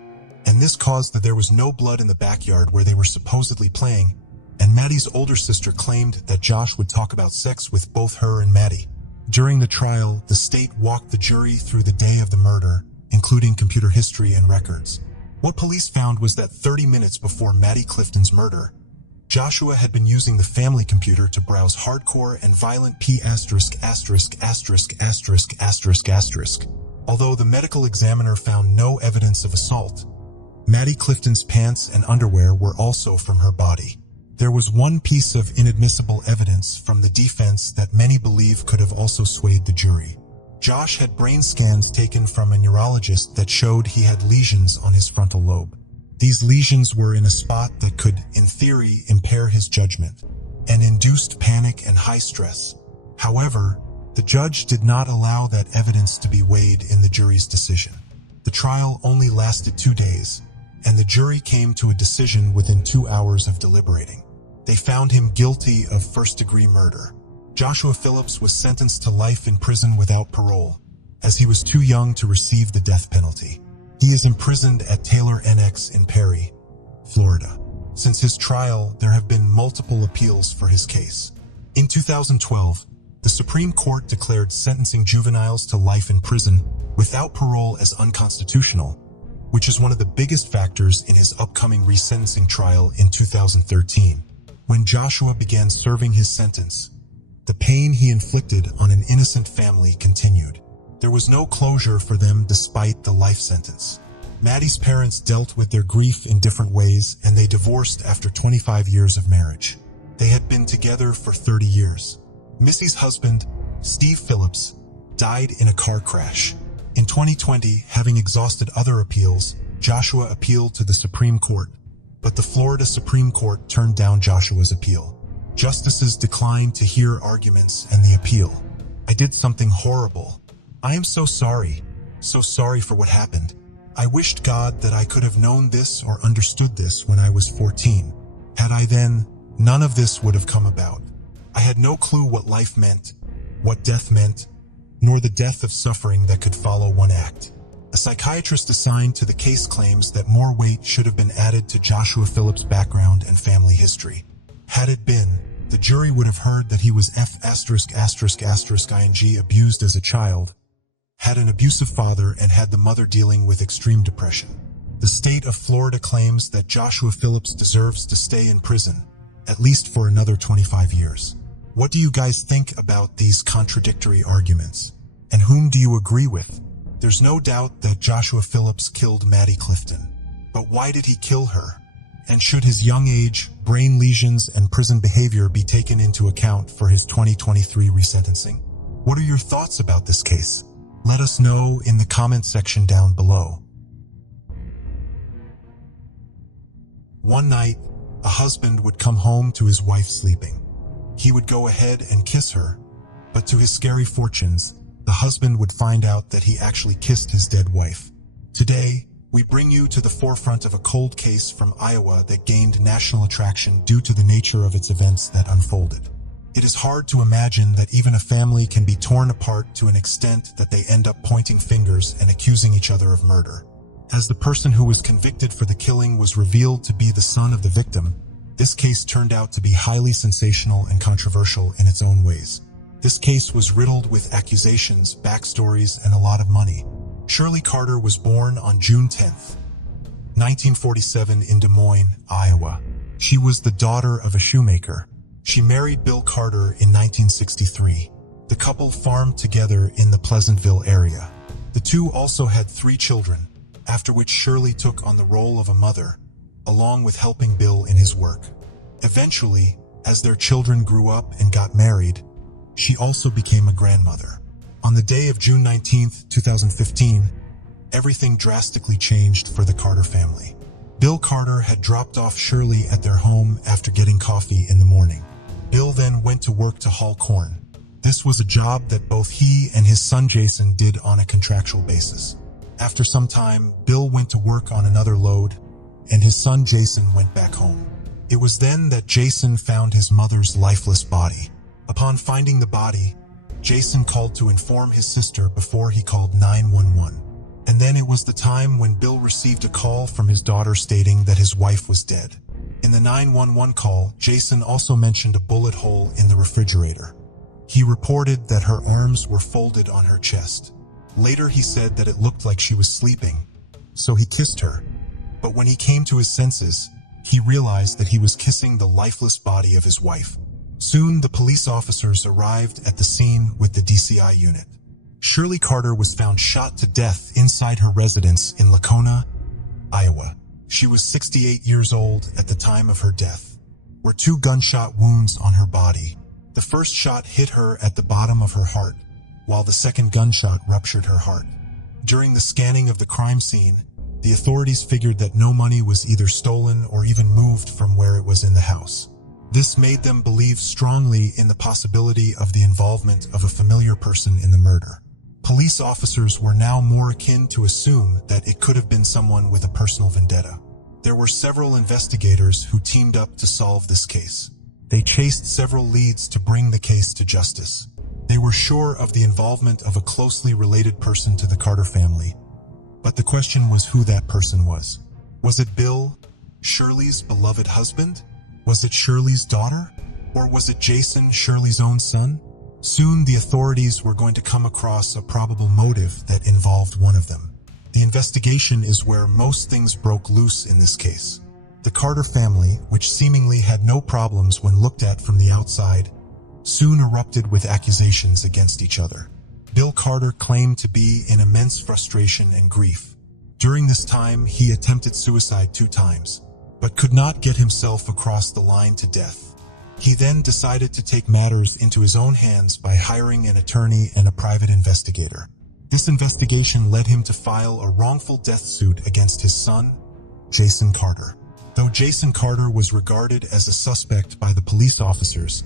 and this caused that there was no blood in the backyard where they were supposedly playing, and Maddie's older sister claimed that Josh would talk about sex with both her and Maddie. During the trial, the state walked the jury through the day of the murder, including computer history and records. What police found was that 30 minutes before Maddie Clifton's murder, Joshua had been using the family computer to browse hardcore and violent **************. Although the medical examiner found no evidence of assault, Maddie Clifton's pants and underwear were also from her body. There was one piece of inadmissible evidence from the defense that many believe could have also swayed the jury. Josh had brain scans taken from a neurologist that showed he had lesions on his frontal lobe. These lesions were in a spot that could, in theory, impair his judgment and induced panic and high stress. However, the judge did not allow that evidence to be weighed in the jury's decision. The trial only lasted 2 days, and the jury came to a decision within 2 hours of deliberating. They found him guilty of first-degree murder. Joshua Phillips was sentenced to life in prison without parole, as he was too young to receive the death penalty. He is imprisoned at Taylor NX in Perry, Florida. Since his trial, there have been multiple appeals for his case. In 2012, the Supreme Court declared sentencing juveniles to life in prison without parole as unconstitutional, which is one of the biggest factors in his upcoming resentencing trial in 2013. When Joshua began serving his sentence, the pain he inflicted on an innocent family continued. There was no closure for them despite the life sentence. Maddie's parents dealt with their grief in different ways, and they divorced after 25 years of marriage. They had been together for 30 years. Missy's husband, Steve Phillips, died in a car crash. In 2020, having exhausted other appeals, Joshua appealed to the Supreme Court, but the Florida Supreme Court turned down Joshua's appeal. Justices declined to hear arguments and the appeal. "I did something horrible. I am so sorry for what happened. I wished God that I could have known this or understood this when I was 14. Had I then, none of this would have come about. I had no clue what life meant, what death meant, nor the death of suffering that could follow one act." A psychiatrist assigned to the case claims that more weight should have been added to Joshua Phillips' background and family history. Had it been, the jury would have heard that he was *****ing abused as a child, had an abusive father, and had the mother dealing with extreme depression. The state of Florida claims that Joshua Phillips deserves to stay in prison, at least for another 25 years. What do you guys think about these contradictory arguments? And whom do you agree with? There's no doubt that Joshua Phillips killed Maddie Clifton, But why did he kill her? And should his young age, brain lesions, and prison behavior be taken into account for his 2023 resentencing? What are your thoughts about this case? Let us know in the comment section down below. One night, a husband would come home to his wife sleeping. He would go ahead and kiss her, but to his scary fortunes, the husband would find out that he actually kissed his dead wife. Today, we bring you to the forefront of a cold case from Iowa that gained national attraction due to the nature of its events that unfolded. It is hard to imagine that even a family can be torn apart to an extent that they end up pointing fingers and accusing each other of murder. As the person who was convicted for the killing was revealed to be the son of the victim, this case turned out to be highly sensational and controversial in its own ways. This case was riddled with accusations, backstories, and a lot of money. Shirley Carter was born on June 10, 1947 in Des Moines, Iowa. She was the daughter of a shoemaker. She married Bill Carter in 1963. The couple farmed together in the Pleasantville area. The two also had 3 children, after which Shirley took on the role of a mother, along with helping Bill in his work. Eventually, as their children grew up and got married, she also became a grandmother. On the day of June 19, 2015, everything drastically changed for the Carter family. Bill Carter had dropped off Shirley at their home after getting coffee in the morning. Bill then went to work to haul corn. This was a job that both he and his son Jason did on a contractual basis. After some time, Bill went to work on another load, and his son Jason went back home. It was then that Jason found his mother's lifeless body. Upon finding the body, Jason called to inform his sister before he called 911. And then it was the time when Bill received a call from his daughter stating that his wife was dead. In the 911 call, Jason also mentioned a bullet hole in the refrigerator. He reported that her arms were folded on her chest. Later he said that it looked like she was sleeping, so he kissed her. But when he came to his senses, he realized that he was kissing the lifeless body of his wife. Soon the police officers arrived at the scene with the DCI unit. Shirley Carter was found shot to death inside her residence in Lacona, Iowa. She was 68 years old at the time of her death. There were 2 gunshot wounds on her body. The first shot hit her at the bottom of her heart, while the second gunshot ruptured her heart. During the scanning of the crime scene, the authorities figured that no money was either stolen or even moved from where it was in the house. This made them believe strongly in the possibility of the involvement of a familiar person in the murder. Police officers were now more akin to assume that it could have been someone with a personal vendetta. There were several investigators who teamed up to solve this case. They chased several leads to bring the case to justice. They were sure of the involvement of a closely related person to the Carter family, but the question was who that person was. Was it Bill, Shirley's beloved husband? Was it Shirley's daughter? Or was it Jason, Shirley's own son? Soon the authorities were going to come across a probable motive that involved one of them. The investigation is where most things broke loose in this case. The Carter family, which seemingly had no problems when looked at from the outside, soon erupted with accusations against each other. Bill Carter claimed to be in immense frustration and grief. During this time, he attempted suicide 2 times, but could not get himself across the line to death. He then decided to take matters into his own hands by hiring an attorney and a private investigator. This investigation led him to file a wrongful death suit against his son, Jason Carter. Though Jason Carter was regarded as a suspect by the police officers,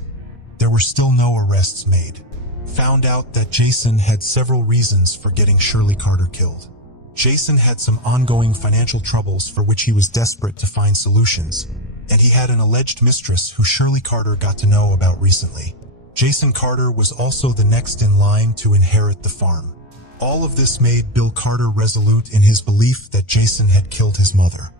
there were still no arrests made. Found out that Jason had several reasons for getting Shirley Carter killed. Jason had some ongoing financial troubles for which he was desperate to find solutions, and he had an alleged mistress who Shirley Carter got to know about recently. Jason Carter was also the next in line to inherit the farm. All of this made Bill Carter resolute in his belief that Jason had killed his mother.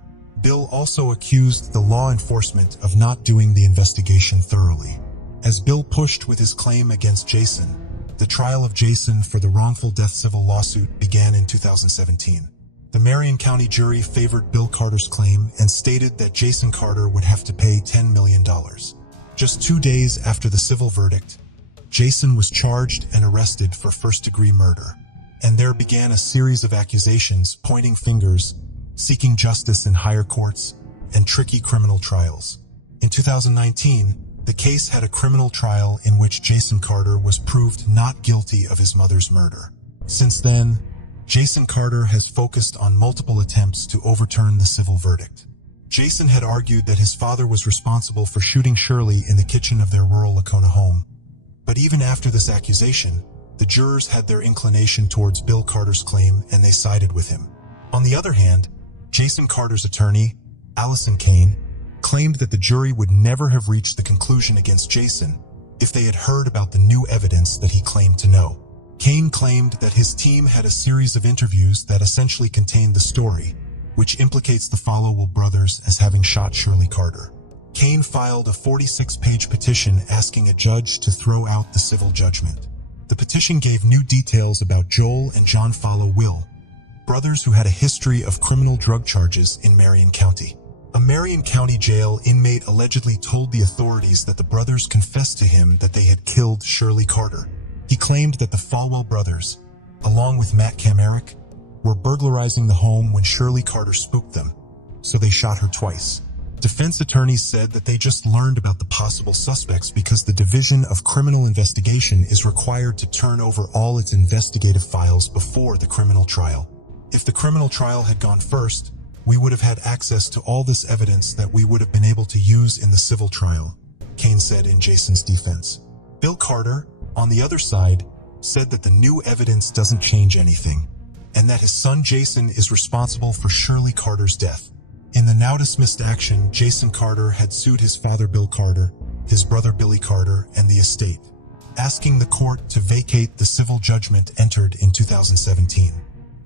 Bill also accused the law enforcement of not doing the investigation thoroughly. As Bill pushed with his claim against Jason, the trial of Jason for the wrongful death civil lawsuit began in 2017. The Marion County jury favored Bill Carter's claim and stated that Jason Carter would have to pay $10 million. Just 2 days after the civil verdict, Jason was charged and arrested for first-degree murder, and there began a series of accusations pointing fingers seeking justice in higher courts and tricky criminal trials. In 2019, the case had a criminal trial in which Jason Carter was proved not guilty of his mother's murder. Since then, Jason Carter has focused on multiple attempts to overturn the civil verdict. Jason had argued that his father was responsible for shooting Shirley in the kitchen of their rural Lacona home. But even after this accusation, the jurors had their inclination towards Bill Carter's claim and they sided with him. On the other hand, Jason Carter's attorney, Allison Kane, claimed that the jury would never have reached the conclusion against Jason if they had heard about the new evidence that he claimed to know. Kane claimed that his team had a series of interviews that essentially contained the story, which implicates the Falwell brothers as having shot Shirley Carter. Kane filed a 46-page petition asking a judge to throw out the civil judgment. The petition gave new details about Joel and John Falwell, brothers who had a history of criminal drug charges in Marion County. A Marion County jail inmate allegedly told the authorities that the brothers confessed to him that they had killed Shirley Carter. He claimed that the Falwell brothers, along with Matt Kamerick, were burglarizing the home when Shirley Carter spooked them, so they shot her twice. Defense attorneys said that they just learned about the possible suspects because the Division of Criminal Investigation is required to turn over all its investigative files before the criminal trial. If the criminal trial had gone first, we would have had access to all this evidence that we would have been able to use in the civil trial, Kane said in Jason's defense. Bill Carter, on the other side, said that the new evidence doesn't change anything, and that his son Jason is responsible for Shirley Carter's death. In the now dismissed action, Jason Carter had sued his father Bill Carter, his brother Billy Carter, and the estate, asking the court to vacate the civil judgment entered in 2017.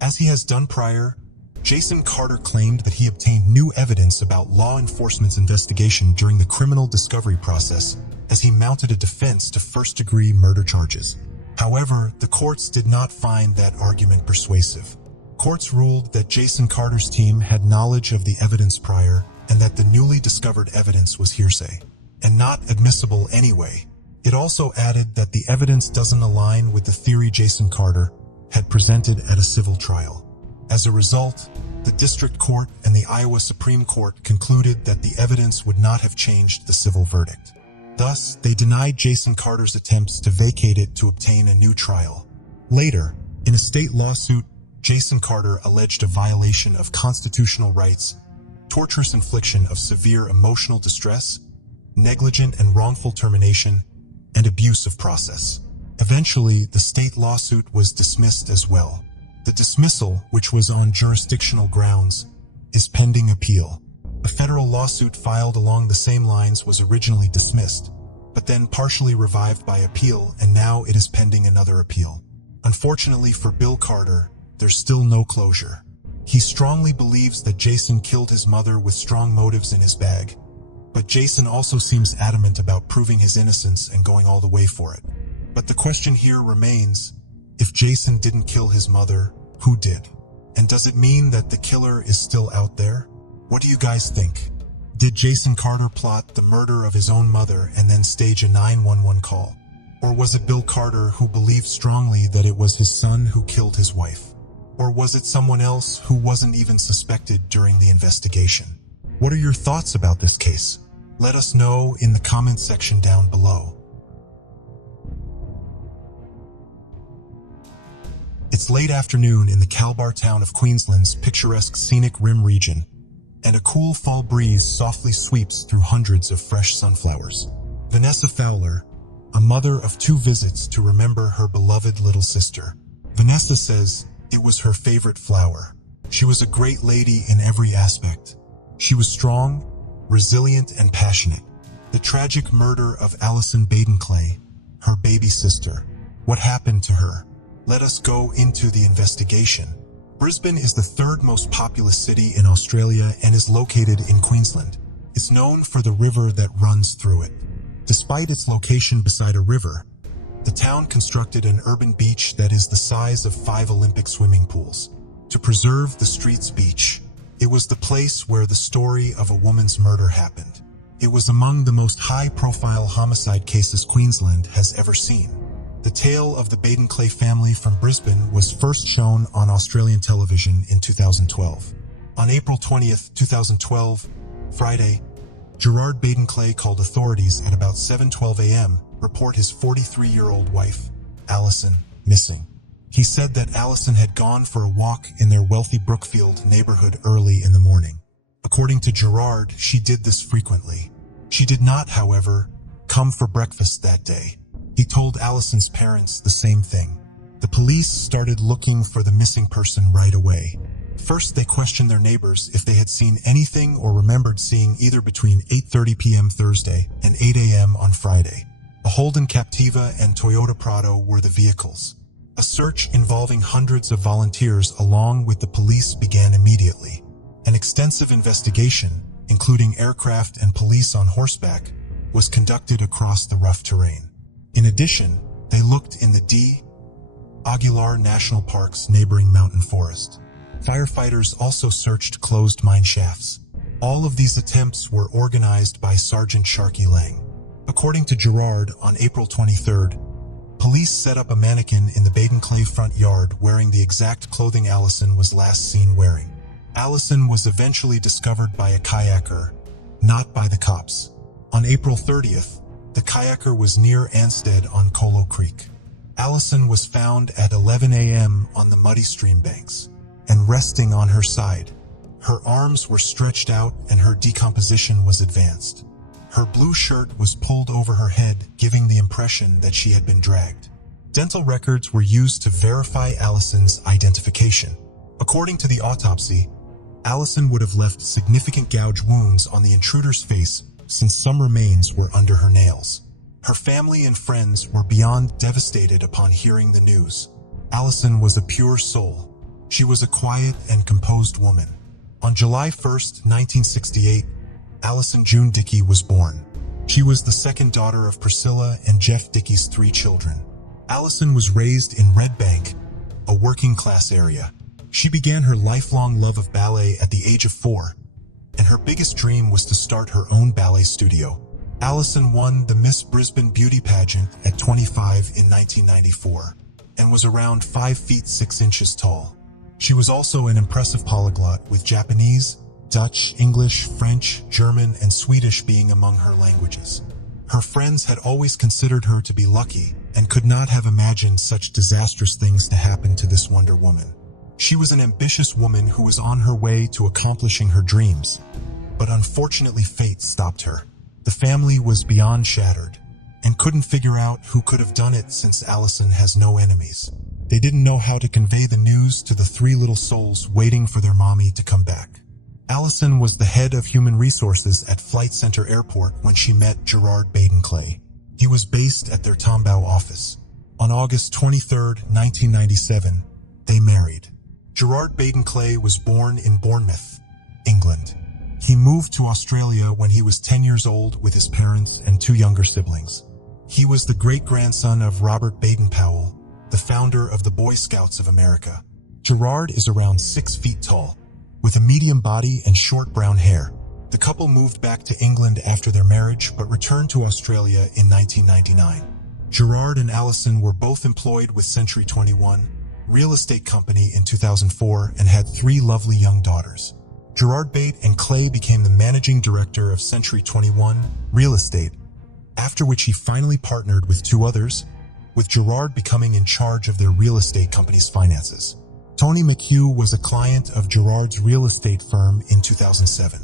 As he has done prior, Jason Carter claimed that he obtained new evidence about law enforcement's investigation during the criminal discovery process as he mounted a defense to first-degree murder charges. However, the courts did not find that argument persuasive. Courts ruled that Jason Carter's team had knowledge of the evidence prior and that the newly discovered evidence was hearsay, and not admissible anyway. It also added that the evidence doesn't align with the theory Jason Carter had presented at a civil trial. As a result, the District Court and the Iowa Supreme Court concluded that the evidence would not have changed the civil verdict. Thus, they denied Jason Carter's attempts to vacate it to obtain a new trial. Later, in a state lawsuit, Jason Carter alleged a violation of constitutional rights, torturous infliction of severe emotional distress, negligent and wrongful termination, and abuse of process. Eventually, the state lawsuit was dismissed as well. The dismissal, which was on jurisdictional grounds, is pending appeal. A federal lawsuit filed along the same lines was originally dismissed, but then partially revived by appeal, and now it is pending another appeal. Unfortunately for Bill Carter, there's still no closure. He strongly believes that Jason killed his mother with strong motives in his bag, but Jason also seems adamant about proving his innocence and going all the way for it. But the question here remains, if Jason didn't kill his mother, who did? And does it mean that the killer is still out there? What do you guys think? Did Jason Carter plot the murder of his own mother and then stage a 911 call? Or was it Bill Carter who believed strongly that it was his son who killed his wife? Or was it someone else who wasn't even suspected during the investigation? What are your thoughts about this case? Let us know in the comment section down below. It's late afternoon in the Calabar town of Queensland's picturesque scenic rim region, and a cool fall breeze softly sweeps through hundreds of fresh sunflowers. Vanessa Fowler, a mother of 2 visits to remember her beloved little sister. Vanessa says it was her favorite flower. She was a great lady in every aspect. She was strong, resilient, and passionate. The tragic murder of Alison Baden-Clay, her baby sister. What happened to her? Let us go into the investigation. Brisbane is the 3rd most populous city in Australia and is located in Queensland. It's known for the river that runs through it. Despite its location beside a river, the town constructed an urban beach that is the size of 5 Olympic swimming pools. To preserve the street's beach, it was the place where the story of a woman's murder happened. It was among the most high-profile homicide cases Queensland has ever seen. The tale of the Baden-Clay family from Brisbane was first shown on Australian television in 2012. On April 20th, 2012, Friday, Gerard Baden-Clay called authorities at about 7:12 a.m. report his 43-year-old wife, Allison, missing. He said that Allison had gone for a walk in their wealthy Brookfield neighborhood early in the morning. According to Gerard, she did this frequently. She did not, however, come for breakfast that day. He told Allison's parents the same thing. The police started looking for the missing person right away. First, they questioned their neighbors if they had seen anything or remembered seeing either between 8:30 p.m. Thursday and 8 a.m. on Friday. A Holden Captiva and Toyota Prado were the vehicles. A search involving hundreds of volunteers along with the police began immediately. An extensive investigation, including aircraft and police on horseback, was conducted across the rough terrain. In addition, they looked in the D. Aguilar National Park's neighboring mountain forest. Firefighters also searched closed mine shafts. All of these attempts were organized by Sergeant Sharkey Lang. According to Gerard, on April 23rd, police set up a mannequin in the Baden-Clay front yard wearing the exact clothing Allison was last seen wearing. Allison was eventually discovered by a kayaker, not by the cops. On April 30th, the kayaker was near Anstead on Colo Creek. Allison was found at 11 a.m. on the muddy stream banks and resting on her side. Her arms were stretched out and her decomposition was advanced. Her blue shirt was pulled over her head, giving the impression that she had been dragged. Dental records were used to verify Allison's identification. According to the autopsy, Allison would have left significant gouge wounds on the intruder's face since some remains were under her nails. Her family and friends were beyond devastated upon hearing the news. Allison was a pure soul. She was a quiet and composed woman. On July 1st, 1968, Allison June Dickey was born. She was the second daughter of Priscilla and Jeff Dickey's 3 children. Allison was raised in Red Bank, a working-class area. She began her lifelong love of ballet at the age of 4, and her biggest dream was to start her own ballet studio. Allison won the Miss Brisbane beauty pageant at 25 in 1994 and was around 5 feet 6 inches tall. She was also an impressive polyglot, with Japanese, Dutch, English, French, German, and Swedish being among her languages. Her friends had always considered her to be lucky and could not have imagined such disastrous things to happen to this Wonder Woman. She was an ambitious woman who was on her way to accomplishing her dreams, but unfortunately fate stopped her. The family was beyond shattered and couldn't figure out who could have done it since Allison has no enemies. They didn't know how to convey the news to the 3 little souls waiting for their mommy to come back. Allison was the head of human resources at Flight Center Airport when she met Gerard Baden-Clay. He was based at their Tombau office. On August 23, 1997, they married. Gerard Baden-Clay was born in Bournemouth, England. He moved to Australia when he was 10 years old with his parents and 2 younger siblings. He was the great-grandson of Robert Baden-Powell, the founder of the Boy Scouts of America. Gerard is around 6 feet tall, with a medium body and short brown hair. The couple moved back to England after their marriage but returned to Australia in 1999. Gerard and Allison were both employed with Century 21 real estate company in 2004 and had 3 lovely young daughters. Gerard Baden-Clay became the managing director of Century 21 Real Estate, after which he finally partnered with 2 others, with Gerard becoming in charge of their real estate company's finances. Toni McHugh was a client of Gerard's real estate firm in 2007.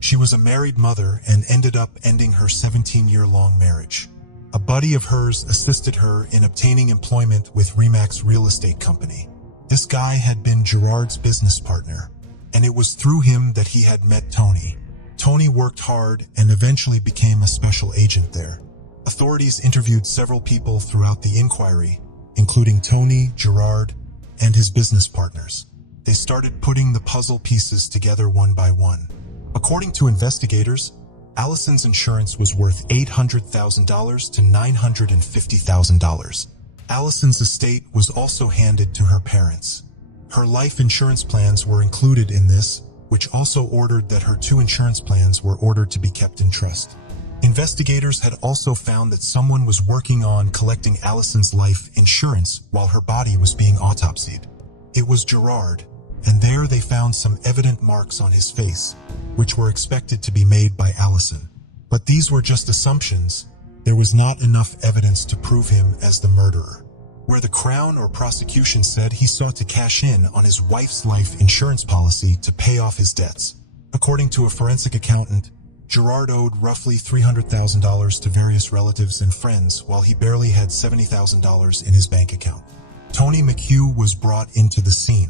She was a married mother and ended up ending her 17-year-long marriage. A buddy of hers assisted her in obtaining employment with Remax Real Estate Company. This guy had been Gerard's business partner, and it was through him that he had met Toni. Toni worked hard and eventually became a special agent there. Authorities interviewed several people throughout the inquiry, including Toni, Gerard, and his business partners. They started putting the puzzle pieces together one by one. According to investigators, Allison's insurance was worth $800,000 to $950,000. Allison's estate was also handed to her parents. Her life insurance plans were included in this, which also ordered that her 2 insurance plans were ordered to be kept in trust. Investigators had also found that someone was working on collecting Allison's life insurance while her body was being autopsied. It was Gerard, and there they found some evident marks on his face, which were expected to be made by Allison. But these were just assumptions. There was not enough evidence to prove him as the murderer. Where the Crown or prosecution said he sought to cash in on his wife's life insurance policy to pay off his debts. According to a forensic accountant, Gerard owed roughly $300,000 to various relatives and friends while he barely had $70,000 in his bank account. Tony McHugh was brought into the scene.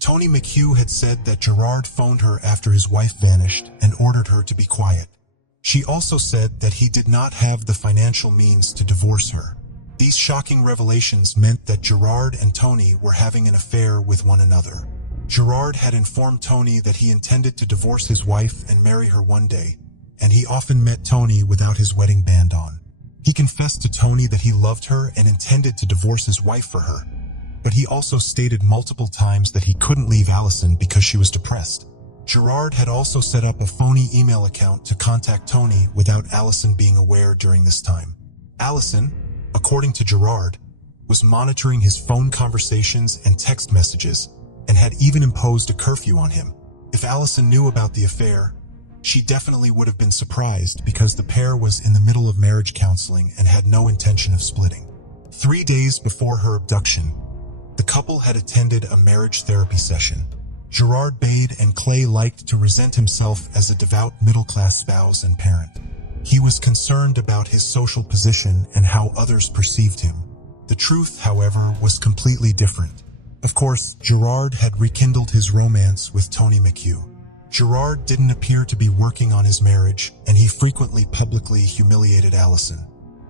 Tony McHugh had said that Gerard phoned her after his wife vanished and ordered her to be quiet. She also said that he did not have the financial means to divorce her. These shocking revelations meant that Gerard and Tony were having an affair with one another. Gerard had informed Tony that he intended to divorce his wife and marry her one day, and he often met Tony without his wedding band on. He confessed to Tony that he loved her and intended to divorce his wife for her, but he also stated multiple times that he couldn't leave Allison because she was depressed. Gerard had also set up a phony email account to contact Tony without Allison being aware during this time. Allison, according to Gerard, was monitoring his phone conversations and text messages and had even imposed a curfew on him. If Allison knew about the affair, she definitely would have been surprised because the pair was in the middle of marriage counseling and had no intention of splitting. 3 days before her abduction, the couple had attended a marriage therapy session. Gerard Bade and Clay liked to present himself as a devout middle-class spouse and parent. He was concerned about his social position and how others perceived him. The truth, however, was completely different. Of course, Gerard had rekindled his romance with Tony McHugh. Gerard didn't appear to be working on his marriage, and he frequently publicly humiliated Allison.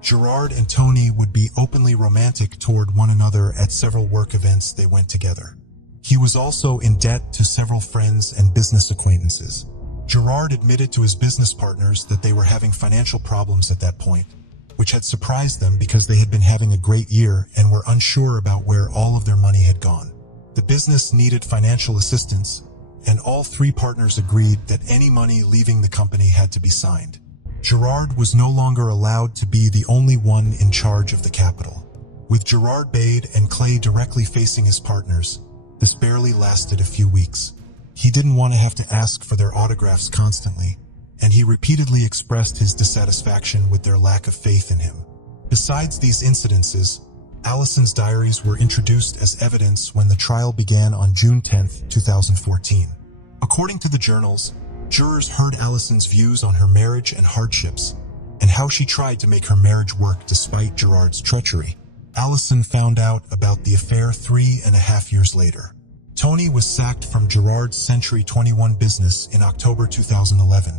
Gerard and Tony would be openly romantic toward one another at several work events they went together. He was also in debt to several friends and business acquaintances. Gerard admitted to his business partners that they were having financial problems at that point, which had surprised them because they had been having a great year and were unsure about where all of their money had gone. The business needed financial assistance, and all three partners agreed that any money leaving the company had to be signed. Gerard was no longer allowed to be the only one in charge of the capital. With Gerard Bade and Clay directly facing his partners, this barely lasted a few weeks. He didn't want to have to ask for their autographs constantly, and he repeatedly expressed his dissatisfaction with their lack of faith in him. Besides these incidences, Allison's diaries were introduced as evidence when the trial began on June 10, 2014. According to the journals, jurors heard Allison's views on her marriage and hardships, and how she tried to make her marriage work despite Gerard's treachery. Allison found out about the affair 3.5 years later. Tony was sacked from Gerard's Century 21 business in October 2011,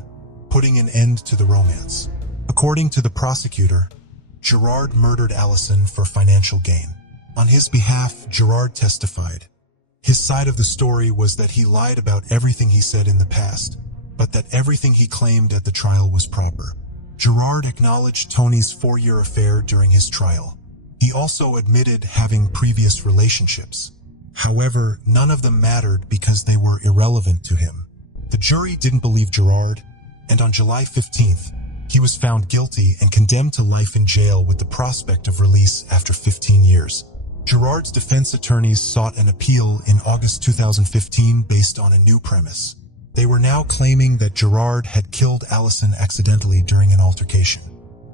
putting an end to the romance. According to the prosecutor, Gerard murdered Allison for financial gain. On his behalf, Gerard testified. His side of the story was that he lied about everything he said in the past, but that everything he claimed at the trial was proper. Gerard acknowledged Tony's 4-year affair during his trial. He also admitted having previous relationships. However, none of them mattered because they were irrelevant to him. The jury didn't believe Gerard, and on July 15th, he was found guilty and condemned to life in jail with the prospect of release after 15 years. Gerard's defense attorneys sought an appeal in August 2015 based on a new premise. They were now claiming that Gerard had killed Allison accidentally during an altercation.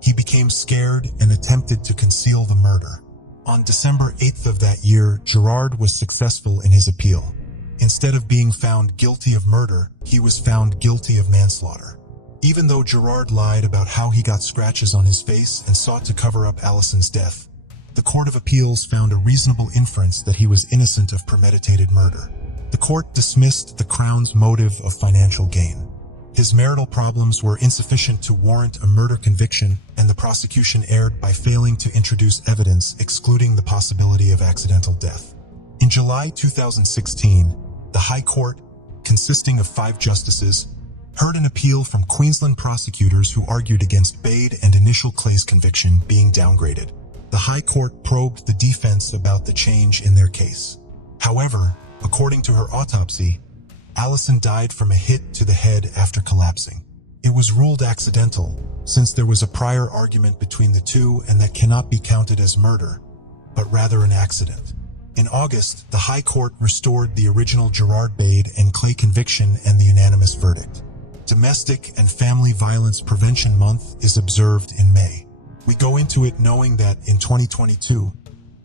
He became scared and attempted to conceal the murder. On December 8th of that year, Gerard was successful in his appeal. Instead of being found guilty of murder, he was found guilty of manslaughter. Even though Gerard lied about how he got scratches on his face and sought to cover up Allison's death, the Court of Appeals found a reasonable inference that he was innocent of premeditated murder. The court dismissed the Crown's motive of financial gain. His marital problems were insufficient to warrant a murder conviction, and the prosecution erred by failing to introduce evidence excluding the possibility of accidental death. In July 2016, the High Court, consisting of 5 justices, heard an appeal from Queensland prosecutors who argued against Bade and initial Clay's conviction being downgraded. The High Court probed the defense about the change in their case. However, according to her autopsy, Allison died from a hit to the head after collapsing. It was ruled accidental, since there was a prior argument between the two and that cannot be counted as murder, but rather an accident. In August, the High Court restored the original Gerard Bade and Clay conviction and the unanimous verdict. Domestic and Family Violence Prevention Month is observed in May. We go into it knowing that in 2022,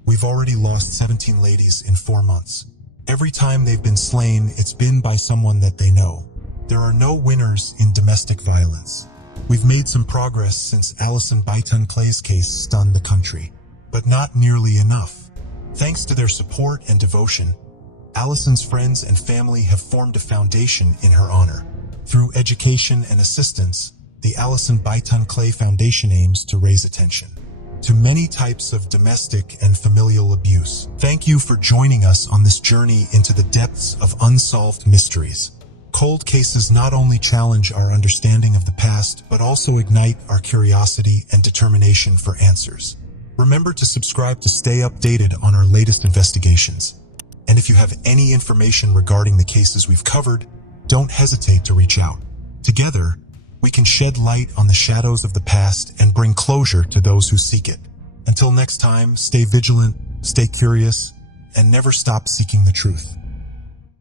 we've already lost 17 ladies in 4 months. Every time they've been slain, it's been by someone that they know. There are no winners in domestic violence. We've made some progress since Alison Byton Clay's case stunned the country, but not nearly enough. Thanks to their support and devotion, Alison's friends and family have formed a foundation in her honor. Through education and assistance, the Alison Byton Clay Foundation aims to raise attention to many types of domestic and familial abuse. Thank you for joining us on this journey into the depths of unsolved mysteries. Cold cases not only challenge our understanding of the past, but also ignite our curiosity and determination for answers. Remember to subscribe to stay updated on our latest investigations. And if you have any information regarding the cases we've covered, don't hesitate to reach out. Together, we can shed light on the shadows of the past and bring closure to those who seek it. Until next time, stay vigilant, stay curious, and never stop seeking the truth.